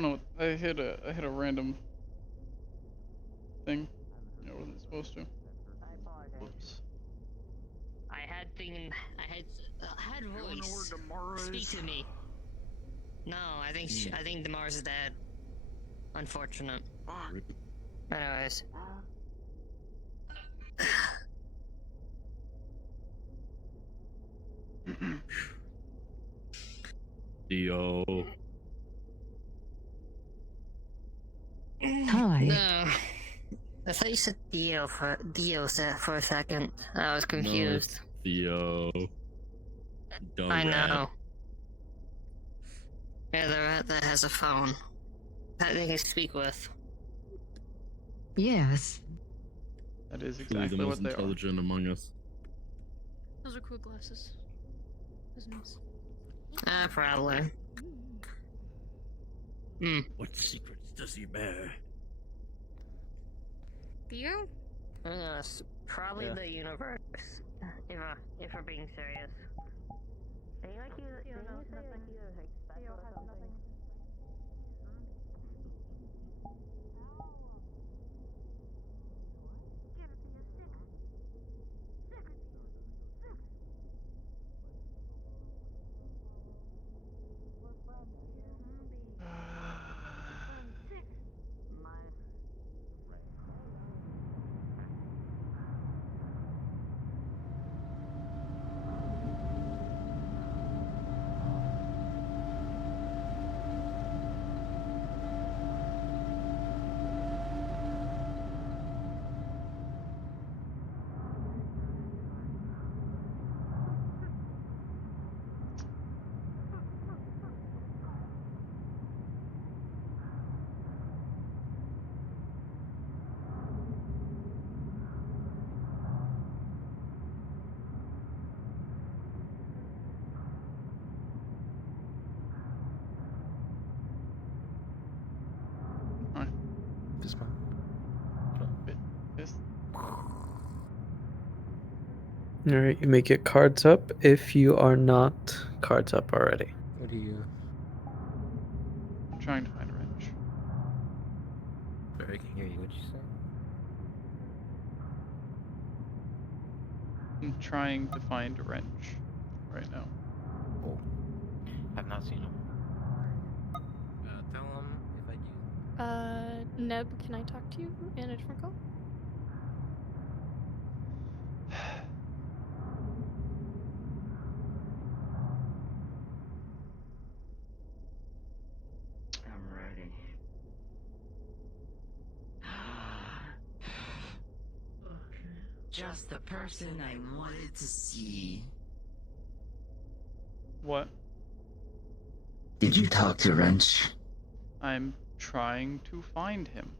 don't know. I hit a random thing. I wasn't supposed to. Whoops. I had voice speak to me. No, I think Damar's is dead. Unfortunate. Anyways. Yo. Hi. No. I thought you said Dio for a second. I was confused. No, Theo. Dumb I rat. know. Yeah, the rat that has a phone that they can speak with. Yes. That is Truly the exactly most what they are. intelligent among us. Those are cool glasses. Those nice. Probably. Hmm. What secrets does he bear? You? Yes, probably Yeah. the universe. If we're being serious. Fist bump. Yes. Alright, you may get cards up if you are not cards up already. What do you? I'm trying to find a wrench. Sorry, I can hear you. What'd you say? I'm trying to find a wrench right now. Oh, I've not seen him. Tell him if I do. Neb, can I talk to you in a different call? I'm ready. Just the person I wanted to see. What? Did you talk to Wrench? I'm trying to find him.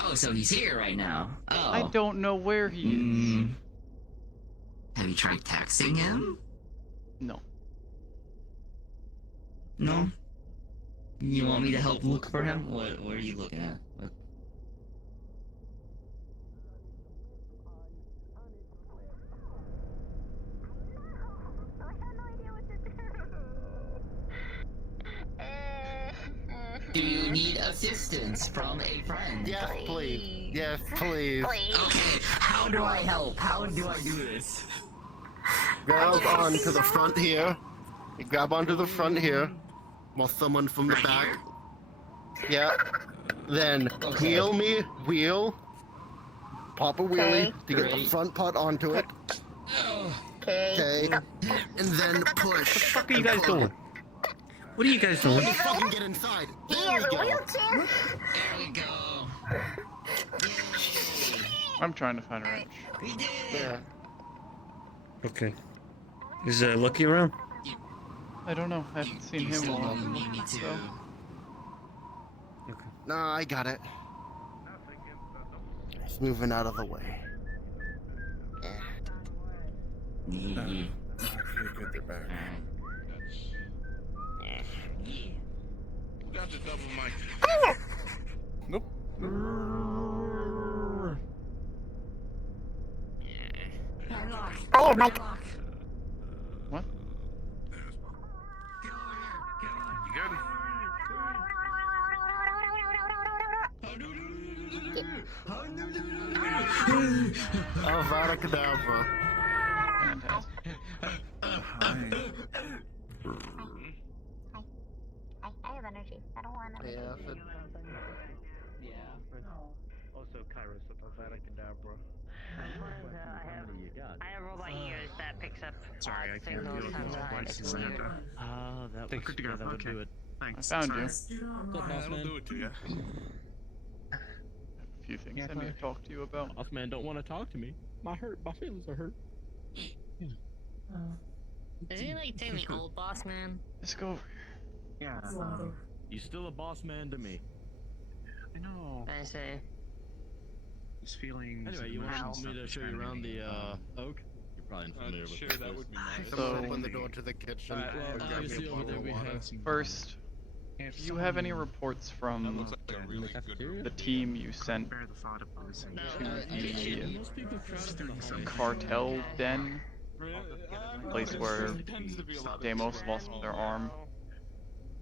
Oh, so he's here right now. Oh. I don't know where he is. Have you tried texting him? No. No? You want me to help look for him? What are you looking at? Do you need assistance from a friend? Yes, please. Yes, please. Okay, how do I help? How do I do this? Grab onto the front here. You grab onto the front here, while someone from the Right back. here? Yeah. Then Okay. wheel. Pop a wheelie to get the Great. front part onto it. Okay. And then push. What the fuck are you and guys pull. doing? What are you guys doing? You fucking get inside. There we go. There we go. I'm trying to find a wrench. We did it. Yeah. Okay. Is Lucky around? I don't know. I haven't seen You him still while I'm need me looking, to. so. Nah, I got it. It's moving out of the way. Yeah. Okay, good, they're back. Got the double mic. Nope. What? Avada Kedavra. Fantastic. I have energy. I don't want energy. Also, Cairo, so Avada Kedavra. I have robot ears that picks up Sorry, I can't deal with multiple voices. Ah, that Think would, together. that would Okay. do it. Thanks. I found Sorry. you. That'll do it to you. A few things I need to talk to you about. Boss man don't want to talk to me. My feelings are hurt. Is he like the old boss man? Let's go over Yeah. You still a boss man to me. I know. I say. His feelings. Anyway, and you want emotions me to stuff show is you kinda around me. the oak? You're probably unfamiliar with Sure, this that place. would be nice. Someone So- open the door to the kitchen. Alright, well, Grab me a obviously over bottle there of we water. have First, If do you have any someone reports That from looks like a in the really good cafeteria? the team you sent bear the thought of losing No, the Most people crowd in the hallway. cartel den? Place where Tends to be a lot of Deimos trouble. lost their arm?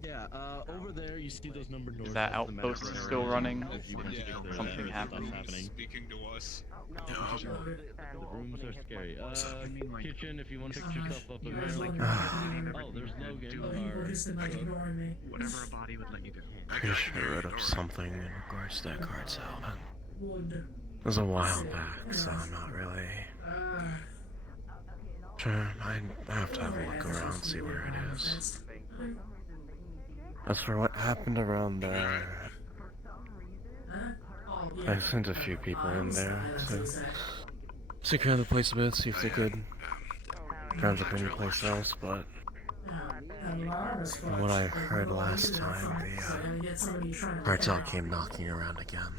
Yeah, over there you see those number doors. Is that that's the medical outpost area. still running? If you want to Yeah, get there, something there's happened. stuff happening. Speaking to us. The rooms are scary. I mean, like, Kitchen, if you want to pick yourself up in there. Oh, there's Logan, our whatever a body would let you do. Pretty sure I read up something in regards to that card sale, but it was a while back, so I'm not really sure. I have to have a look around, see where it is. As for what happened around there, I sent a few people in there to secure the place a bit, see if they could round up any place else, but from what I heard last time, the cartel came knocking around again.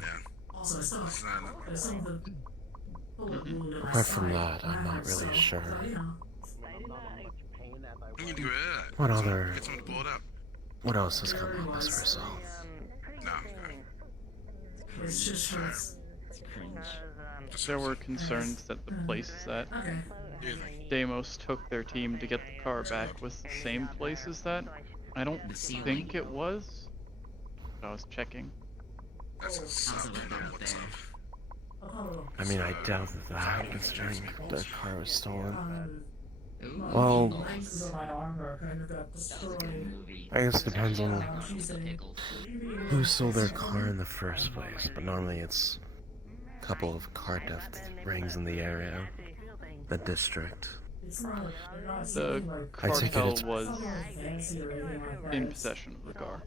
Apart from that, I'm not really sure. We need to go ahead. What other... Get someone to pull it up. What else has come up as a result? No, okay. There were concerns that the place that Deimos took their team to get the car back was the same place as that. I don't think it was. But I was checking. That's what's up, man. What's up? I mean, I doubt that, considering the car was stolen. Well, I guess it depends on who stole their car in the first place, but normally it's a couple of car theft rings in the area, the district. The I take it cartel it's- was in possession of the car.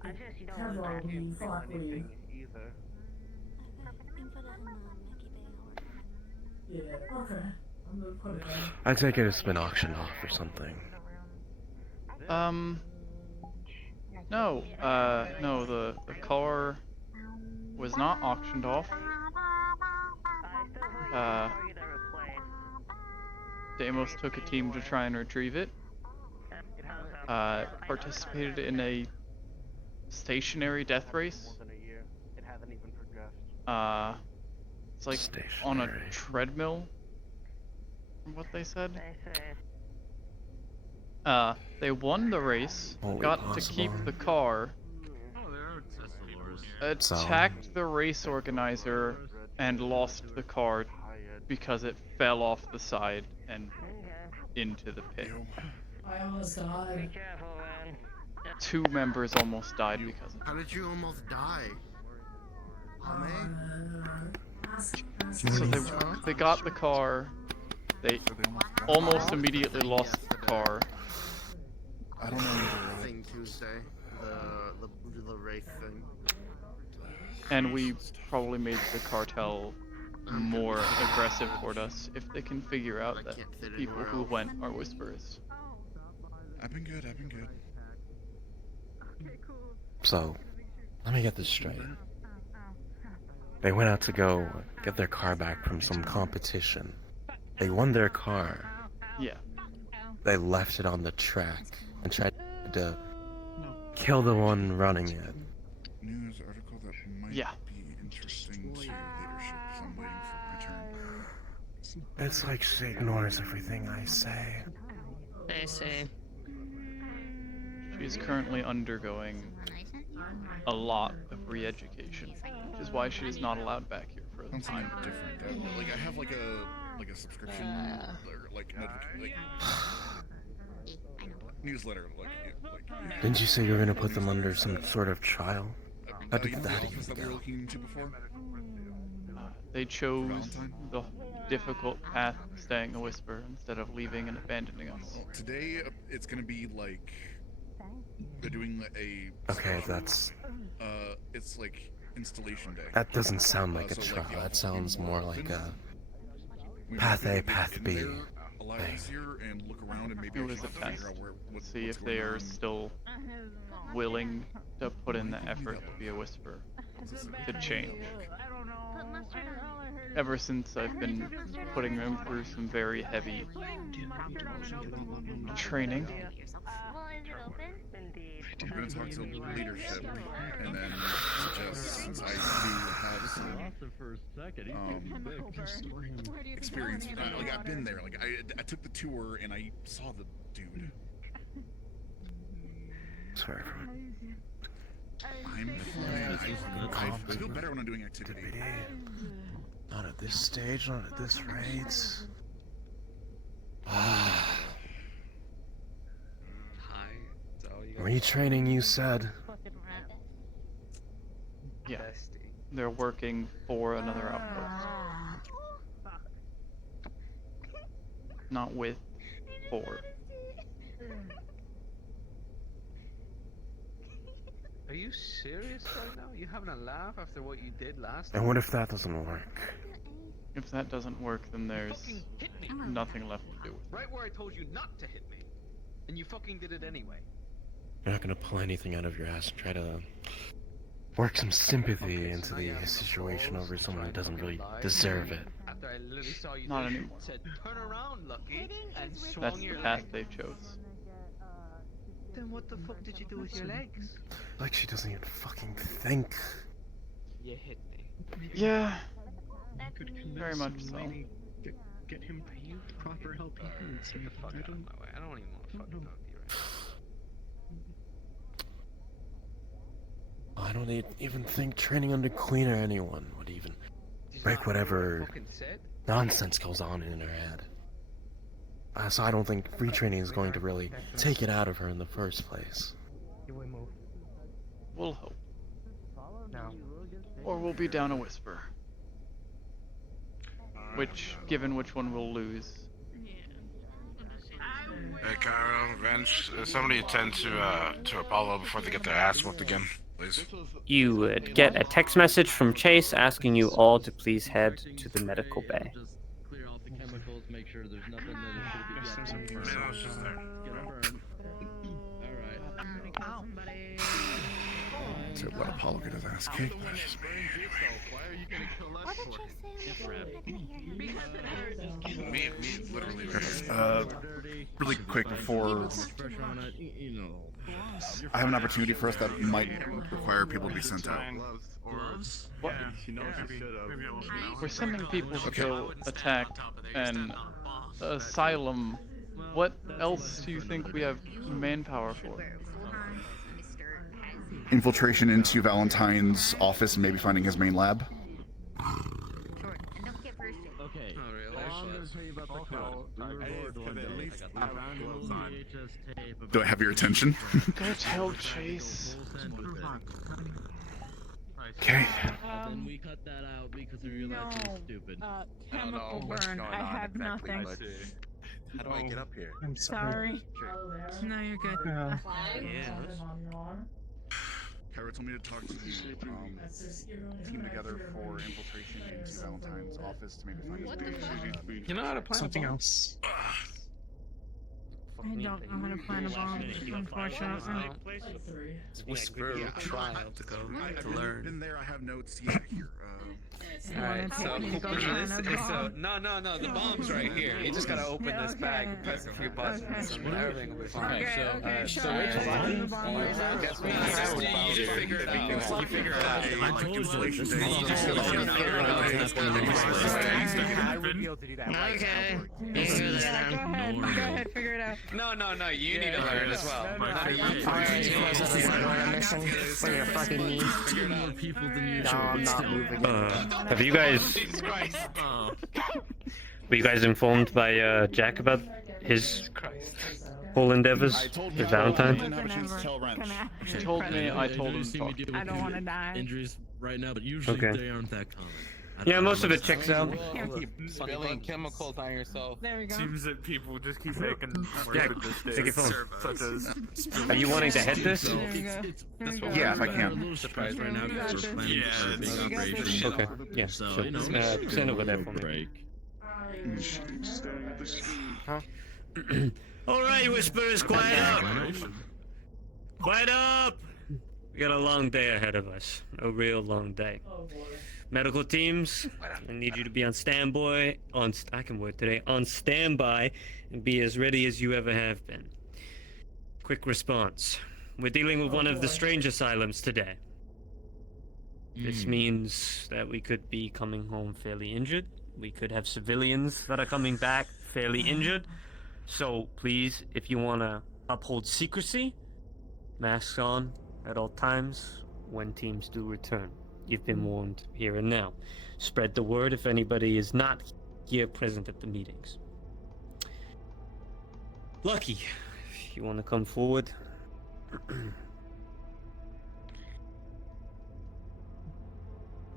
I take it it's been auctioned off or something. No, no, the car was not auctioned off. Deimos took a team to try and retrieve it. Participated in a stationary death race. It's like on a Stationary. treadmill, from what they said. They won the race, Holy got to keep possible. the car, Oh, there are attacked the race organizer, and lost the car because it fell off the side and into the pit. I almost died. Be careful, man. 2 members almost died because of it. How did you almost die? So they got the car, they almost immediately lost the car. I don't know either. Thing Tuesday, the race thing. And we probably made the cartel more aggressive toward us if they can figure out that the people who went are whisperers. I've been good, I've been good. So, let me get this straight. They went out to go get their car back from some competition. They won their car. Yeah. They left it on the track and tried to kill the one running it. News article that might Yeah. be interesting to leadership, so I'm waiting for my turn. It's like she ignores everything I say. I see. She's currently undergoing a lot of re-education, which is why she is not allowed back here for a Sounds time. something different. Like I have like a subscription or like newsletter. Didn't you say you were gonna put them under some sort of trial? How did that office even that we were go? looking into before. They chose Valentine? the difficult path of staying a whisper instead of leaving and abandoning us. Well, today it's gonna be like they're doing a Okay, special, that's... it's like installation day. That doesn't sound like a So, trial. the That office sounds being more like open. a We path might be A, able to path get in B there a lot thing. easier and look around and maybe It was a actually test figure out to see what's if they going are on. still willing to put in the effort to be a whisper, to change. Ever since I've been putting them through some very heavy training. I'm gonna talk to leadership and then suggest, since I do have some experience, like I've been there, like I took the tour and I saw the dude. Sorry. I'm fine. I feel better when I'm doing activity. Not at this stage, not at this rate. Retraining, you said? Yeah, they're working for another outpost. Not with, for. Are you serious right now? You having a laugh after what you did last And time? what if that doesn't work? If that doesn't work, then there's Fucking hit me! nothing left to do with it. Right where I told you not to hit me. And you fucking did it anyway. You're not gonna pull anything out of your ass and try to work some sympathy into the situation over someone who doesn't really deserve it. After I literally saw you Not there, anymore. said, turn around, Lucky, and swung That's the your path leg. they chose. Then what the fuck did you do with your legs? Like she doesn't even fucking think. You hit me. Yeah, Could very much so. Get him paid proper help. Get the fuck out of my way. I don't even want to fucking talk to you right now. I don't even think training under Queen or anyone would even break whatever nonsense goes on in her head. So I don't think retraining is going to really take it out of her in the first place. We'll hope. Or we'll be down a whisper. Given which one we'll lose. Hey, Cairo, Vance, somebody attend to Apollo before they get their ass whooped again, please. You would get a text message from Chase asking you all to please head to the medical bay. Just clear off the chemicals, make sure there's nothing that should be Man, I was just there. Alright. So let Apollo get his ass kicked. Why are you gonna kill us for? Me, literally. Really quick before I have an opportunity for us that might require people to be sent out. What? We're sending people to go attack an asylum. What else do you think we have manpower for? Infiltration into Valentine's office and maybe finding his main lab. Okay. I'm gonna tell you about the call. We were bored one day. We found an old VHS tape about Do I have your attention? Go tell Chase. Okay. Then we cut that out because we realized it was stupid. Chemical burn. I have nothing. How do I get up here? I'm sorry. No, you're good. Cairo told me to talk to the team together for infiltration into Valentine's office to maybe find his main lab. You know how to plan something else. I don't know how to plan a bomb, unfortunately. Whisper trial to go to I've learn. been there. I have notes. Yeah, here. Alright, so Take me to go this find is a so bomb. no, the bomb's right here. You just gotta open this bag and press a few buttons and everything will be fine. Okay, So show which me one? the bomb is at. Guess what? You just figure it out. You figure it out. I told you, this is I would be able to do that. Okay. You can do this Yeah, go then. ahead, figure it out. No, you need to learn as well. Alright, you guys are the one on a mission. What do you fucking need? more people than No, usual. I'm not moving. Have you guys? Were you guys informed by Jack about his whole endeavors with Valentine? He told me, I told him to talk. I don't want to die. Injuries right now, but usually Okay. they aren't that common. Yeah, most of it checks out. Keep spilling chemicals on yourself. There we go. Seems that people just keep making Jack, stupid mistakes. take your phone. Such as Are you wanting to head this? There we go. There we go. Yeah, if I A can. little surprised right now You got because this. we're planning for a big operation. Okay. Yeah. So, Sure. you know, Send over there for me. break. Huh? All right, Whisperers, quiet up. Quiet up. We got a long day ahead of us. A real long day. Medical teams, I need you to be on standby. I can word today. On standby, and be as ready as you ever have been. Quick response. We're dealing with one of the strange asylums today. This means that we could be coming home fairly injured. We could have civilians that are coming back fairly injured. So please, if you want to uphold secrecy, masks on at all times when teams do return. You've been warned here and now. Spread the word if anybody is not here present at the meetings. Lucky, if you want to come forward.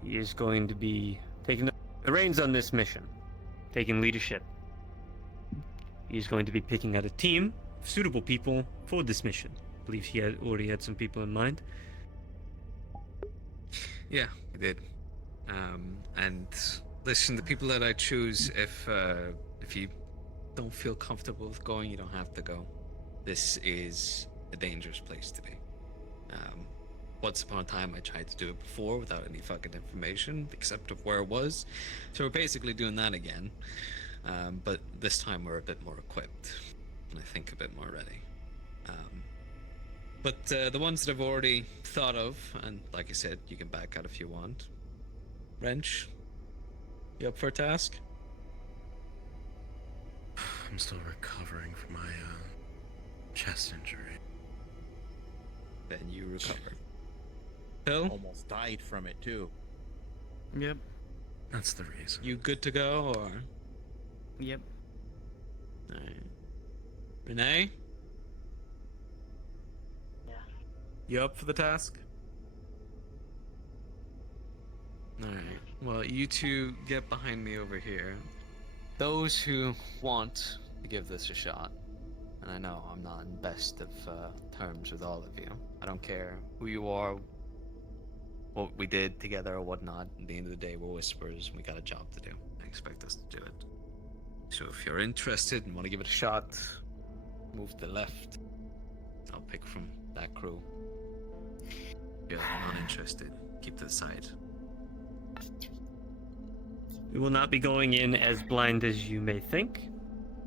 He is going to be taking the reins on this mission, taking leadership. He's going to be picking out a team of suitable people for this mission. I believe he had already had some people in mind. Yeah, we did. And listen, the people that I choose, if you don't feel comfortable with going, you don't have to go. This is a dangerous place to be. Once upon a time, I tried to do it before without any fucking information, except of where it was. So we're basically doing that again. But this time we're a bit more equipped, and I think a bit more ready. But the ones that I've already thought of, and like I said, you can back out if you want. Wrench, you up for a task? I'm still recovering from my chest injury. Then you recover. Phil? almost died from it too. Yep. That's the reason. You good to go, or? Yep. Alright. Renee? You up for the task? Alright. Well, you two get behind me over here. Those who want to give this a shot, and I know I'm not in best of terms with all of you. I don't care who you are, what we did together or whatnot. At the end of the day, we're Whisperers and we got a job to do. I expect us to do it. So if you're interested and want to give it a shot, move to the left. I'll pick from that crew. If you're not interested, keep to the side. We will not be going in as blind as you may think.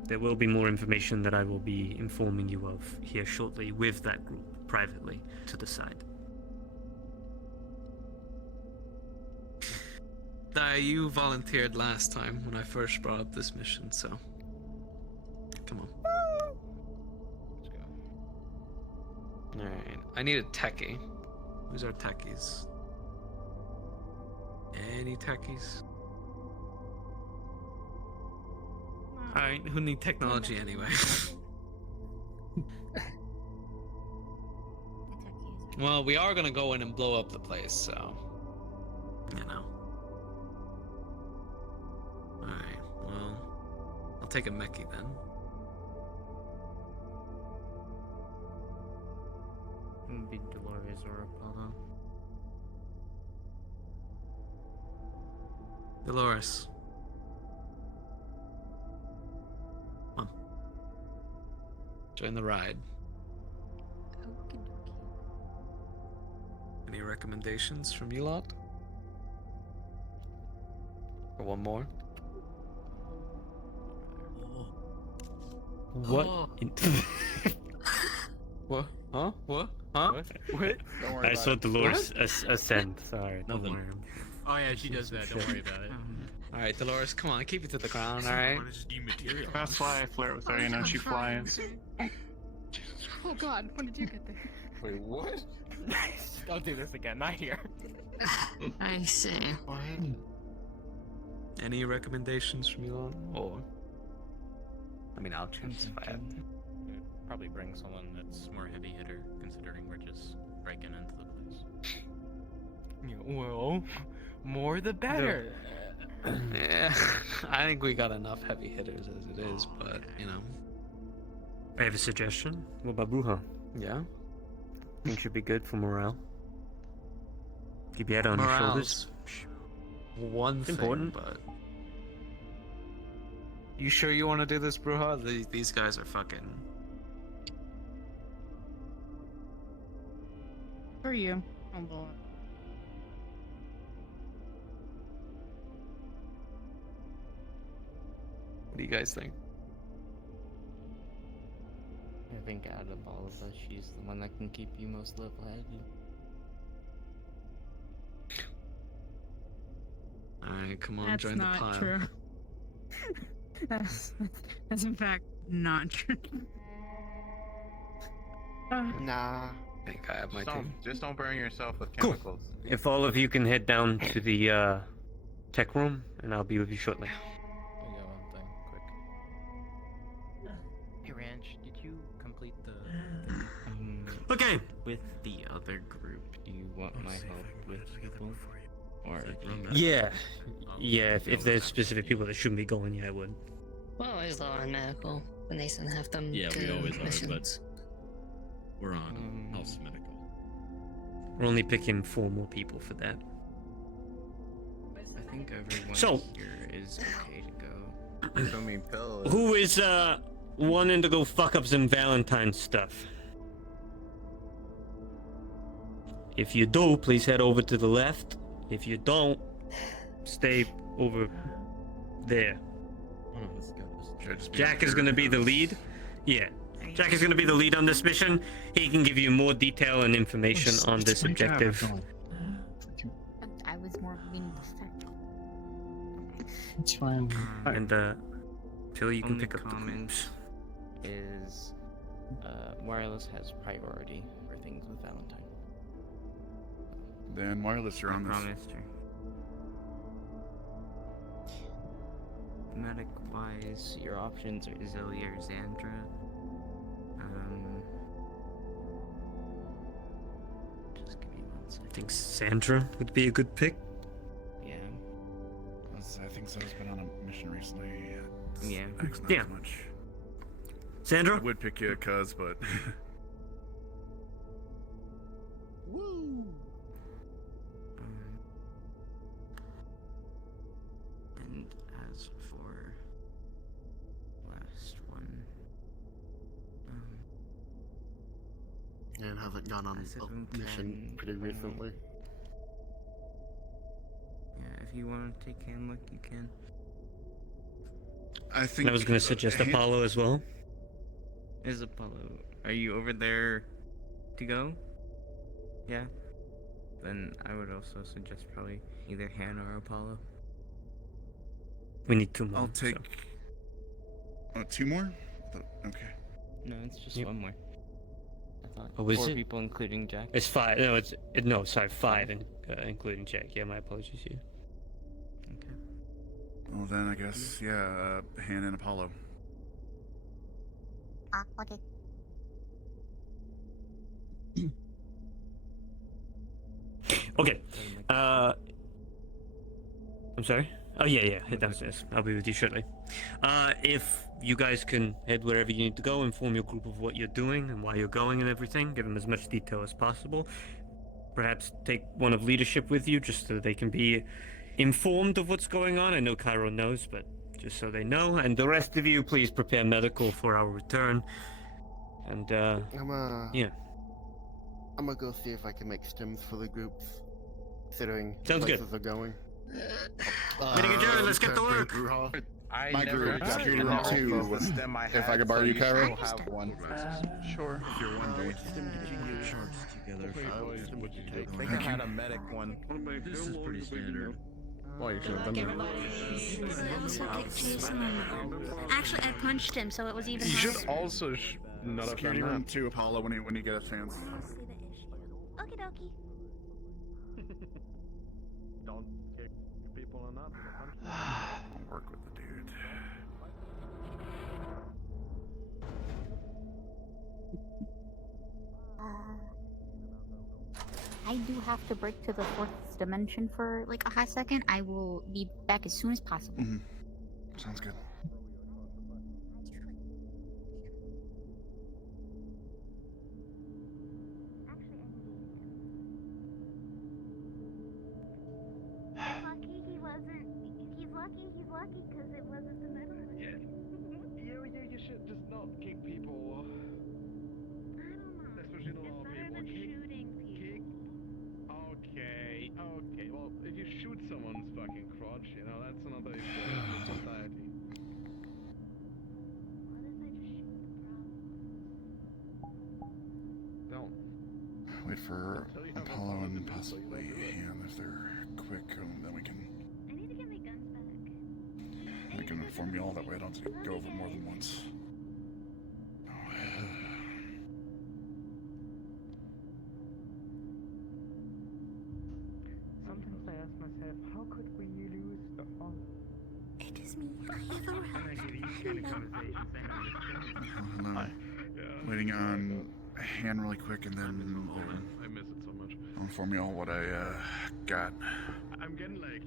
There will be more information that I will be informing you of here shortly with that group, privately, to the side. You volunteered last time when I first brought up this mission, so... Come on. Let's go. Alright, I need a techie. Who's our techies? Any techies? Alright, who need technology anyway? Well, we are gonna go in and blow up the place, so... You know. Alright, well... I'll take a mechie then. Be Dolores or Apollo. Dolores. Come on. Join the ride. Any recommendations from you lot? Or one more? What? What? Huh? What? Huh? What? Don't worry I about saw it. Dolores ascend. Sorry. Don't Nothing. worry. Oh yeah, she does that. Don't worry about it. Alright, Dolores, come on, keep it to the ground, alright? That's why I flirt with her, you know, she flies. Oh god, when did you get there? Wait, what? Don't do this again. Not here. I see. Any recommendations from you on? Or. I mean, I'll choose if I have to. Probably bring someone that's more heavy hitter, considering we're just breaking into the place. Well, more the better. Yeah, I think we got enough heavy hitters as it is, but, you know. I have a suggestion. What about Bruja? Yeah? Think should be good for morale. Keep your head on your shoulders. One It's thing, important. but. You sure you want to do this, Bruja? These guys are fucking. For you. Oh lord. What do you guys think? I think out of all of us, she's the one that can keep you most level-headed. Alright, come on, That's join the not pile. true. that's in fact not true. Nah. I think I have my Just team. just don't burn yourself with Cool. chemicals. If all of you can head down to the tech room, and I'll be with you shortly. I got one thing, quick. Hey, Ranch, did you complete the Okay. With the other group, do you want my help with people? Or Yeah. Yeah, if there's specific people that shouldn't be going, yeah, I would. We're always low on medical when they send half them Yeah, to we always are, missions. We're on house medical. We're only picking 4 more people for that. I think everyone So- here is okay to go. Show me pill. Who is wanting to go fuck up some Valentine's stuff? If you do, please head over to the left. If you don't, stay over there. Should I just be Jack up is here going to be the because- lead. Yeah. Jack is going to be the lead on this mission. He can give you more detail and information on this objective. I was more being distracted. It's fine. And Phil, you can Only pick up the comment groups. is wireless has priority for things with Valentine. Then wireless, you're on this. Promised her. Medic wise, your options are Zoe or Xandra. Just give me 1 second. I think Sandra would be a good pick. Yeah. I think Zoe's been on a mission recently. Yeah. It's not Yeah. as much. Sandra? I would pick you, cuz, but. Woo! And as for last one, And haven't gone on As if a we mission can pretty find- recently. yeah, if you want to take Hamlet, you can. I think. And I was going to suggest Apollo as well. Is Apollo? Are you over there to go? Yeah. Then I would also suggest probably either Hannah or Apollo. We need 2 more. I'll take. so. 2 more? Okay. No, it's just Yep. 1 more. I thought Oh, is 4 it? people, including Jack. It's 5. No, no, sorry, 5, including Jack. Yeah, my apologies here. Okay. Well, then I guess, yeah, Hannah and Apollo. Ah, okay. Okay. I'm sorry? Oh, yeah, head downstairs. I'll be with you shortly. If you guys can head wherever you need to go, inform your group of what you're doing and why you're going and everything, give them as much detail as possible. Perhaps take one of leadership with you just so they can be informed of what's going on. I know Cairo knows, but just so they know. And the rest of you, please prepare medical for our return. And, yeah. I'm gonna go see if I can make stims for the groups, considering Sounds good. places are going. Ladies and gentlemen, let's get to work. My group, security room 2. If I could borrow you, Cairo. Sure. If you're one day. I think I had a medic one. This is pretty standard. Well, you should have done I also kicked Jason. Actually, I punched him, so it was even You harder. should also not have Security done room that. 2, Apollo, when you get a chance. Okie dokie. Don't kick people in that. I'll work with the dude. I do have to break to the fourth dimension for like a hot second. I will be back as soon as possible. Sounds good. He's lucky because it wasn't the metal. Yeah, you should just not kick people. I don't know. Especially not all It's better people. than shooting people. Okay. Well, if you shoot someone's fucking crotch, you know, that's another issue in society. What if I just shoot the problem? Don't. Wait for Apollo and possibly Han if they're quick, then we can. I need to get my guns back. I can inform you all that way. I don't have to go over more than once. Sometimes I ask myself, how could we lose the fun? It is me. I have arrived. Hello. Waiting on Han really quick, and then I miss it so much. I'll inform you all what I got. I'm getting like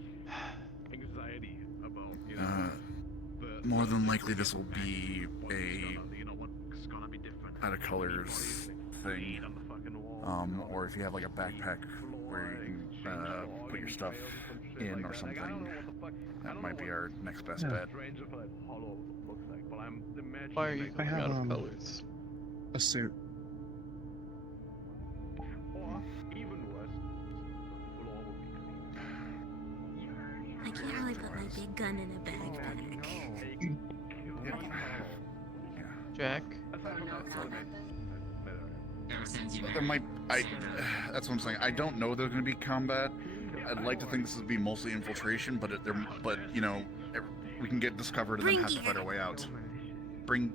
anxiety about, you know, More than likely, this will be a what's gonna be different. out of colors thing. Or if you have like a backpack where you can put your stuff in or something, that might be our next best bet. Why are you going out of colors? A suit. Or even worse, the floor will be clean. I can't really put my big gun in a backpack. Jack? There might, that's what I'm saying. I don't know there's going to be combat. I'd like to think this would be mostly infiltration, but you know, we can get discovered and then have to fight our way out. Find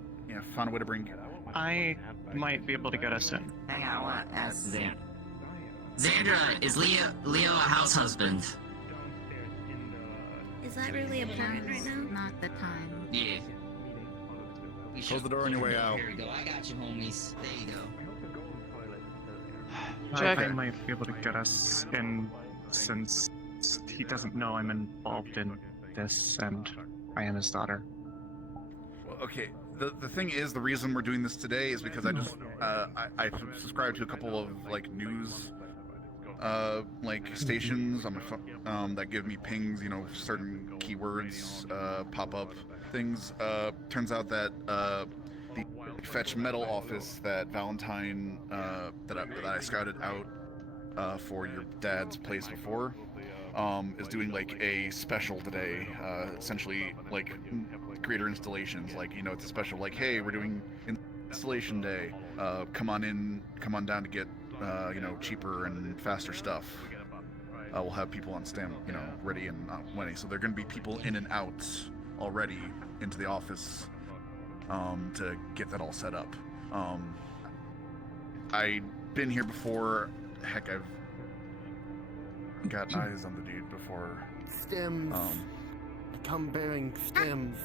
a way to bring. I might be able to get us in. Hang on, I want to ask Xandra. Xandra, is Leo a house husband? Is that really important right now? Not the time. Yeah. Close the door on your way out. Here we go. I got you, homies. There you go. I might be able to get us in since he doesn't know I'm involved in this and I am his daughter. Well, okay. The thing is, the reason we're doing this today is because I just I subscribe to a couple of like news like stations on my phone that give me pings, you know, certain keywords pop up things. Turns out that the Fetch Metal office that Valentine that I scouted out for your dad's place before is doing like a special today, essentially like creator installations. Like, you know, it's a special like, hey, we're doing installation day. Come on down to get you know, cheaper and faster stuff. We'll have people on stand, you know, ready and waiting. So there are going to be people in and out already into the office to get that all set up. I've been here before. Heck, I've got eyes on the dude before. Stems. Come bearing stems.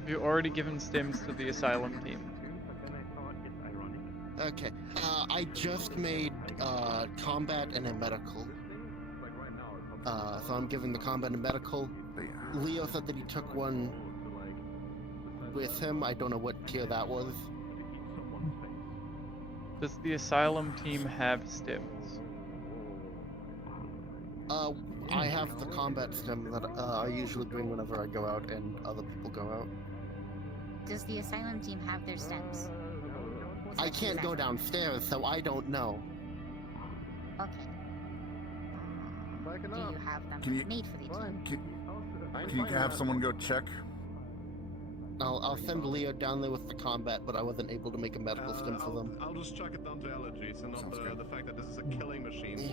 Have you already given stims to the asylum team? Okay. I just made combat and a medical. So I'm giving the combat and medical. Leo said that he took one with him. I don't know what tier that was. Does the asylum team have stims? I have the combat stim that I usually bring whenever I go out and other people go out. Does the asylum team have their stems? I can't go downstairs, so I don't know. Okay. Do you have them Can you- made for the team? Can you have someone go check? I'll send Leo down there with the combat, but I wasn't able to make a medical stim for them. I'll just chuck it down to allergies and not the fact that this is a killing machine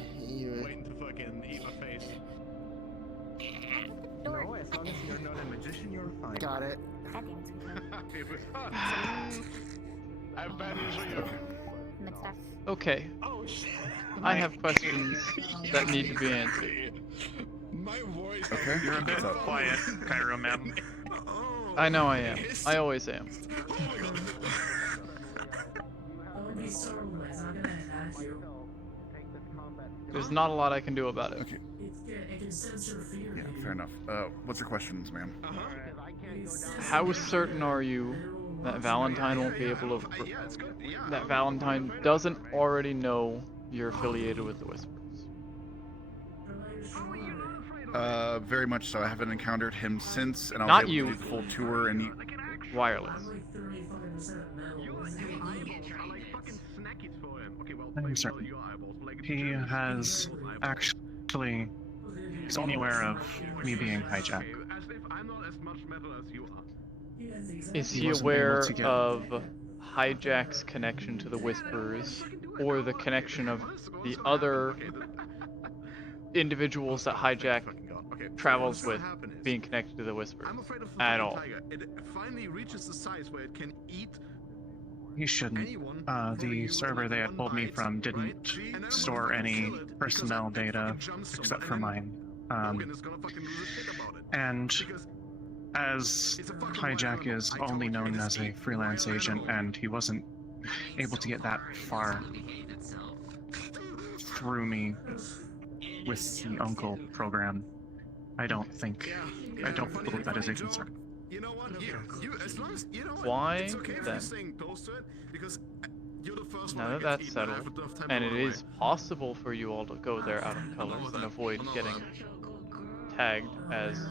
waiting to fucking eat my face. No, as long as you're not a magician, you're fine. Got it. I have bad news for you. Okay. Oh shit. I have questions that need to be answered. My voice. Okay. You're a bit quiet, Cairo man. I know I am. I always am. There's not a lot I can do about it. Okay. Yeah, fair enough. What's your questions, ma'am? How certain are you that Valentine won't be able to... that Valentine doesn't already know you're affiliated with the Whispers? Very much so. I haven't encountered him since, and I Not was able you. to do the full tour, and he... Wireless. I'm certain. He has actually... He's only aware of me being hijacked. Is He he wasn't aware able to get- of Hijack's connection to the Whispers, or the connection of the other individuals that Hijack travels with being connected to the Whispers at all? It finally reaches the size where it can eat. He shouldn't. The server they had pulled me from didn't store any personnel data except for mine. And as Hijack is only known as a freelance agent, and he wasn't able to get that far through me with the Uncle program, I don't believe that is a concern. You know what? As long as you know Why it's okay if then? you're staying close to it, because you're the first Now one that gets that's eaten, I have settled, enough time and to it run is possible for you all to go there out of colors and avoid getting tagged as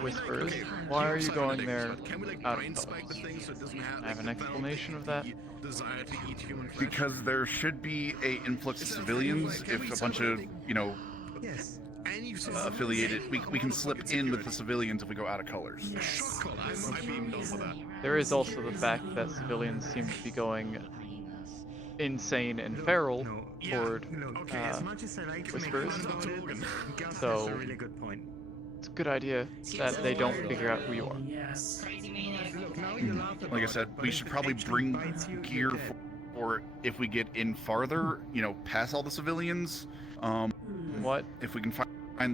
Whispers, why are you going there out of colors? I have an explanation of that. desire to eat human flesh. Because there should be a influx of civilians if a bunch of, you know, Yes. And you affiliated, we can slip in with the civilians if we go out of colors. I'd be known for that. There is also the fact that civilians seem to be going insane and feral toward Whispers. So it's a good idea that they don't figure out who you are. Like I said, we should probably bring gear for if we get in farther, you know, past all the civilians. What? If we can find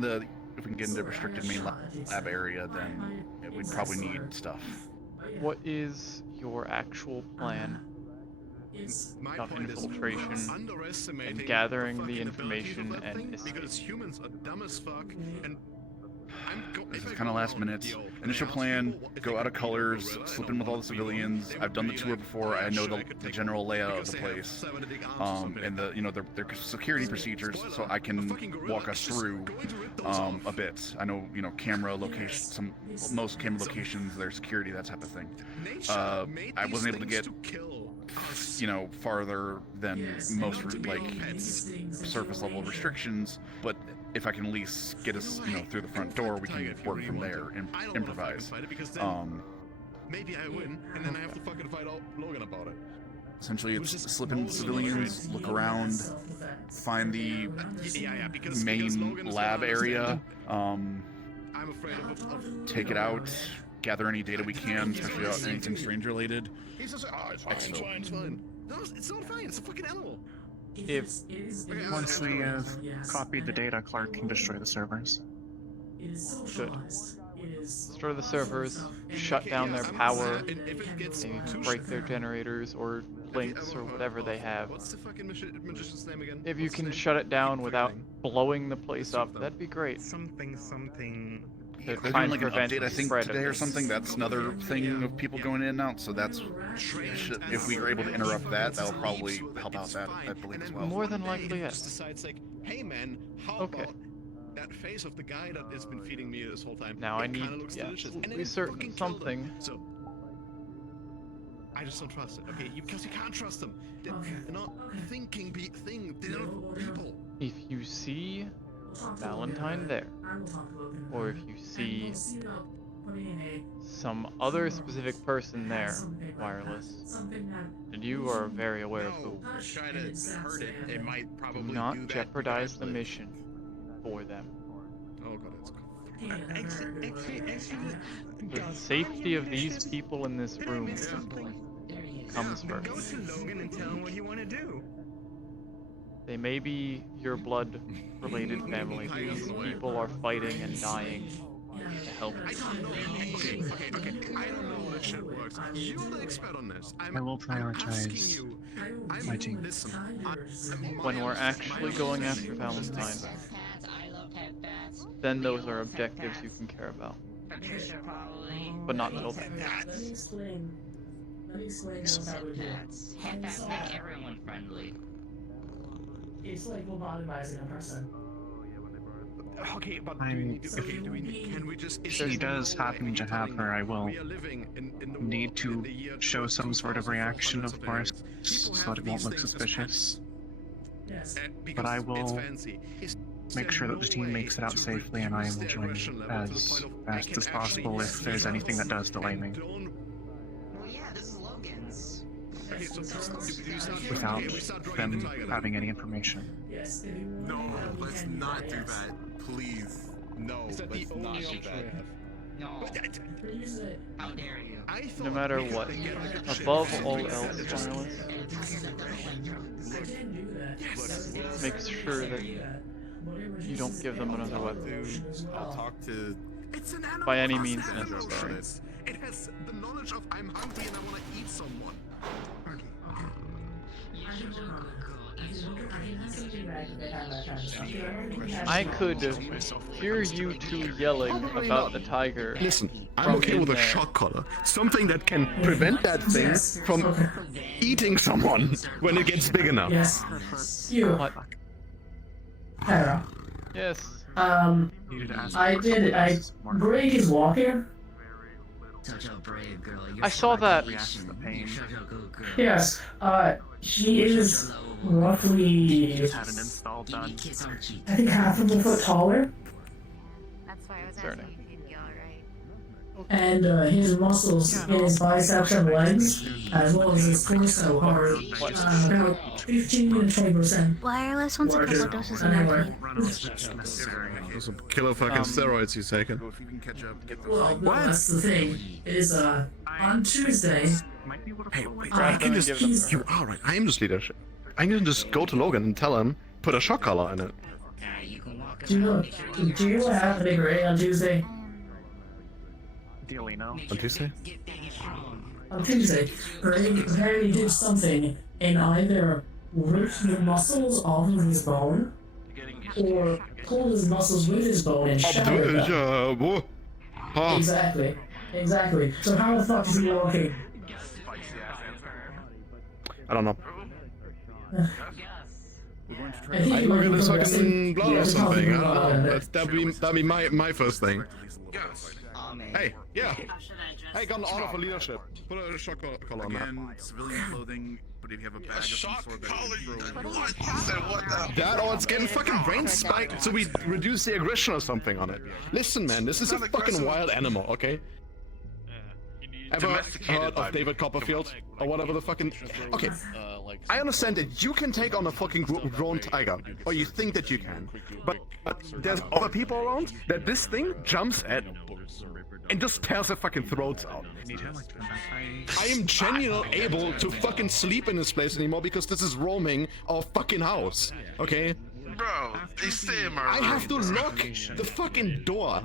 if we can get into restricted main lab area, then we'd probably need stuff. What is your actual plan of infiltration and gathering the information and escape? Because humans are dumb as fuck, and This is kind of last minute. Initial plan: go out of colors, slip in with all the civilians. I've done the tour before. I know the general layout of the place, and the their security procedures, so I can walk us through a bit. I know camera locations, most camera locations, their security, that type of thing. I wasn't able to get farther than most surface level restrictions, but if I can at least get us through the front door, we can work from there and improvise. Maybe I win, and then I have to fucking fight Logan about it. Essentially, it's slip in civilians, look around, find the main lab area, I'm afraid of take it out, gather any data we can, especially about anything strange related. He's just it's fine, it's fine. No, it's not fine, it's a fucking animal. Once we have copied the data, Clark can destroy the servers. Good. Destroy the servers, shut down their power, maybe break their generators or links or whatever they have. What's the fucking magician's name again? If you can shut it down without blowing the place up, that'd be great. Something. They're doing like an update, I think, today or something. That's another thing of people going in and out. So that's if we are able to interrupt that, that'll probably help out that, I believe, as well. More than likely, yes. Decides like, hey man, how about that face of the guy that has been feeding me this whole time? Now I It need kinda looks delicious. And then research fucking kill them. something. So I just don't trust it. Okay, because you can't trust them. They're not thinking they're not people. If you see Valentine there, or if you see some other specific person there, Wireless, and you are very aware of who, Try to hurt it. It might do probably not do that jeopardize the regardless. mission for them. Oh god, it's The safety of these people in this room comes Go first. to Logan and tell him what you want to do. They may be your blood-related family, but these people are fighting and dying to help you. Okay. I don't know how this shit works. You're the expert on this. I will prioritize my team. Listen, When we're actually going after Valentine, then those are objectives you can care about. But not till then. Pets make everyone friendly. It's like lobotomizing a person. Okay, but can we just if he does happen to have her, I will need to show some sort of reaction, of course, so that it won't look suspicious. But I will make sure that the team makes it out safely, and I will join as fast as possible if there's anything that does delay me. Without them having any information. No, let's not do that. Please. No, let's not do that. No. How dare you? No matter what, above all else, Wireless, make sure that you don't give them another weapon. I'll talk to... By any means necessary. It has the knowledge of I'm hungry and I want to eat someone. I could hear you two yelling about the tiger. Listen, I'm okay with a shock collar. Something that can prevent that thing from eating someone when it gets big enough. Yes. You. What? Cairo. Yes. Greg is walking. I saw that. Yes. She is roughly, Had an install done. I think, half of a foot taller. That's why I was Certain. asking if you'd be alright. And his muscles in his biceps and legs, as well as his torso, are about 15 to 20%. Wireless wants a couple larger doses than of ever. morphine. Those are killer fucking steroids he's taking. Well, that's the thing. Is on Tuesday. Hey, wait, I can just... You are right, I am just leadership. I can just go to Logan and tell him, put a shock collar in it. Do you know what happened to Greg on Tuesday? Dealino. On Tuesday? On Tuesday, Greg apparently did something and either ripped the muscles off of his bone, or pulled his muscles with his bone and shattered them. Exactly. So how the fuck is he walking? I don't know. I think I he look might at be his fucking progressing. blood Yeah, or it's something. I probably don't know. not. That'd be my first thing. Hey, yeah. Hey, got an order for leadership. Put a shock collar on that. Again, civilian clothing, but if you have a bag of some sort that you can throw What? That or it's getting fucking brain spiked so we reduce the aggression or something on it. Listen, man, this is a fucking wild animal, okay? Ever heard of David Copperfield? Or whatever the fucking... Okay, I understand that you can take on a fucking grown tiger, or you think that you can, but there's other people around that this thing jumps at and just tears their fucking throats out. I am genuinely able to fucking sleep in this place anymore because this is roaming our fucking house, okay? Bro, they stay in my I room. have to lock the fucking door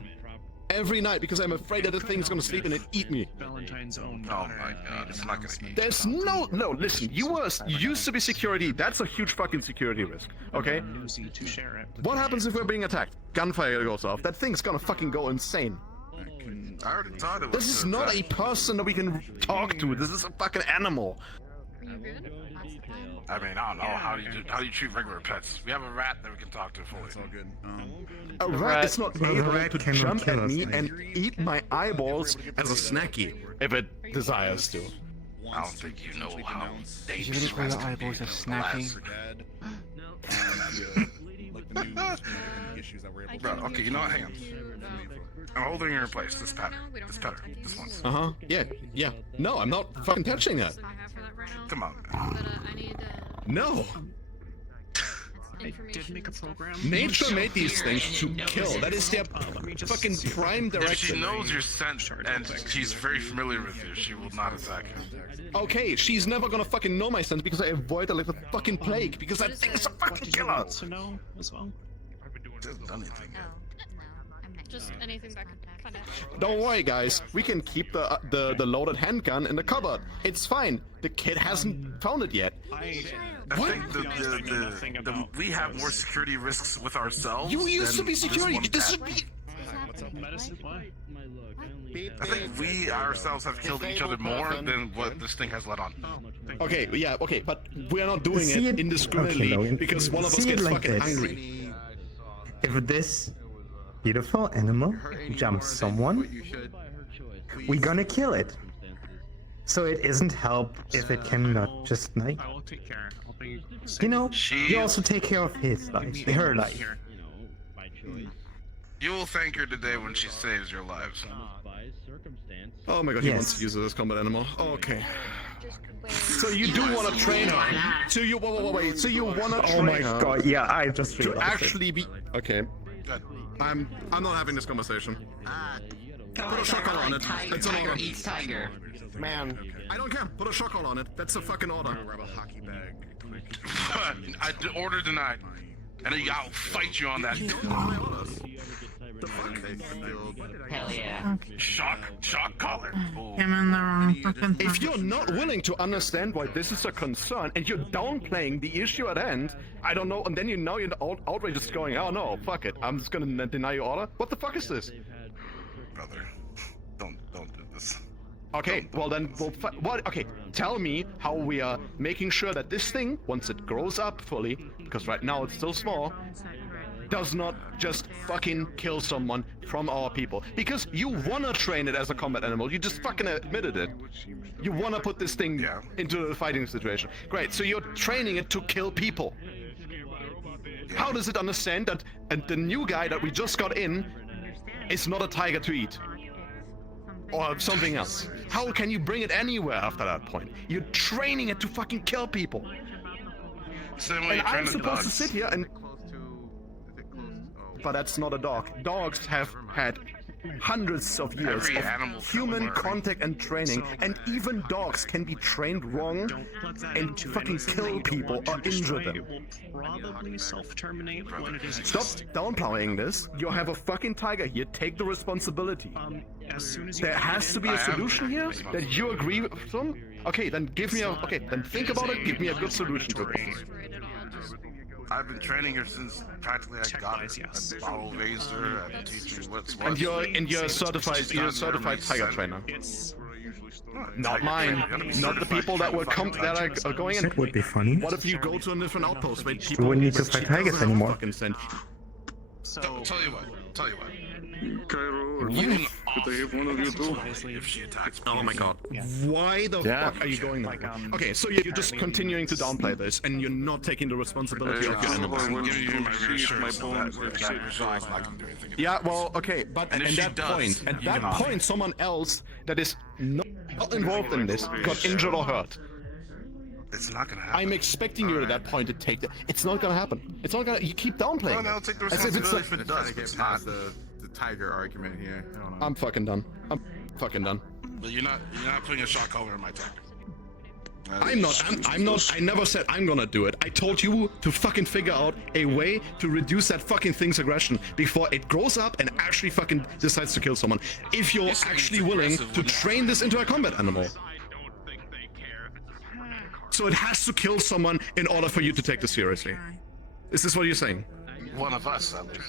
every night because I'm afraid that the thing is gonna sleep and eat me. Valentine's own Oh my god, it's not gonna eat. There's no, listen, you used to be security, that's a huge fucking security risk, okay? To share it. What happens if we're being attacked? Gunfire goes off, that thing's gonna fucking go insane. I already thought it was. This is not a person that we can talk to, this is a fucking animal. I mean, I don't know. How do you treat regular pets? We have a rat that we can talk to fully. It's all good. A rat is not able to jump at me and eat my eyeballs as a snacky, if it desires to. I don't think you know how You dangerous really call rats your can be. eyeballs a snacky? Bro, okay, you know what? Hang on. I'm holding her in place. This pattern. This pattern. This once. Yeah. No, I'm not fucking touching that. Come on. No. I did make a program. Nature made these things to kill. That is their fucking prime If direction. she knows you're sent and she's very familiar with you, she will not attack you. Okay, she's never gonna fucking know my sense because I avoid her like the fucking plague because that thing is a fucking killer. To know as well. She hasn't done anything yet. Just anything that could kind of. Don't worry, guys. We can keep the loaded handgun in the cupboard. It's fine. The kid hasn't found it yet. I think we have more security risks with ourselves. You used to be security. This should be. I think we ourselves have killed each other more than what this thing has let on. Okay, yeah, okay, but we're not doing it indiscriminately because one of us gets fucking hungry. If this beautiful animal jumps someone, we're gonna kill it. So it isn't help if it cannot just like. I will take care. I'll be. You know, you also take care of his life, her life. You will thank her today when she saves your lives. Oh my god, he wants to use it as combat animal. Okay. So you do want to train her? So you wait. So you want to train her? Oh my god, yeah, I just to realized actually be okay. I'm not having this conversation. Put a shock collar on it. It's an order. Eats tiger. Man, I don't care. Put a shock collar on it. That's a fucking order. Order denied. And then I'll fight you on that. Hell yeah. Shock collar. I'm in the wrong fucking. If you're not willing to understand why this is a concern and you're downplaying the issue at hand, I don't know, and then you're outrage is going, oh no, fuck it, I'm just gonna deny your order. What the fuck is this? Brother, don't do this. Okay, well then, okay, tell me how we are making sure that this thing, once it grows up fully, because right now it's still small, does not just fucking kill someone from our people. Because you wanna train it as a combat animal, you just fucking admitted it. You wanna put this thing into a fighting situation. Great, so you're training it to kill people. How does it understand that the new guy that we just got in is not a tiger to eat? Or something else. How can you bring it anywhere after that point? You're training it to fucking kill people. And I'm supposed to sit here and... But that's not a dog. Dogs have had hundreds of years of human contact and training, and even dogs can be trained wrong and fucking kill people or injure them. It will probably self-terminate when it is. Stop downplaying this. You have a fucking tiger here. Take the responsibility. As soon as you There has to be a solution here that you agree with them. Okay, then give me a. Okay, then think about it. Give me a good solution to this. I've been training her since practically I got her. I bottle raised her. I teach her what's what. And you're a certified tiger trainer. Not mine. Not the people that were that are going in. That would be funny. What if you go to a different outpost where We people wouldn't need to fight tigers anymore. Tell you what. Cairo, could I have one of you too? If she attacks me. Oh my god. Why the fuck are you going there? Okay, so you're just continuing to downplay this, and you're not taking the responsibility of your animals. I'm giving you my reassurance that not gonna do anything. Yeah, well, okay, but And at if she that does, point, you can someone else that is not involved in this got injured or hurt. It's not gonna happen. I'm expecting you at that point to take that. It's not gonna happen. It's not gonna. You keep downplaying. Well, I'll take the As if it's responsibility if it does. If it's not. The tiger argument here. I'm fucking done. I'm fucking done. But you're not putting a shock collar in my tiger. I'm not. I never said I'm gonna do it. I told you to fucking figure out a way to reduce that fucking thing's aggression before it grows up and actually fucking decides to kill someone. If you're actually willing to train this into a combat animal. So it has to kill someone in order for you to take this seriously. Is this what you're saying? One of us, at least.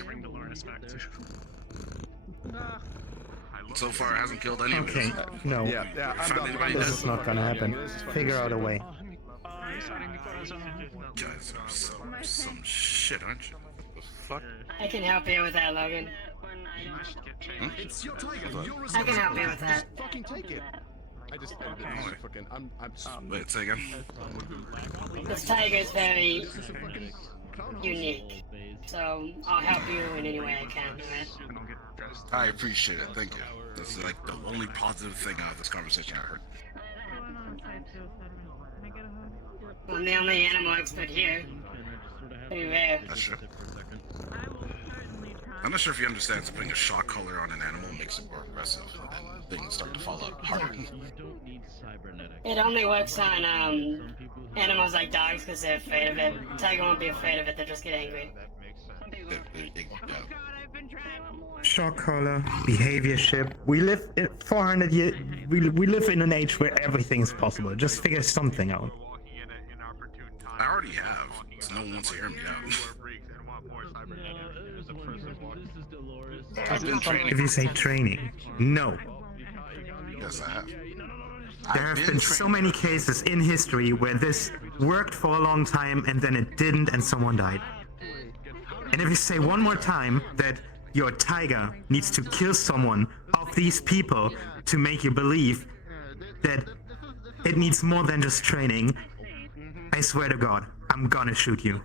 So far, it hasn't killed any of us. Okay, no. This is not gonna happen. Figure out a way. You guys are some shit, aren't you? What the fuck? I can help you with that, Logan. It's your tiger. I can help you with that. Fucking take it. I just fucking. I'm. Wait, say again. This tiger is very unique. So I'll help you in any way I can. Alright? I appreciate it. Thank you. This is like the only positive thing out of this conversation I heard. I'm the only animal expert here. Pretty rare. That's true. I'm not sure if you understand, so putting a shock collar on an animal makes it more aggressive, and things start to fall out harder. It only works on animals like dogs because they're afraid of it. Tiger won't be afraid of it, they'll just get angry. Shock collar, behavior ship. We live in 400 years. We live in an age where everything is possible. Just figure something out. I already have, so no one wants to hear me out. If you say training, no. Yes, I have. There have been so many cases in history where this worked for a long time and then it didn't and someone died. And if you say one more time that your tiger needs to kill someone of these people to make you believe that it needs more than just training, I swear to God, I'm gonna shoot you.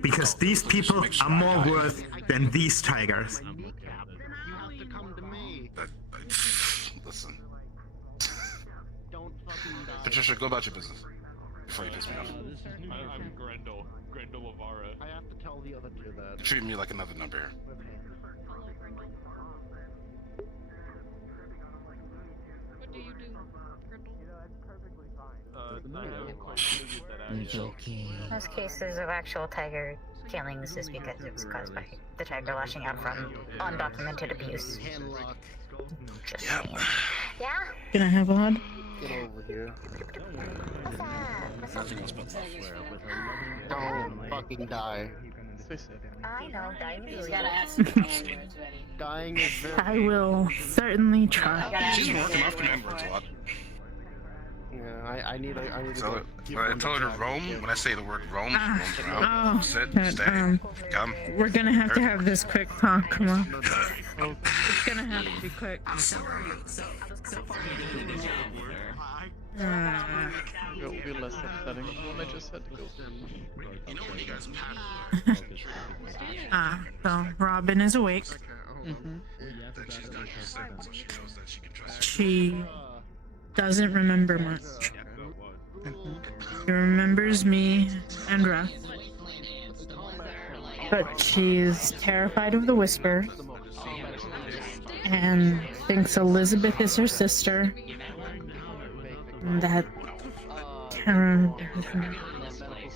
Because these people are more worth than these tigers. Listen. Patricia, go about your business before you piss me off. I'm Grendel Lavara. I have to tell the other two that. You're treating me like another number here. What do you do, Most cases of actual tiger killings is because it was caused by the tiger lashing out from undocumented abuse. Just saying. Yeah? Can I have a hug? Get over here. Don't fucking die. I know, dying is gotta ask Dying is very... I will certainly try. She's been working off command words a lot. Yeah, I need to So, when I told her to roam, when I say the word roam, she roams around. Oh, Sit, that, stay, come. we're gonna have to have this quick talk, come on. It's gonna have to be quick. It will be less upsetting when I just had to go. So Robin is awake. She doesn't remember much. She remembers me and Russ. But she's terrified of the Whisper and thinks Elizabeth is her sister. And that the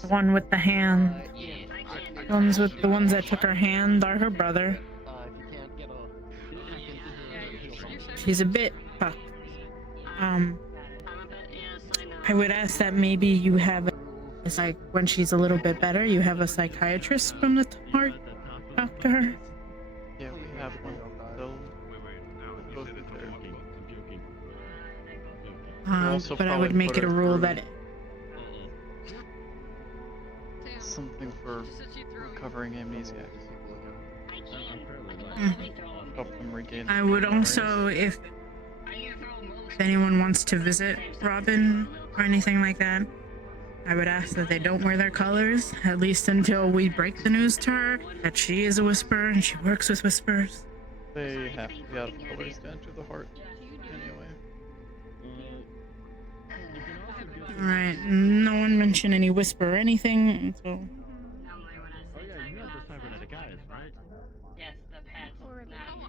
one with the hand. The ones that took her hand are her brother. She's a bit fucked. I would ask that maybe you have it's like when she's a little bit better, you have a psychiatrist from the heart talk to her. Yeah, we have one. They'll go through therapy. But I would make it a rule that something for recovering amnesiacs. Help them regain. I would also, if anyone wants to visit Robin or anything like that, I would ask that they don't wear their colors, at least until we break the news to her that she is a Whisperer and she works with Whispers. They have to be out of colors down to the heart, anyway. Alright, no one mentioned any Whisper or anything, so...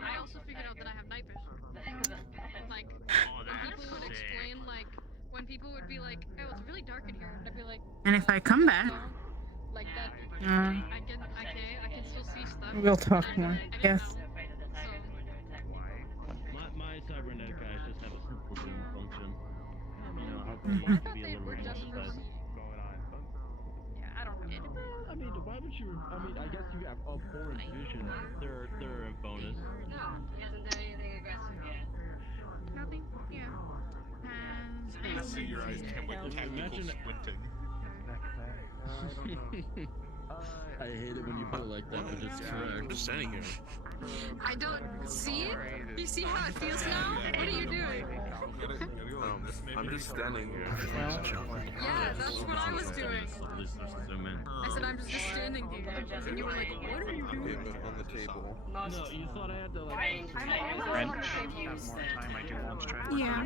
I also figured out that I have night vision. Like, people would explain, like, when people would be like, oh, it's really dark in here, I'd be like... And if I come back... Like that, Uh, I can still see stuff. we'll talk more, yes. My cybernetic eyes just have a simple dream function. You know, how Mhm. come to be a little bit more precise going on. Yeah, I don't get it. I mean, why would you? I mean, I guess you have abhorrent vision. They're a bonus. No, he hasn't done anything aggressive yet. Nothing? Yeah. See your eyes can with tactical Imagine- squinting. I hate it when you put it like that, but it's correct. I'm just standing here. I don't see it. You see how it feels now? What are you doing? I'm just standing here. Yeah, that's what I was doing. I said I'm just standing here, and you were like, "What are you doing?" On the table. No, you thought I had to like French. Yeah.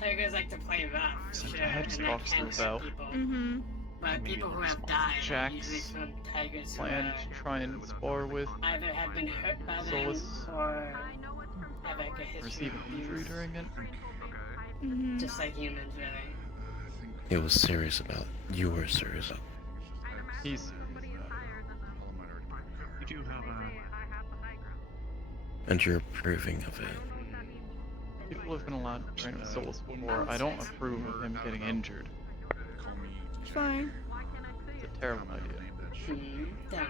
Tigers like to play rough. Some Sure, Jax and that talks can hurt about people. Mm-hmm. But people who have died are Jax usually from tigers who plan to try and spar with either have been hurt by them Solus, or have like a history receive of an injury abuse. during it. Mm-hmm. Just like humans, really. He was serious about it. You were serious about it. He's You do have a. And you're approving of it. people have been allowed to train with Solus before. I don't approve of him getting injured. Fine. It's a terrible idea. Damn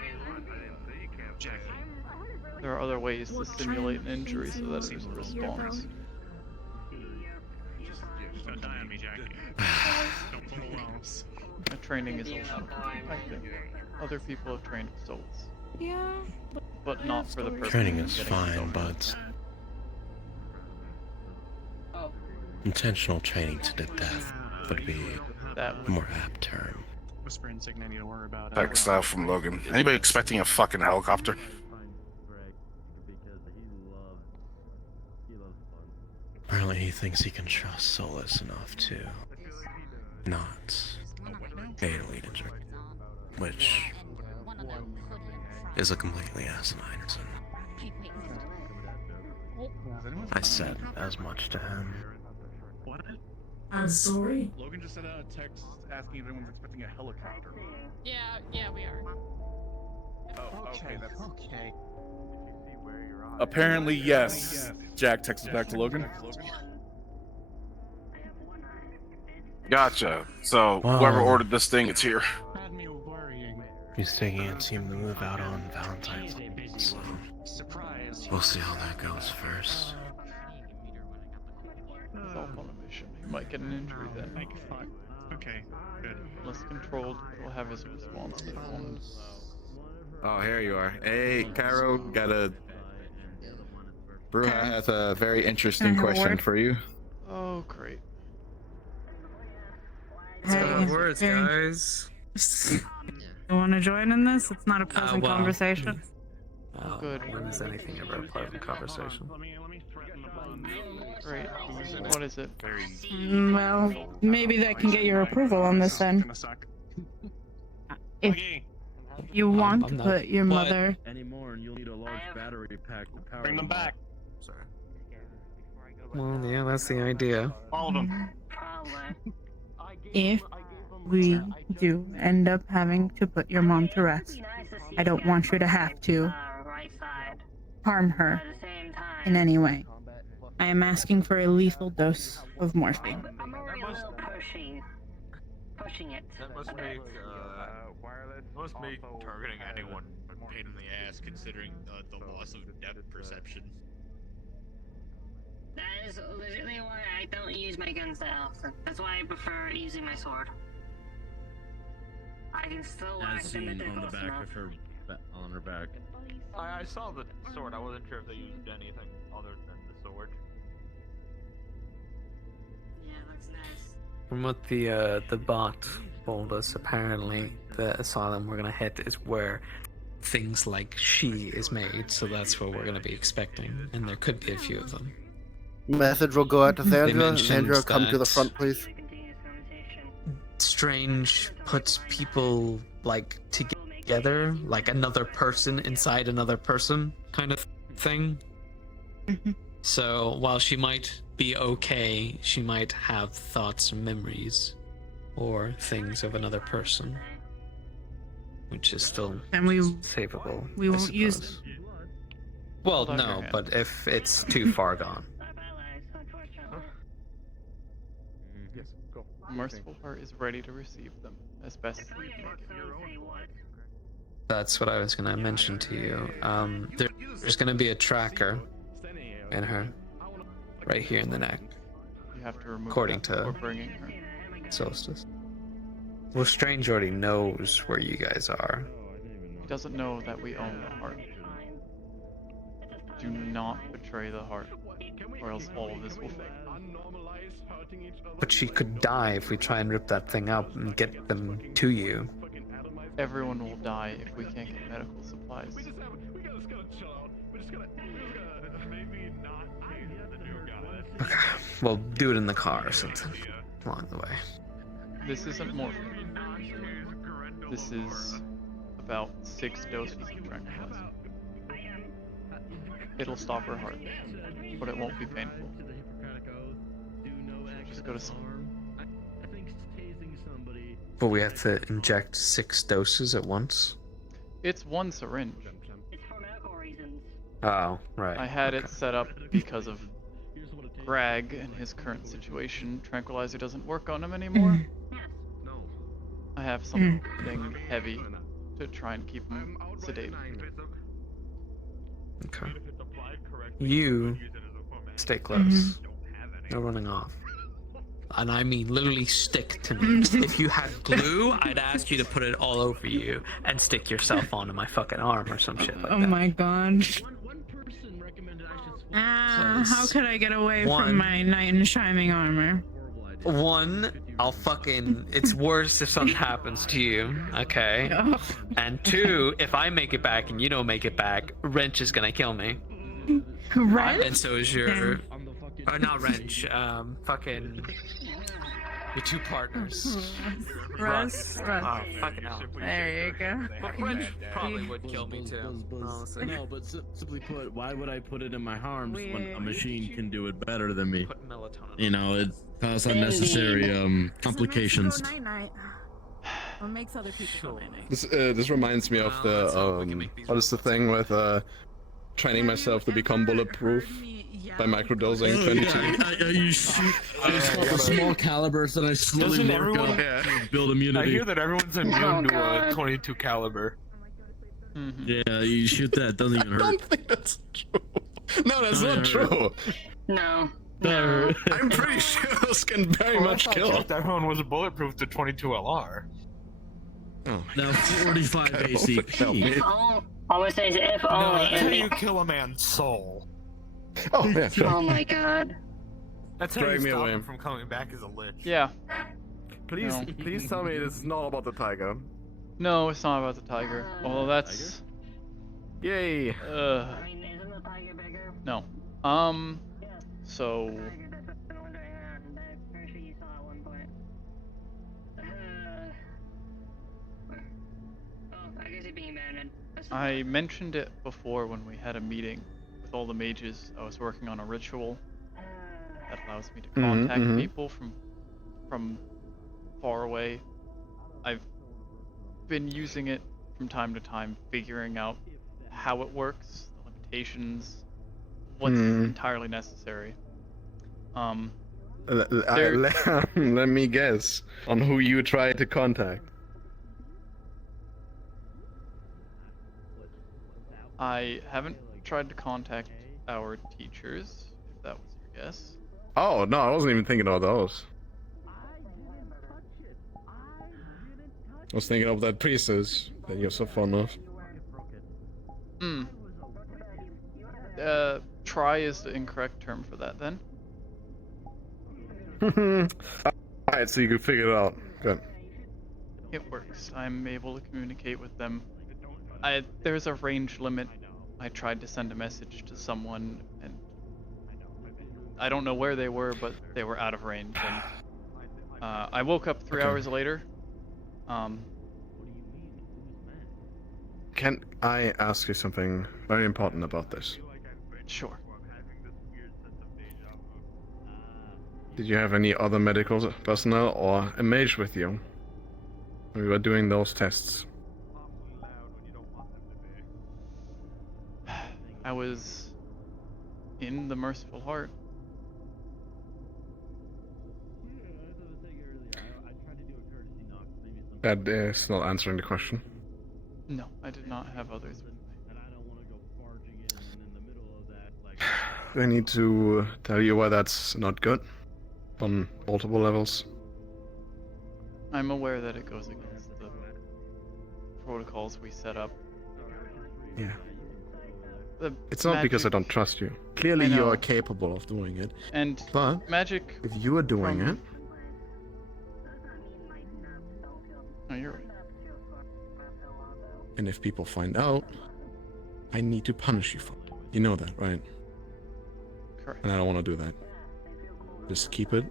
There are other ways to simulate an injury so that it is a response. Don't die on me, Jackie. Don't pull walls. My training is allowed. I think other people have trained with Solus, Yeah. but not for the purpose Training of is getting fine, Solus. but intentional training to the death would be That a more apt term. Whisper insignia, need to worry about it. Tech stuff from Logan. Anybody expecting a fucking helicopter? Apparently he thinks he can trust Solus enough to not fatally injure, which is a completely asinine reason. I said as much to him. What? I'm sorry? Logan just sent out a text asking if anyone's expecting a helicopter. Yeah, we are. Oh, okay, that's okay. Apparently, yes. Jack texts back to Logan. Gotcha. So whoever ordered this thing, it's here. Had me worrying. He's taking a team to move out on Valentine's Day, so Surprise. we'll see how that goes first. He's off on a mission. He might get an injury then. Okay, good. Less controlled, he'll have his response to the wounds. Oh, here you are. Hey, Cairo, got a... Bruja has a very interesting Can I have a question word? for you. Oh, great. Some words, guys. You want to join in this? It's not a pleasant well. conversation. Good. When is anything ever a pleasant conversation? Great. What is it? Well, maybe that can get your approval on this then. If you want to put your mother. Anymore, and you'll need a large battery pack to power Bring them back. Sorry. Well, yeah, that's the idea. All of them. If we do end up having to put your mom to rest, I don't want you to have to harm her in any way. I am asking for a lethal dose of morphine. That must make targeting anyone a pain in the ass, considering the loss of depth perception. That is literally why I don't use my guns that often. That's why I prefer using my sword. I can still whack As them seen if they're on the close back enough. of her, on her back. I saw the sword. I wasn't sure if they used anything other than the sword. Yeah, looks nice. From what the bot told us, apparently the asylum we're gonna hit is where things like she is made, so that's what we're gonna be expecting, and there could be a few of them. Message will go out to They Sandra. mentioned Sandra, come to the that- front, please. Strange puts people like together, like another person inside another person, kind of thing. So while she might be okay, she might have thoughts and memories or things of another person, which is still And we savable. we I won't use suppose. Well, Hold out your no, hand. but if it's too far gone. Yes, go. Merciful Heart is ready to receive them as best as we can. That's what I was gonna mention to you. There's gonna be a tracker in her, right here in the neck, You have to remove according that before to bringing her. Solstice. Well, Strange already knows where you guys are. He doesn't know that we own the heart. Do not betray the heart, or else all of this will fail. But she could die if we try and rip that thing up and get them to you. Everyone will die if we can't get medical supplies. Okay, well, do it in the car or something along the way. This isn't morphine. This is about 6 doses of tranquilizer. It'll stop her heart, but it won't be painful. Just go to sleep. But we have to inject 6 doses at once? It's 1 syringe. Oh, right. I had it set up because of Greg and his current situation. Tranquilizer doesn't work on him anymore. I have something heavy to try and keep him sedated. Okay. You stay close. No running off. And I mean literally stick to me. If you had glue, I'd ask you to put it all over you and stick yourself onto my fucking arm or some shit like that. Oh my god. How could I get away from my knight in shining armor? 1, I'll fucking... It's worse if something happens to you, okay? And 2, if I make it back and you don't make it back, Wrench is gonna kill me. Wrench? And so is your... Or not Wrench, fucking... Your 2 partners. Russ. Oh, fucking hell. There you go. But Wrench probably would kill me too, honestly. No, but simply put, why would I put it in my arms when a machine can do it better than me? Put melatonin. You know, it causes unnecessary complications. What makes other people go night-night? This reminds me of the what is the thing with training myself to become bulletproof by microdosing 22. I just got the small calibers and I slowly work up to build immunity. I hear that everyone's immune to a 22 caliber. Yeah, you shoot that, doesn't even hurt. I don't think that's true. No, that's not true. No. No. I'm pretty sure those can very much kill. Everyone was bulletproof to 22 LR. Oh, now 45 ACP. Always says if No, only. that's how you kill a man's soul. Oh, yeah, sure. Oh my god. That's how Drag you me stop away. him from coming back as a lich. Yeah. Please, please tell me this is not about the tiger. No, it's not about the tiger. Well, that's... Yay! No. So... I mentioned it before when we had a meeting with all the mages. I was working on a ritual that allows me to contact people from far away. I've been using it from time to time, figuring out how it works, the limitations, what's entirely necessary. Let me guess on who you tried to contact. I haven't tried to contact our teachers, if that was your guess. Oh, no, I wasn't even thinking about those. I was thinking of that priestess that you're so fond of. Try is the incorrect term for that, then. Alright, so you could figure it out. Good. It works. I'm able to communicate with them. There's a range limit. I tried to send a message to someone, and I don't know where they were, but they were out of range. And I woke up 3 hours later. Can I ask you something very important about this? Sure. Did you have any other medical personnel or a mage with you when we were doing those tests? I was in the Merciful Heart. That is not answering the question. No, I did not have others with me. I need to tell you why that's not good on multiple levels. I'm aware that it goes against the protocols we set up. Yeah. The It's not because I magic- don't trust you. Clearly, I you know. are capable of doing it. And but magic. if you are doing from- it, Oh, you're right. and if people find out, I need to punish you for it. You know that, right? Correct. And I don't want to do that. Just keep it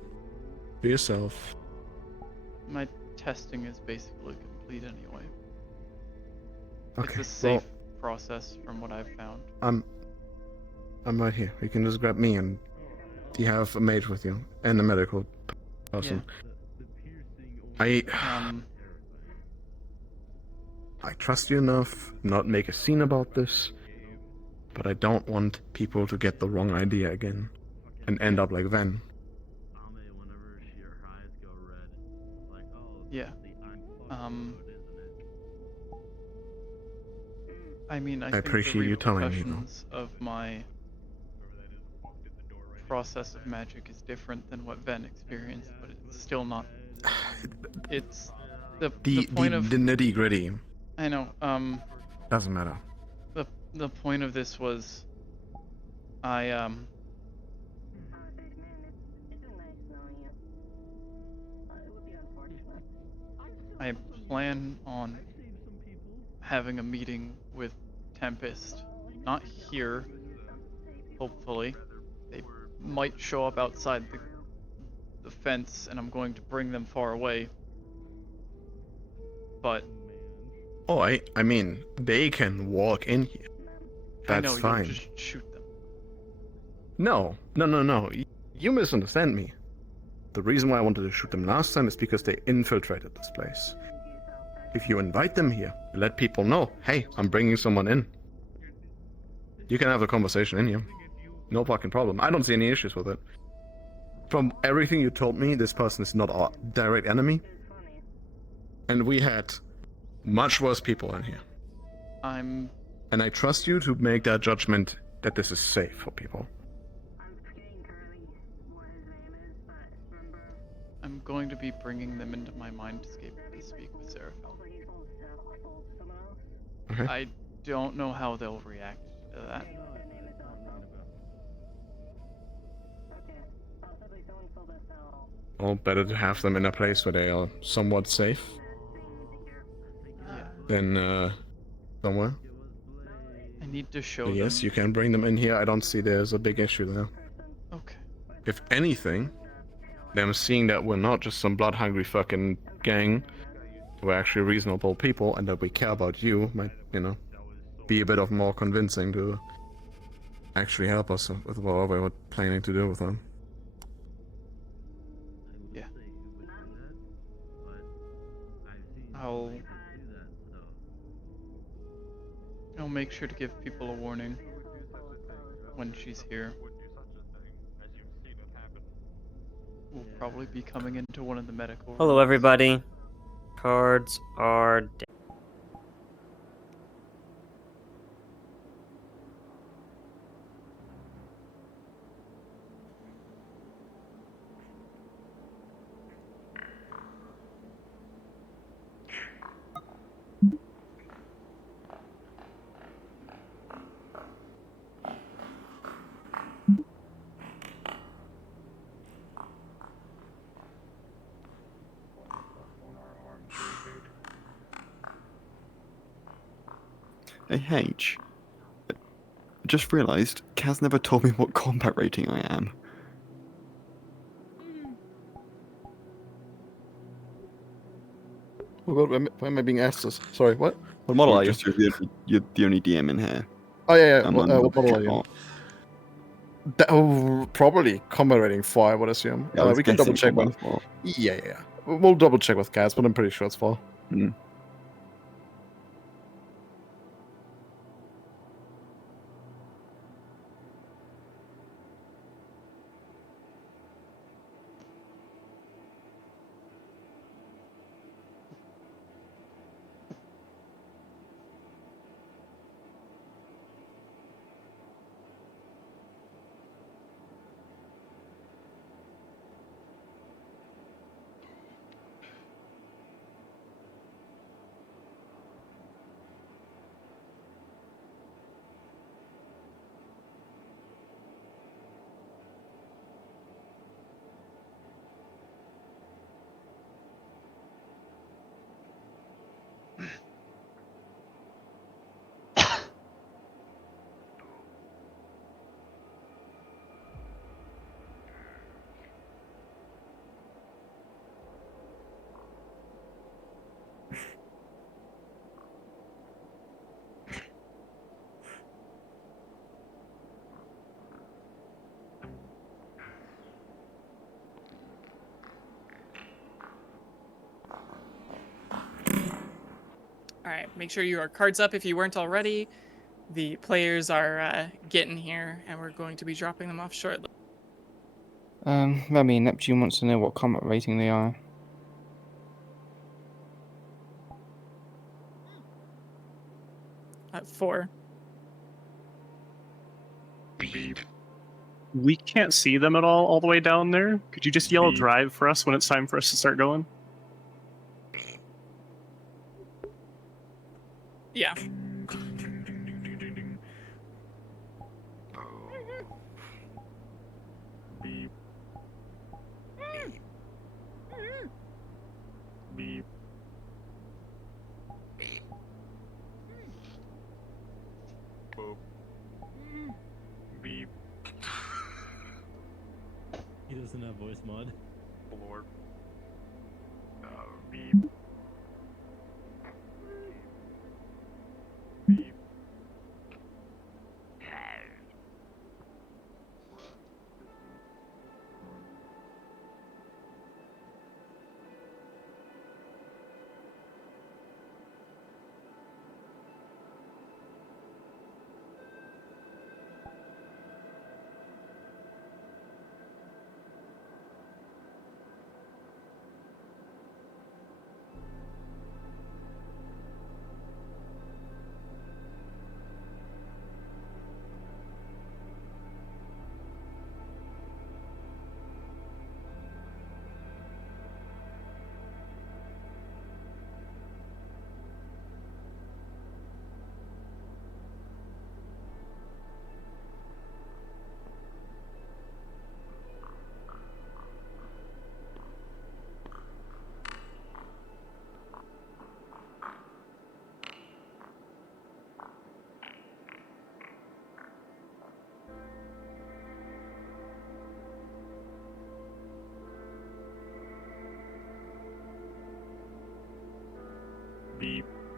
for yourself. My testing is basically complete anyway. Okay. It's a safe process from what I've found. I'm right here. You can just grab me, and you have a mage with you and a medical person. I trust you enough, not make a scene about this, but I don't want people to get the wrong idea again and end up like Ven. Yeah. I mean, I think appreciate the you telling me, though. repercussions of my process of magic is different than what Ven experienced, but it's still not. It's the point of the nitty gritty. I know. Doesn't matter. The point of this was, I plan on having a meeting with Tempest. Not here, hopefully. They might show up outside the fence, and I'm going to bring them far away. But Oh, I mean, they can walk in here. That's I know fine. you'll just shoot them. No. You misunderstand me. The reason why I wanted to shoot them last time is because they infiltrated this place. If you invite them here, let people know, hey, I'm bringing someone in. You can have a conversation in here. No fucking problem. I don't see any issues with it. From everything you told me, this person is not our direct enemy. And we had much worse people in here. And I trust you to make that judgment that this is safe for people. I'm going to be bringing them into my mindscape to speak with Seraphel. Okay. I don't know how they'll react to that. Well, better to have them in a place where they are somewhat safe than somewhere. I need to show But yes, them. you can bring them in here. I don't see there's a big issue there. Okay. If anything, them seeing that we're not just some blood-hungry fucking gang, we're actually reasonable people, and that we care about you, might, be a bit of more convincing to actually help us with what we were planning to do with them. Yeah. I'll make sure to give people a warning when she's here. We'll probably be coming into one of the medical Hello, rooms. everybody. Cards are down. Hey, H. I just realised Kaz never told me what combat rating I am. Oh god, why am I being asked this? Sorry, what? What model are you? You're the only DM in here. Oh yeah. I'm What not model are you? Probably combat rating 4, I would assume. Yeah, I was We can double guessing check with. combat 4. Yeah. We'll double check with Kaz, but I'm pretty sure it's 4. Alright, make sure your cards up if you weren't already. The players are getting here, and we're going to be dropping them off shortly. I mean, Neptune wants to know what combat rating they are. At 4. We can't see them at all the way down there. Could you just yell drive for us when it's time for us to start going? Yeah. He doesn't have voice mod. Lord. Beep. Beep. Beep.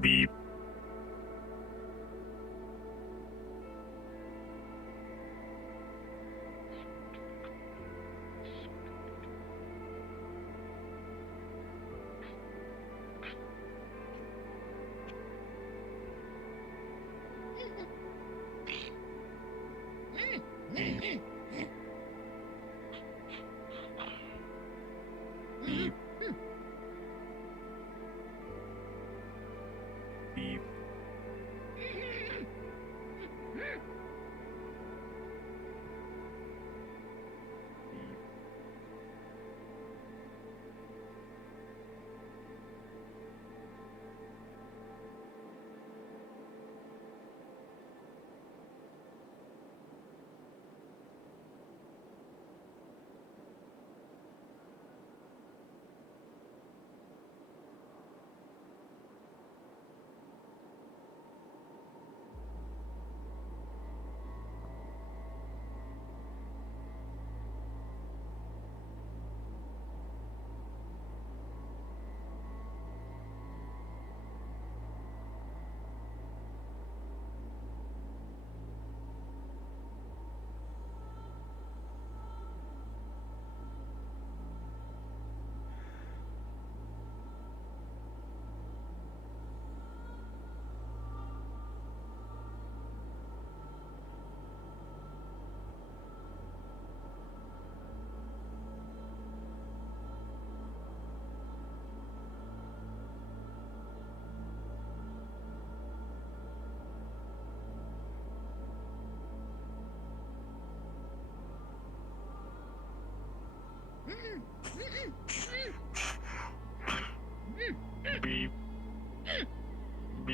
Beep.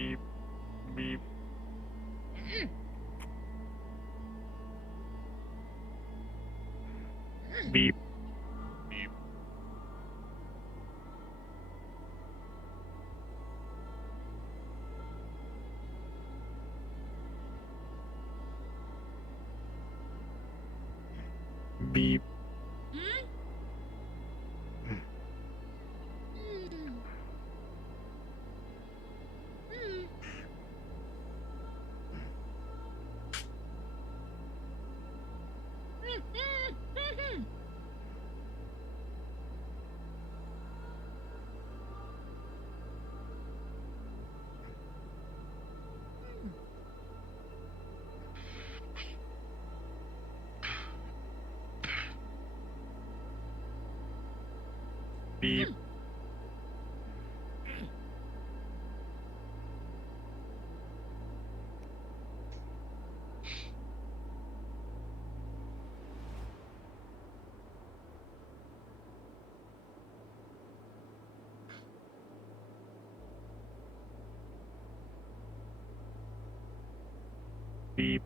Beep. Beep. Beep. Beep. Beep. Beep. Beep. Beep.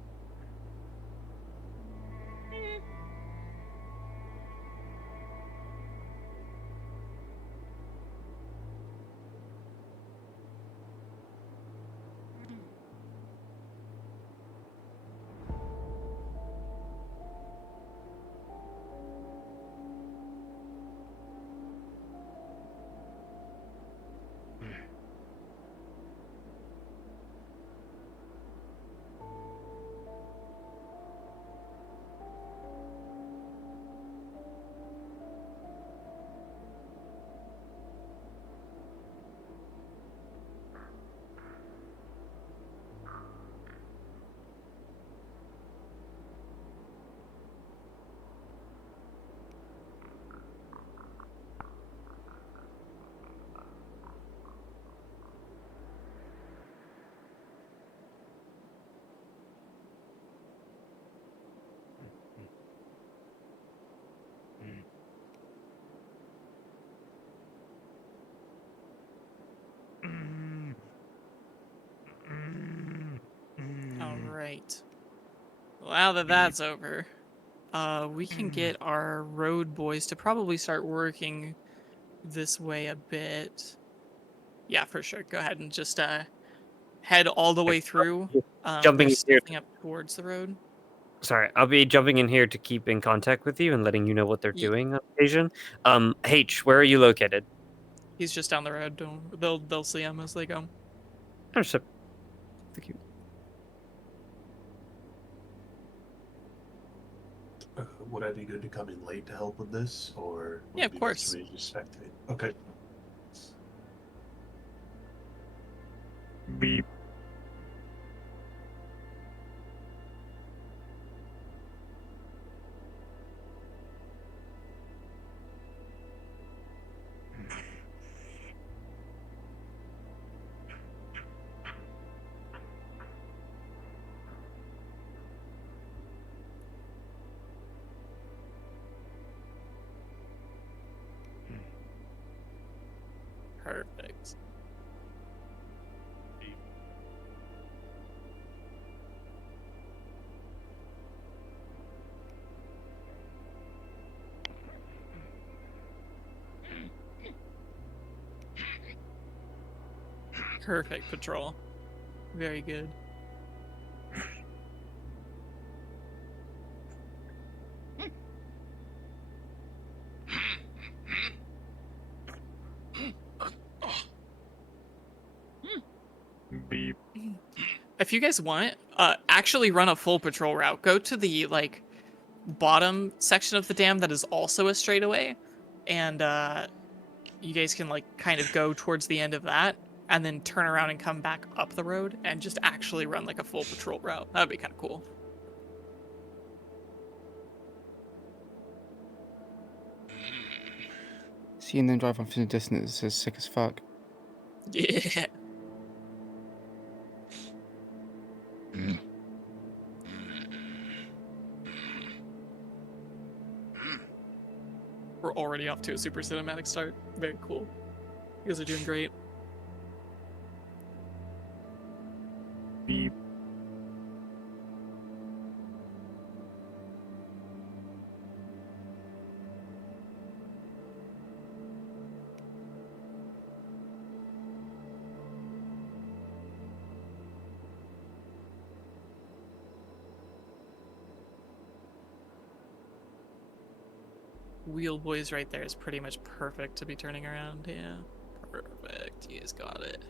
All right. Well, now that that's over, we can get our road boys to probably start working this way a bit. Yeah, for sure. Go ahead and just head all the way through. Jumping They're in here. stepping up towards the road. Sorry, I'll be jumping in here to keep in contact with you and letting you know what they're doing on occasion. H, where are you located? He's just down the road. They'll see him as they go. Understood. Thank you. Would I be good to come in late to help with this, or would Yeah, it of be course. best for me to just spectate? Okay. Beep. Perfect. Perfect patrol. Very good. Beep. If you guys want, actually run a full patrol route. Go to the like bottom section of the dam that is also a straightaway, and you guys can like kind of go towards the end of that, and then turn around and come back up the road, and just actually run like a full patrol route. That'd be kind of cool. Seeing them drive off in the distance is sick as fuck. Yeah. We're already off to a super cinematic start. Very cool. You guys are doing great. Beep. Wheel boys right there is pretty much perfect to be turning around. Yeah. Perfect. You guys got it.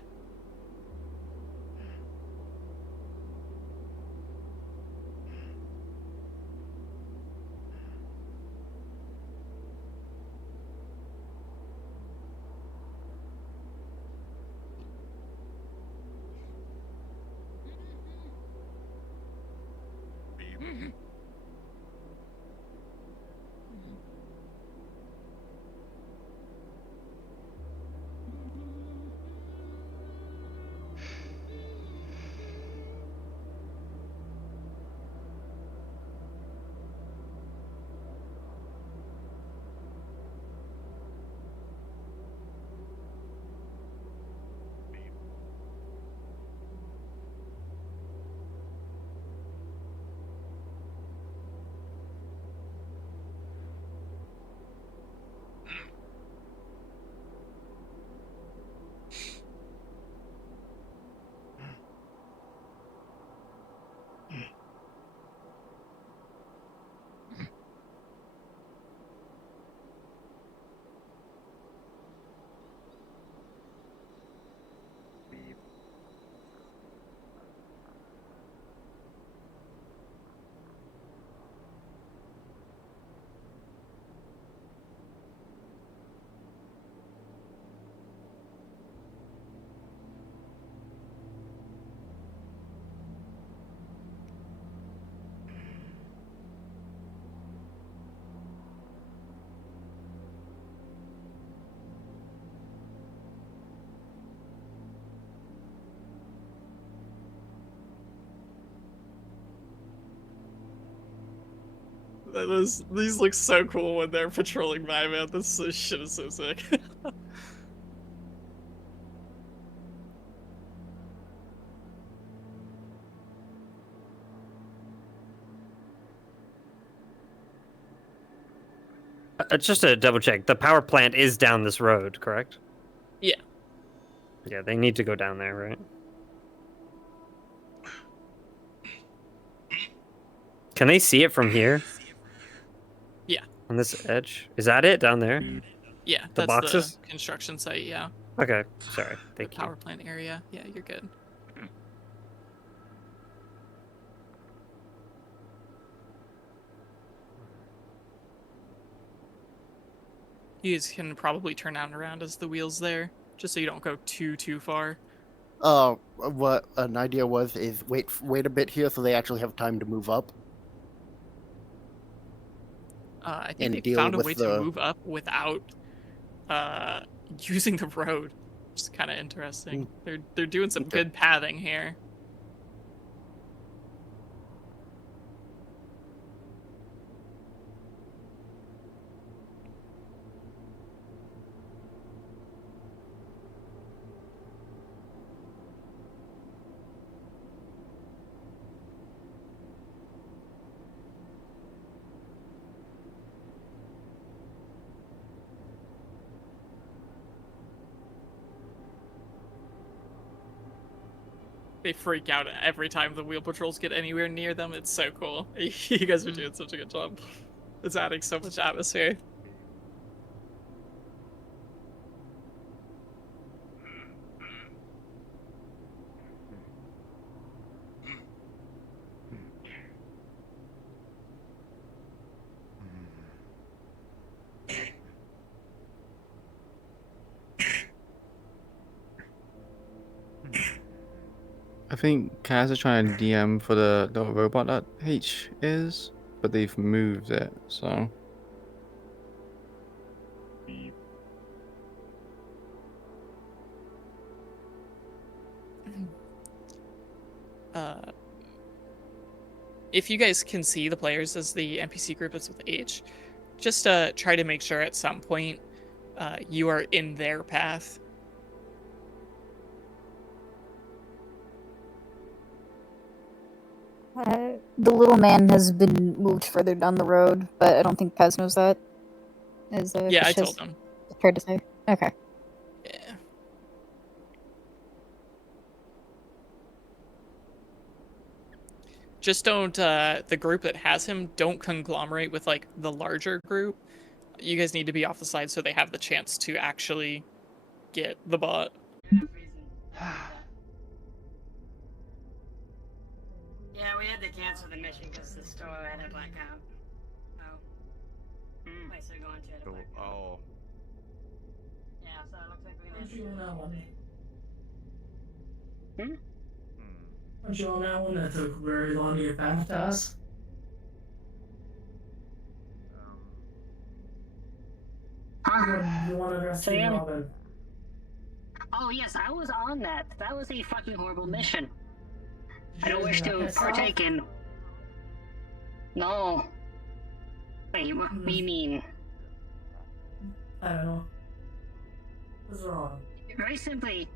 These look so cool when they're patrolling by, man. This shit is so sick. Just to double check, the power plant is down this road, correct? Yeah. Yeah, they need to go down there, right? Can they see it from here? Yeah. On this edge? Is that it down there? Yeah, The that's boxes? the construction site, yeah. Okay, sorry. Thank the you. power plant area. Yeah, you're good. You guys can probably turn out and around as the wheel's there, just so you don't go too far. What an idea was is wait a bit here so they actually have time to move up. I think And they deal found a with way the- to move up without using the road, which is kind of interesting. They're doing some good pathing here. They freak out every time the wheel patrols get anywhere near them. It's so cool. You guys are doing such a good job. It's adding so much atmosphere. I think Kaz is trying to DM for the little robot that H is, but they've moved it, so. If you guys can see the players as the NPC group is with H, just try to make sure at some point you are in their path. The little man has been moved further down the road, but I don't think Pez knows that. Yeah, I told him. Tried to say. Okay. Yeah. Just don't, the group that has him, don't conglomerate with, like, the larger group. You guys need to be off the side so they have the chance to actually get the bot. Yeah, we had to cancel the mission because the store had a blackout. Oh. Wait, so going to the blackout. Oh. Yeah, so it looks like we're gonna do that one. Aren't you on that one that took very long to get back to us? You want to rescue Sam? Robin? Oh yes, I was on that. That was a fucking horrible mission. I don't you wish get to pissed off? partake in. No. Wait, what do you mean? I don't know. What's wrong? Very simply,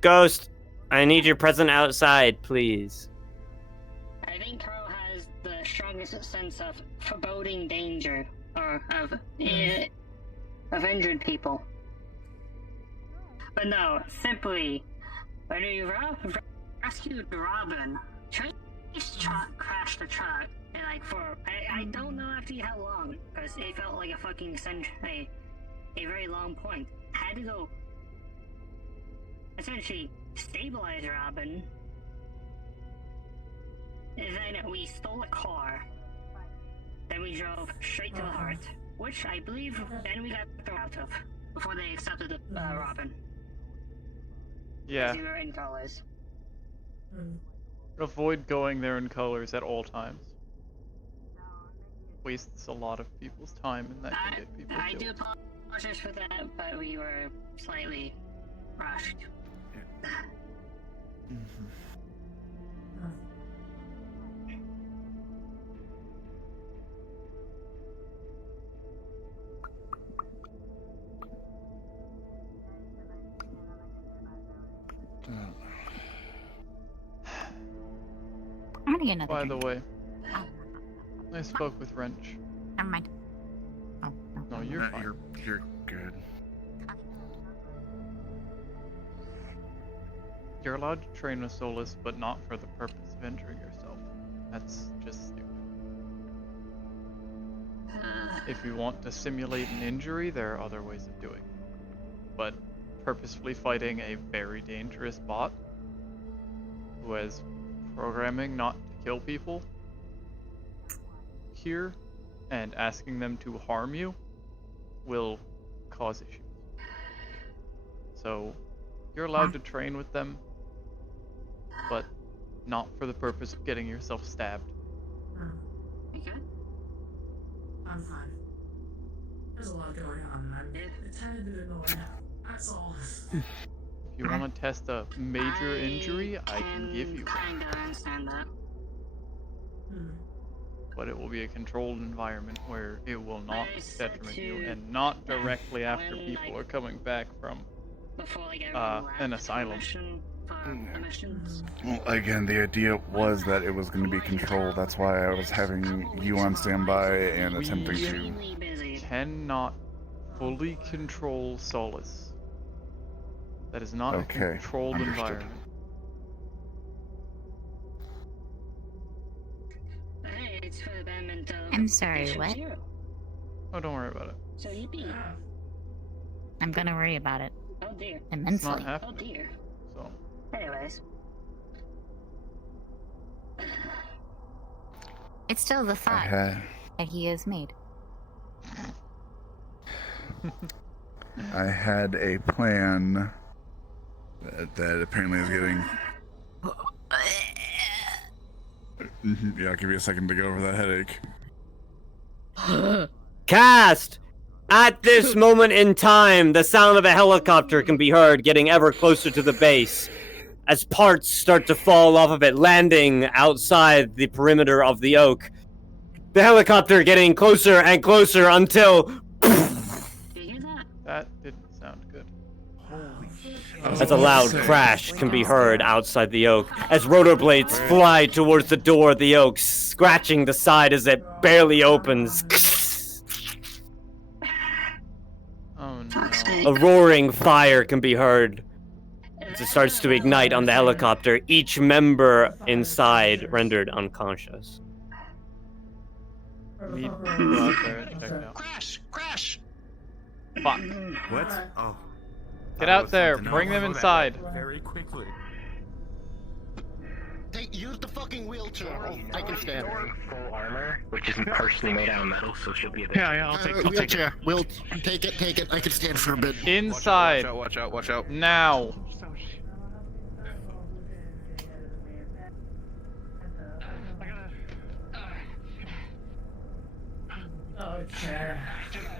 Ghost, I need your present outside, please. I think Carl has the strongest sense of foreboding danger, or of injured people. But no, simply, when we rescued Robin, Trace crashed the truck, and like for I don't know actually how long, because it felt like a fucking century, a very long point. Had to go essentially stabilize Robin. And then we stole a car. Then we drove straight to the heart, which I believe then we got thrown out of before they accepted the Robin. Yeah. We were in colors. Avoid going there in colors at all times. Wastes a lot of people's time, and that can get people I killed. do apologize for that, but we were slightly rushed. I'm gonna get another By drink. the way, I spoke with Wrench. Never mind. Oh, no. No, you're fine. You're good. You're allowed to train with Solus, but not for the purpose of injuring yourself. That's just stupid. If you want to simulate an injury, there are other ways of doing it. But purposefully fighting a very dangerous bot who has programming not to kill people here and asking them to harm you will cause issues. So you're allowed to train with them, but not for the purpose of getting yourself stabbed. Okay. I'm fine. There's a lot going on, and it's kind of annoying. That's all. If you want to test a major injury, I can give you Kinda understand that. but it will be a controlled environment where it will not detriment you and not directly after people are coming back from an asylum. Well, again, the idea was that it was going to be controlled. That's why I was having you on standby and attempting to. Cannot fully control Solus. That is not a controlled environment. I'm sorry, what? Oh, don't worry about it. So yippee. I'm gonna worry about it. Oh dear. Immensely. It's not Oh dear. So. Anyways. It's still the thought that he has made. I had a plan that apparently is getting. Yeah, I'll give you a second to go over that headache. Cast! At this moment in time, the sound of a helicopter can be heard getting ever closer to the base as parts start to fall off of it, landing outside the perimeter of the oak. The helicopter getting closer and closer until... That didn't sound good. As a loud crash can be heard outside the oak, as rotor blades fly towards the door of the oak, scratching the side as it barely opens. Oh no. A roaring fire can be heard as it starts to ignite on the helicopter, each member inside rendered unconscious. We go out there and check it out. Crash! Fuck. What? Oh. Get out there, bring them inside. Very quickly. Use the fucking wheelchair. I can stand. Full armor, which isn't partially made out of metal, so she'll be a bit. Yeah, I'll take it. Wheelchair. We'll take it. I can stand for a bit. Inside. Watch out. Now. Okay.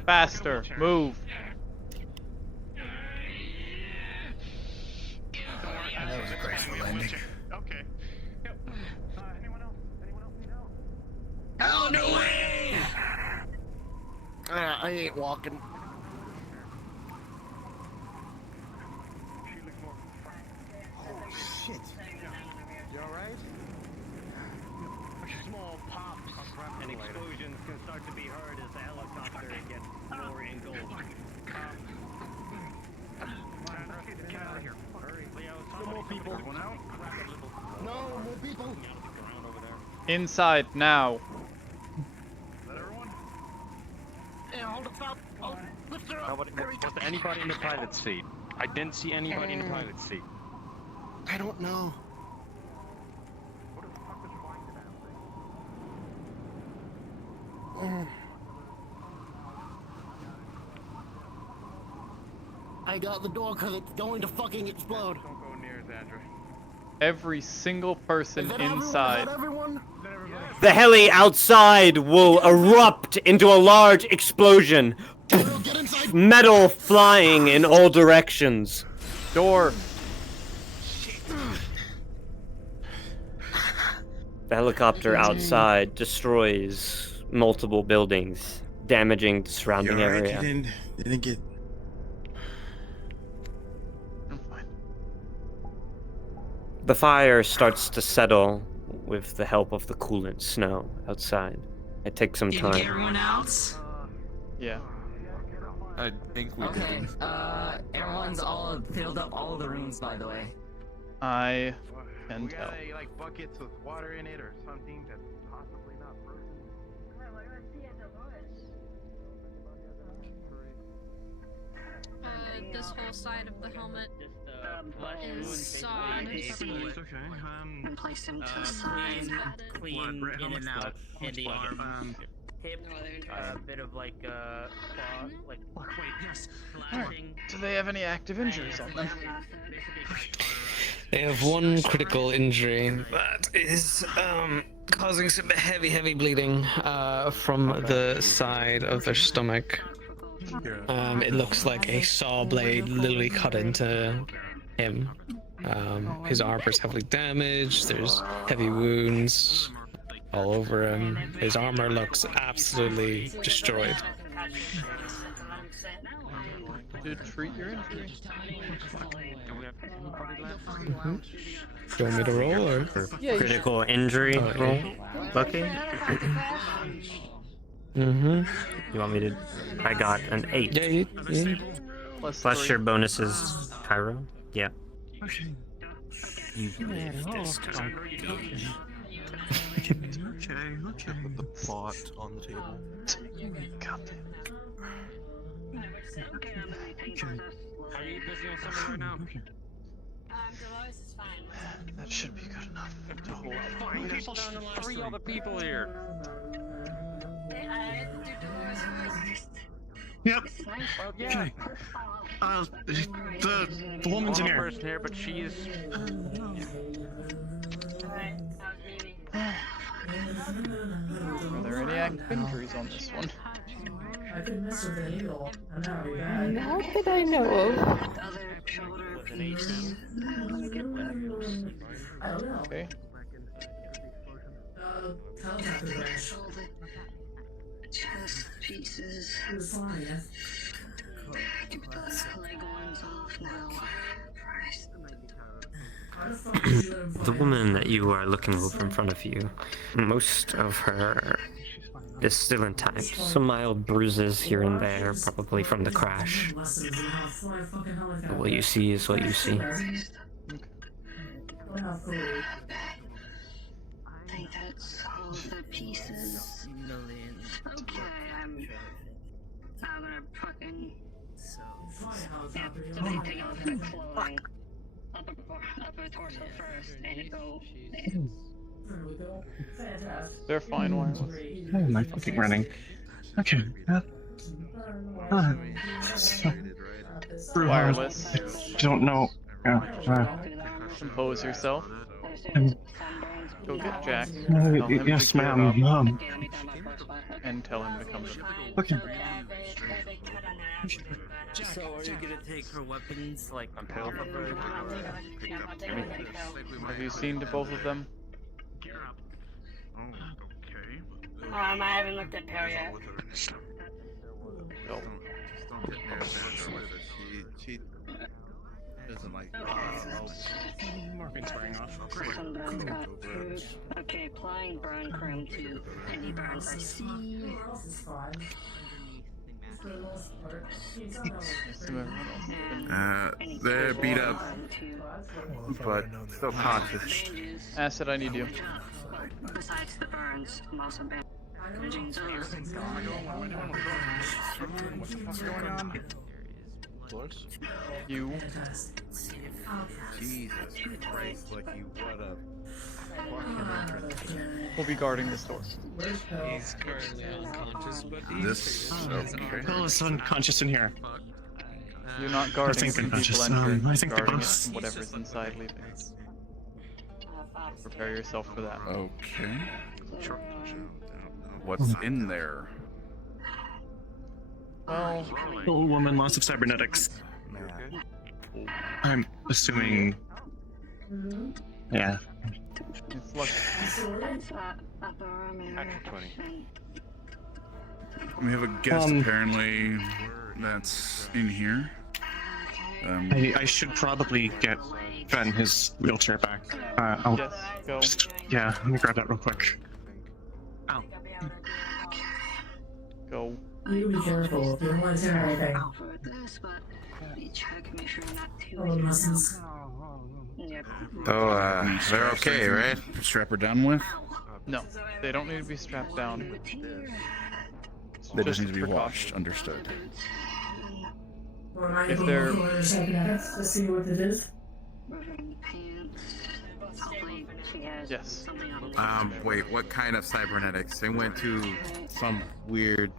Faster. Move. That was a graceful landing. Okay. Oh, no way! I ain't walking. Oh shit. You alright? Small pops and explosions can start to be heard as the helicopter gets lower in gold. More people. No, more people. Inside now. Is that everyone? Yeah, hold it up. Oh, lift her up. Was there anybody in the pilot seat? I didn't see anybody in the pilot seat. I don't know. I got the door because it's going to fucking explode. Don't go near it, Andrew. Every single person inside. The heli outside will erupt into a large explosion. Metal flying in all directions. Door. The helicopter outside destroys multiple buildings, damaging the surrounding area. Didn't get. The fire starts to settle with the help of the coolant snow outside. It takes some Did you get time. everyone else? Yeah. I think we Okay. did. Everyone's all filled up all the rooms, by the way. I can tell. Like buckets with water in it or something that's possibly not frozen. This whole side of the helmet is sawed. And place him to the side. Clean in and out in the arm. Hip, a bit of like claw, like slashing. Do they have any active injuries on them? They have one critical injury that is causing some heavy bleeding from the side of their stomach. It looks like a saw blade literally cut into him. His armor is heavily damaged. There's heavy wounds all over him. His armor looks absolutely destroyed. To treat your injury. Do you want me to roll or? Critical injury roll? Lucky? You want me to? I got an 8. Yeah. Plus your bonuses, Cairo. Yeah. Okay. You live this time. Okay. Put the plot on the table. God damn. Are you busy on something right now? That should be good enough to hold. People, 3 other people here. Yep. Well, yeah. Okay. The woman's in One here. person here, but she's. Are there any active injuries on this one? I could mess with the needle, and that would be bad. Not that I know of. I don't know. Okay. Telepath device. Chest pieces. It was fine, yeah. Get the leg ones off now. Christ. The woman that you are looking over in front of you, most of her is still intact. Some mild bruises here and there, probably from the crash. But what you see is what you see. I think that's all of the pieces. Okay, I'm gonna fucking. Yeah, somebody take off the clothing. Upper torso first, and go. They're fine wireless. How am I fucking running? Okay. Wireless. I don't know. Compose yourself. Go get Jack. Yes, ma'am. And tell him to come to me. Okay. So are you gonna take her weapons, like, off of her? Have you seen to both of them? I haven't looked at Perry yet. No. She doesn't like Morphine's wearing off. Some burns got food. Okay, applying burn cream to any burns I see. they're beat up, but still conscious. Acid, I need you. Besides the burns, I'm also bandaging those. What the fuck's going on? You. Jesus Christ, Lucky, what a We'll be guarding this door. He's currently unconscious, but This okay. Oh, it's unconscious in here. You're not guarding I from think people unconscious. entering, I think the guarding it boss. from whatever's inside leaving. Prepare yourself for that. Okay. What's in there? Well, Old woman, lots of cybernetics. I'm assuming. Yeah. it's lucky. We have a guest apparently that's in here. I should probably get Ben his wheelchair back. Yes, Go. Yeah, let me grab that real quick. Ow. Go. You be careful. You don't want to tear anything. For this, but we check, make sure not too Oh, lessons. Yep. Oh, they're okay, right? Strap her down with? No, they don't need to be strapped down. They just need to be washed. Understood. If they're Let's see what it is. yes. Wait, what kind of cybernetics? They went to some weird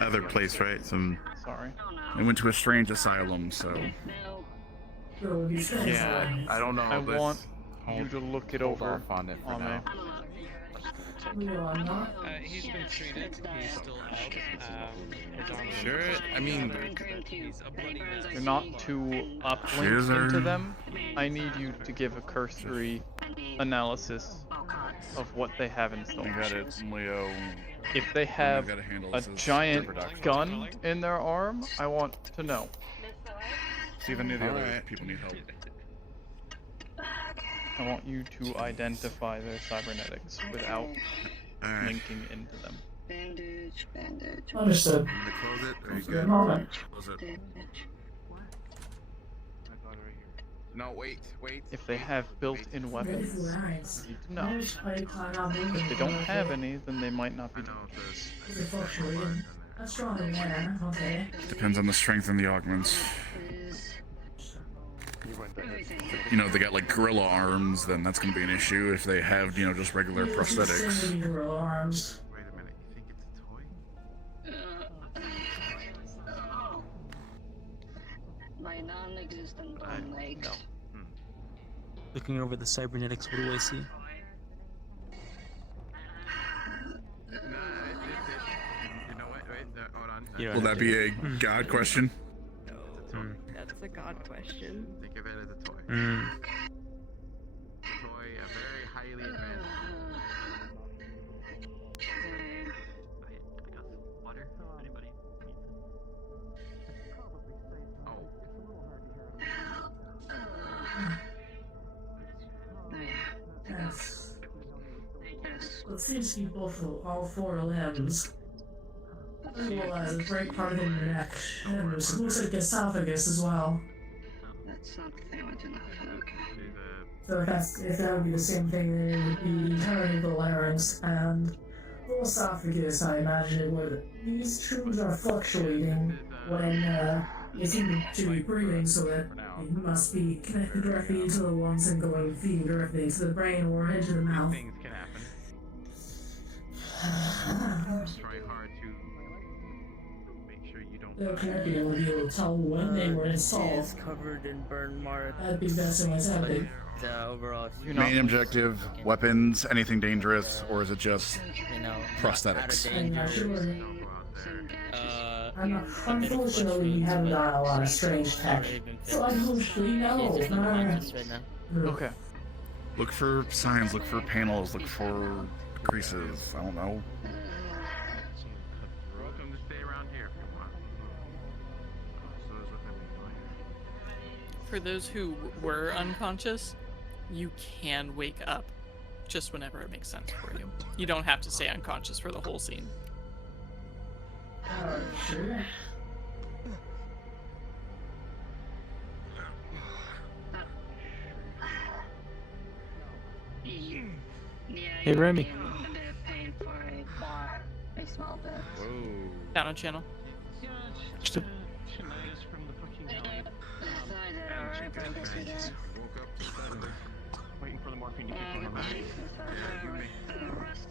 other place, right? Some. Sorry. They went to a strange asylum, so. Yeah, I don't know. I want you to look it over on it for now. He's been treated. He's still out. Sure. I mean, you're not too uplinked into them. I need you to give a cursory analysis of what they have in store. Leo. If they have a giant gun in their arm, I want to know. See if any of the other people need help. I want you to identify their cybernetics without linking into them. Bandage. Understood. Close it. There you Good go. moment. Close it. No, wait. If they have built-in weapons, you need to know. If they don't have any, then they might not be dangerous. That's strong in there. Okay. Depends on the strength and the augments. You know, if they got like gorilla arms, then that's going to be an issue. If they have, you know, just regular prosthetics. Wait a minute. You think it's a toy? My non-existent bone legs. Looking over the cybernetics, what do I see? You know what? Wait, hold on. Will that be a god question? That's a god question. Think of it as a toy. Toy, a very highly advanced. Water? Anybody? Yes. It seems to be all four limbs. As well as a great part of your neck. And it looks like esophagus as well. That's not damage enough. Okay. So if that would be the same thing, then it would be entirely the larynx and the esophagus. I imagine it would. These tubes are fluctuating when you seem to be breathing, so that it must be connected directly into the lungs and feeding directly into the brain or into the mouth. Things can happen. Try hard to make sure you don't. They'll connect you and be able to tell when they were installed. Is covered in burn marks. That'd be best in what's happening. Overall, Main objective, weapons, anything dangerous, or is it just prosthetics? Unfortunately, we haven't got a lot of strange tech. So unfortunately, no. Okay. Look for signs, look for panels, look for creases. I don't know. Welcome to stay around here if you want. For those who were unconscious, you can wake up just whenever it makes sense for you. You don't have to stay unconscious for the whole scene. Sure. Hey, Remy. Down on channel. Just a... Waiting for the morphine to kick in.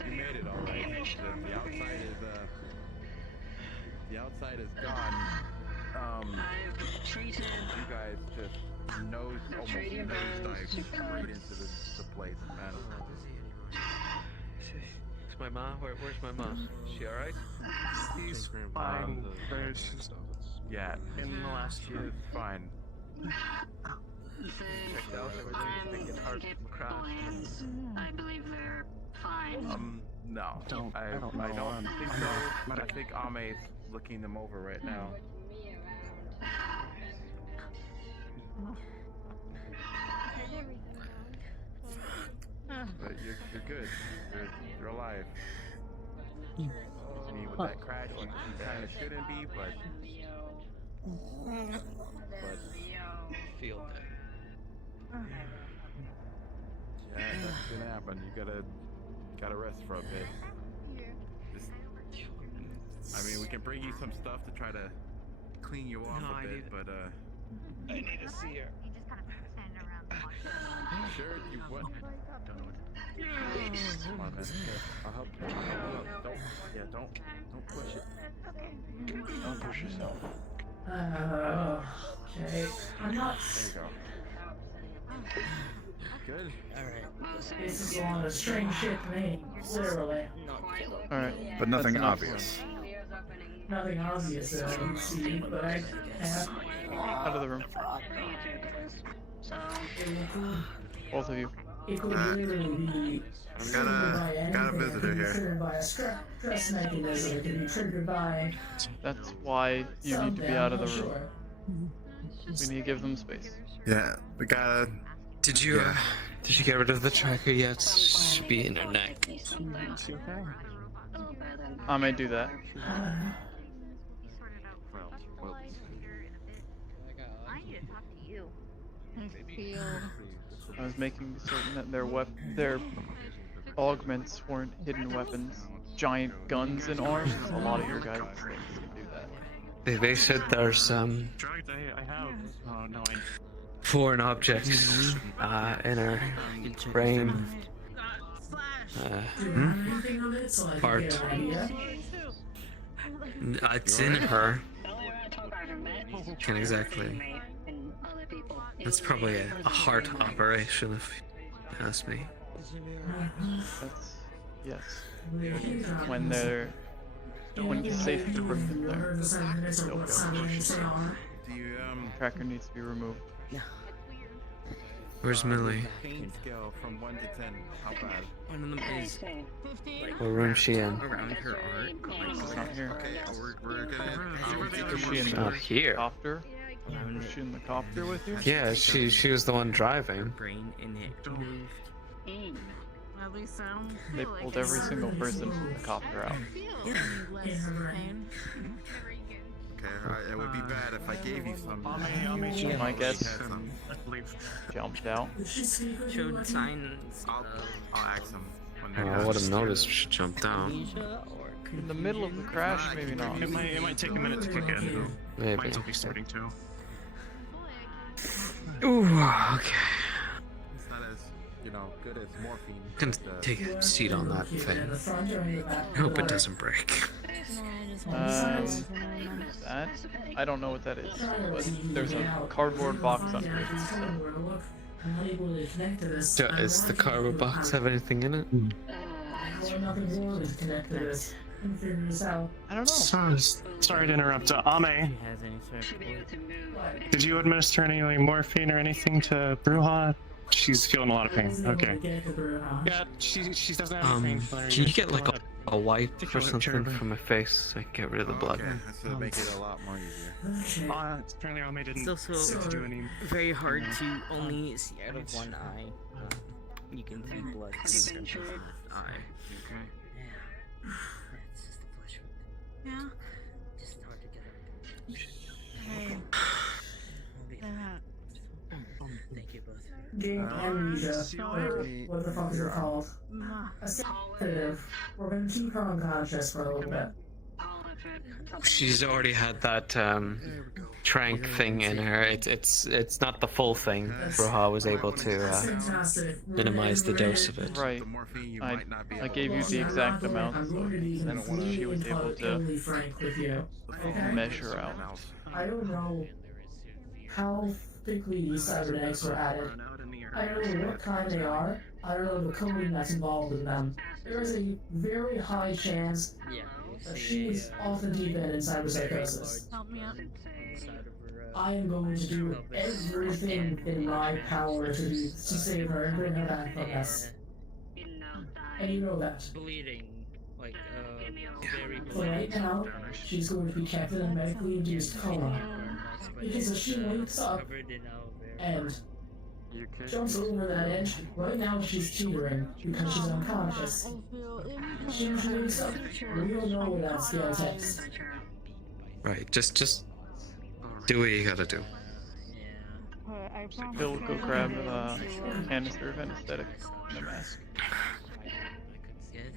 You made it all right. The outside is gone. You guys just almost nosedived straight into the place, man. Is my ma? Where's my ma? Is she alright? He's fine. There's Yeah, in the last year. fine. Checked out everything. Thinking heart from crash. I believe they're fine. No. I don't think so. I think Ame's looking them over right now. But you're good. You're alive. I mean, with that crash, you kind of shouldn't be, but feel that. yeah, that's gonna happen. You gotta rest for a bit. Just, I mean, we can bring you some stuff to try to clean you off a bit, but I need to see her. sure you what? Come on, man. Here, I'll help you. Don't push it. Don't push yourself. Okay. I'm not. There you go. Good. Alright. This is a lot of strange shit to me. Literally. Alright. But nothing that's enough. obvious. Nothing obvious that I can see, but I have. Out of the room. Both of you. It could literally be triggered by anything. Got a visitor It could be here. triggered by a stress mechanism. It could be triggered by. That's why you need to be out of the room. Sure. We need to give them space. Yeah, we gotta. Did you get rid of the tracker yet? Should be in her neck. I may do that. I was making certain that their augments weren't hidden weapons. Giant guns and arms. A lot of your guys' things can do that. They said there's I have. Oh no, foreign objects in her brain. Part. It's in her. Can't exactly. That's probably a heart operation, if you ask me. That's yes. When it's safe to bring them there, they'll go. Tracker needs to be removed. Where's Millie? Pain scale from 1 to 10. How bad? One of them is What room's she in? around her art. It's not here. Okay, we're gonna. Is she in Not the here. copter? Was she in the copter with you? Yeah, she was the one driving. Brain in it moved. At least I don't They feel like pulled it. every single person from the copter out. Less pain. Okay, it would be bad if I gave you some. My guess jumped out. Showed signs. I'll ask him. When Oh, they're I done. would have noticed she jumped out. In the middle of the crash, maybe not. It might take a minute to kick in. Maybe. Might be starting to. Ooh, okay. It's not as good as morphine. Can but, take a seat on that thing. Hope it doesn't break. That? I don't know what that is, but there's a cardboard box under it. So. Does the cardboard box have anything in it? I don't know. Sorry to interrupt. Ame, did you administer any morphine or anything to Bruja? She's feeling a lot of pain. Okay. Yeah, she doesn't have any pain. Can you get like a wipe or something from my face so I can get rid of the blood? Okay, this will make it a lot more easier. Apparently Ame didn't It's also do any. very hard to only see out of one eye. You can see blood coming from the eye. Okay. It's just a flesh wound. Yeah. Just hard to get Hey. Thank you both. Gain amnesia, or what the fuck is it called? A sedative. We're gonna keep her unconscious for a little bit. She's already had that trank thing in her. It's not the full thing. Roha was able to minimize the dose of it. Right. I gave you the exact amount, so she was able to measure out. I don't know how thickly these cybernetics are added. I don't know what kind they are. I don't know the coding that's involved in them. There is a very high chance that she is often deep in cyberpsychosis. Help me up. I am going to do everything in my power to save her and bring her back from this. And you know that. Bleeding, like very For right now, she's going to be kept in a medically induced coma. Because if she wakes up and jumps over that edge. Right now she's teetering because she's unconscious. She wakes up. We don't know where that scale text. Right, just do what you gotta do. Bill, go grab a canister of anesthetic and a mask.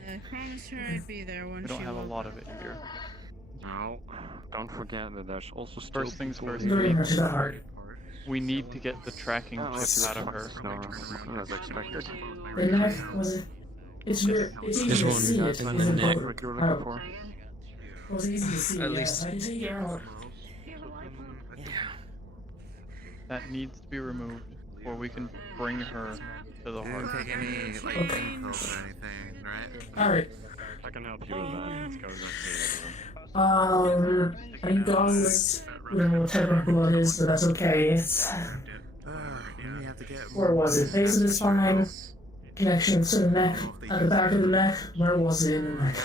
I promised her I'd be there when We don't she have a woke lot up. of it here. No, don't forget that there's also still First things people first, here. we need to get the tracking Oh, chip out of her. No, as expected. The neck was it? It's easy to see it. in the neck. It was easy to see. At Yeah. least- I can take it out. That needs to be removed, or we can bring her to the You heart. didn't take any like pain pills or anything, right? All right. I can help you with that. Let's go. I guess we don't know what type of blood is, but that's okay. It's You have to get. where was it? Base of the spine, connection to the neck, at the back of the neck. Where was it in the neck?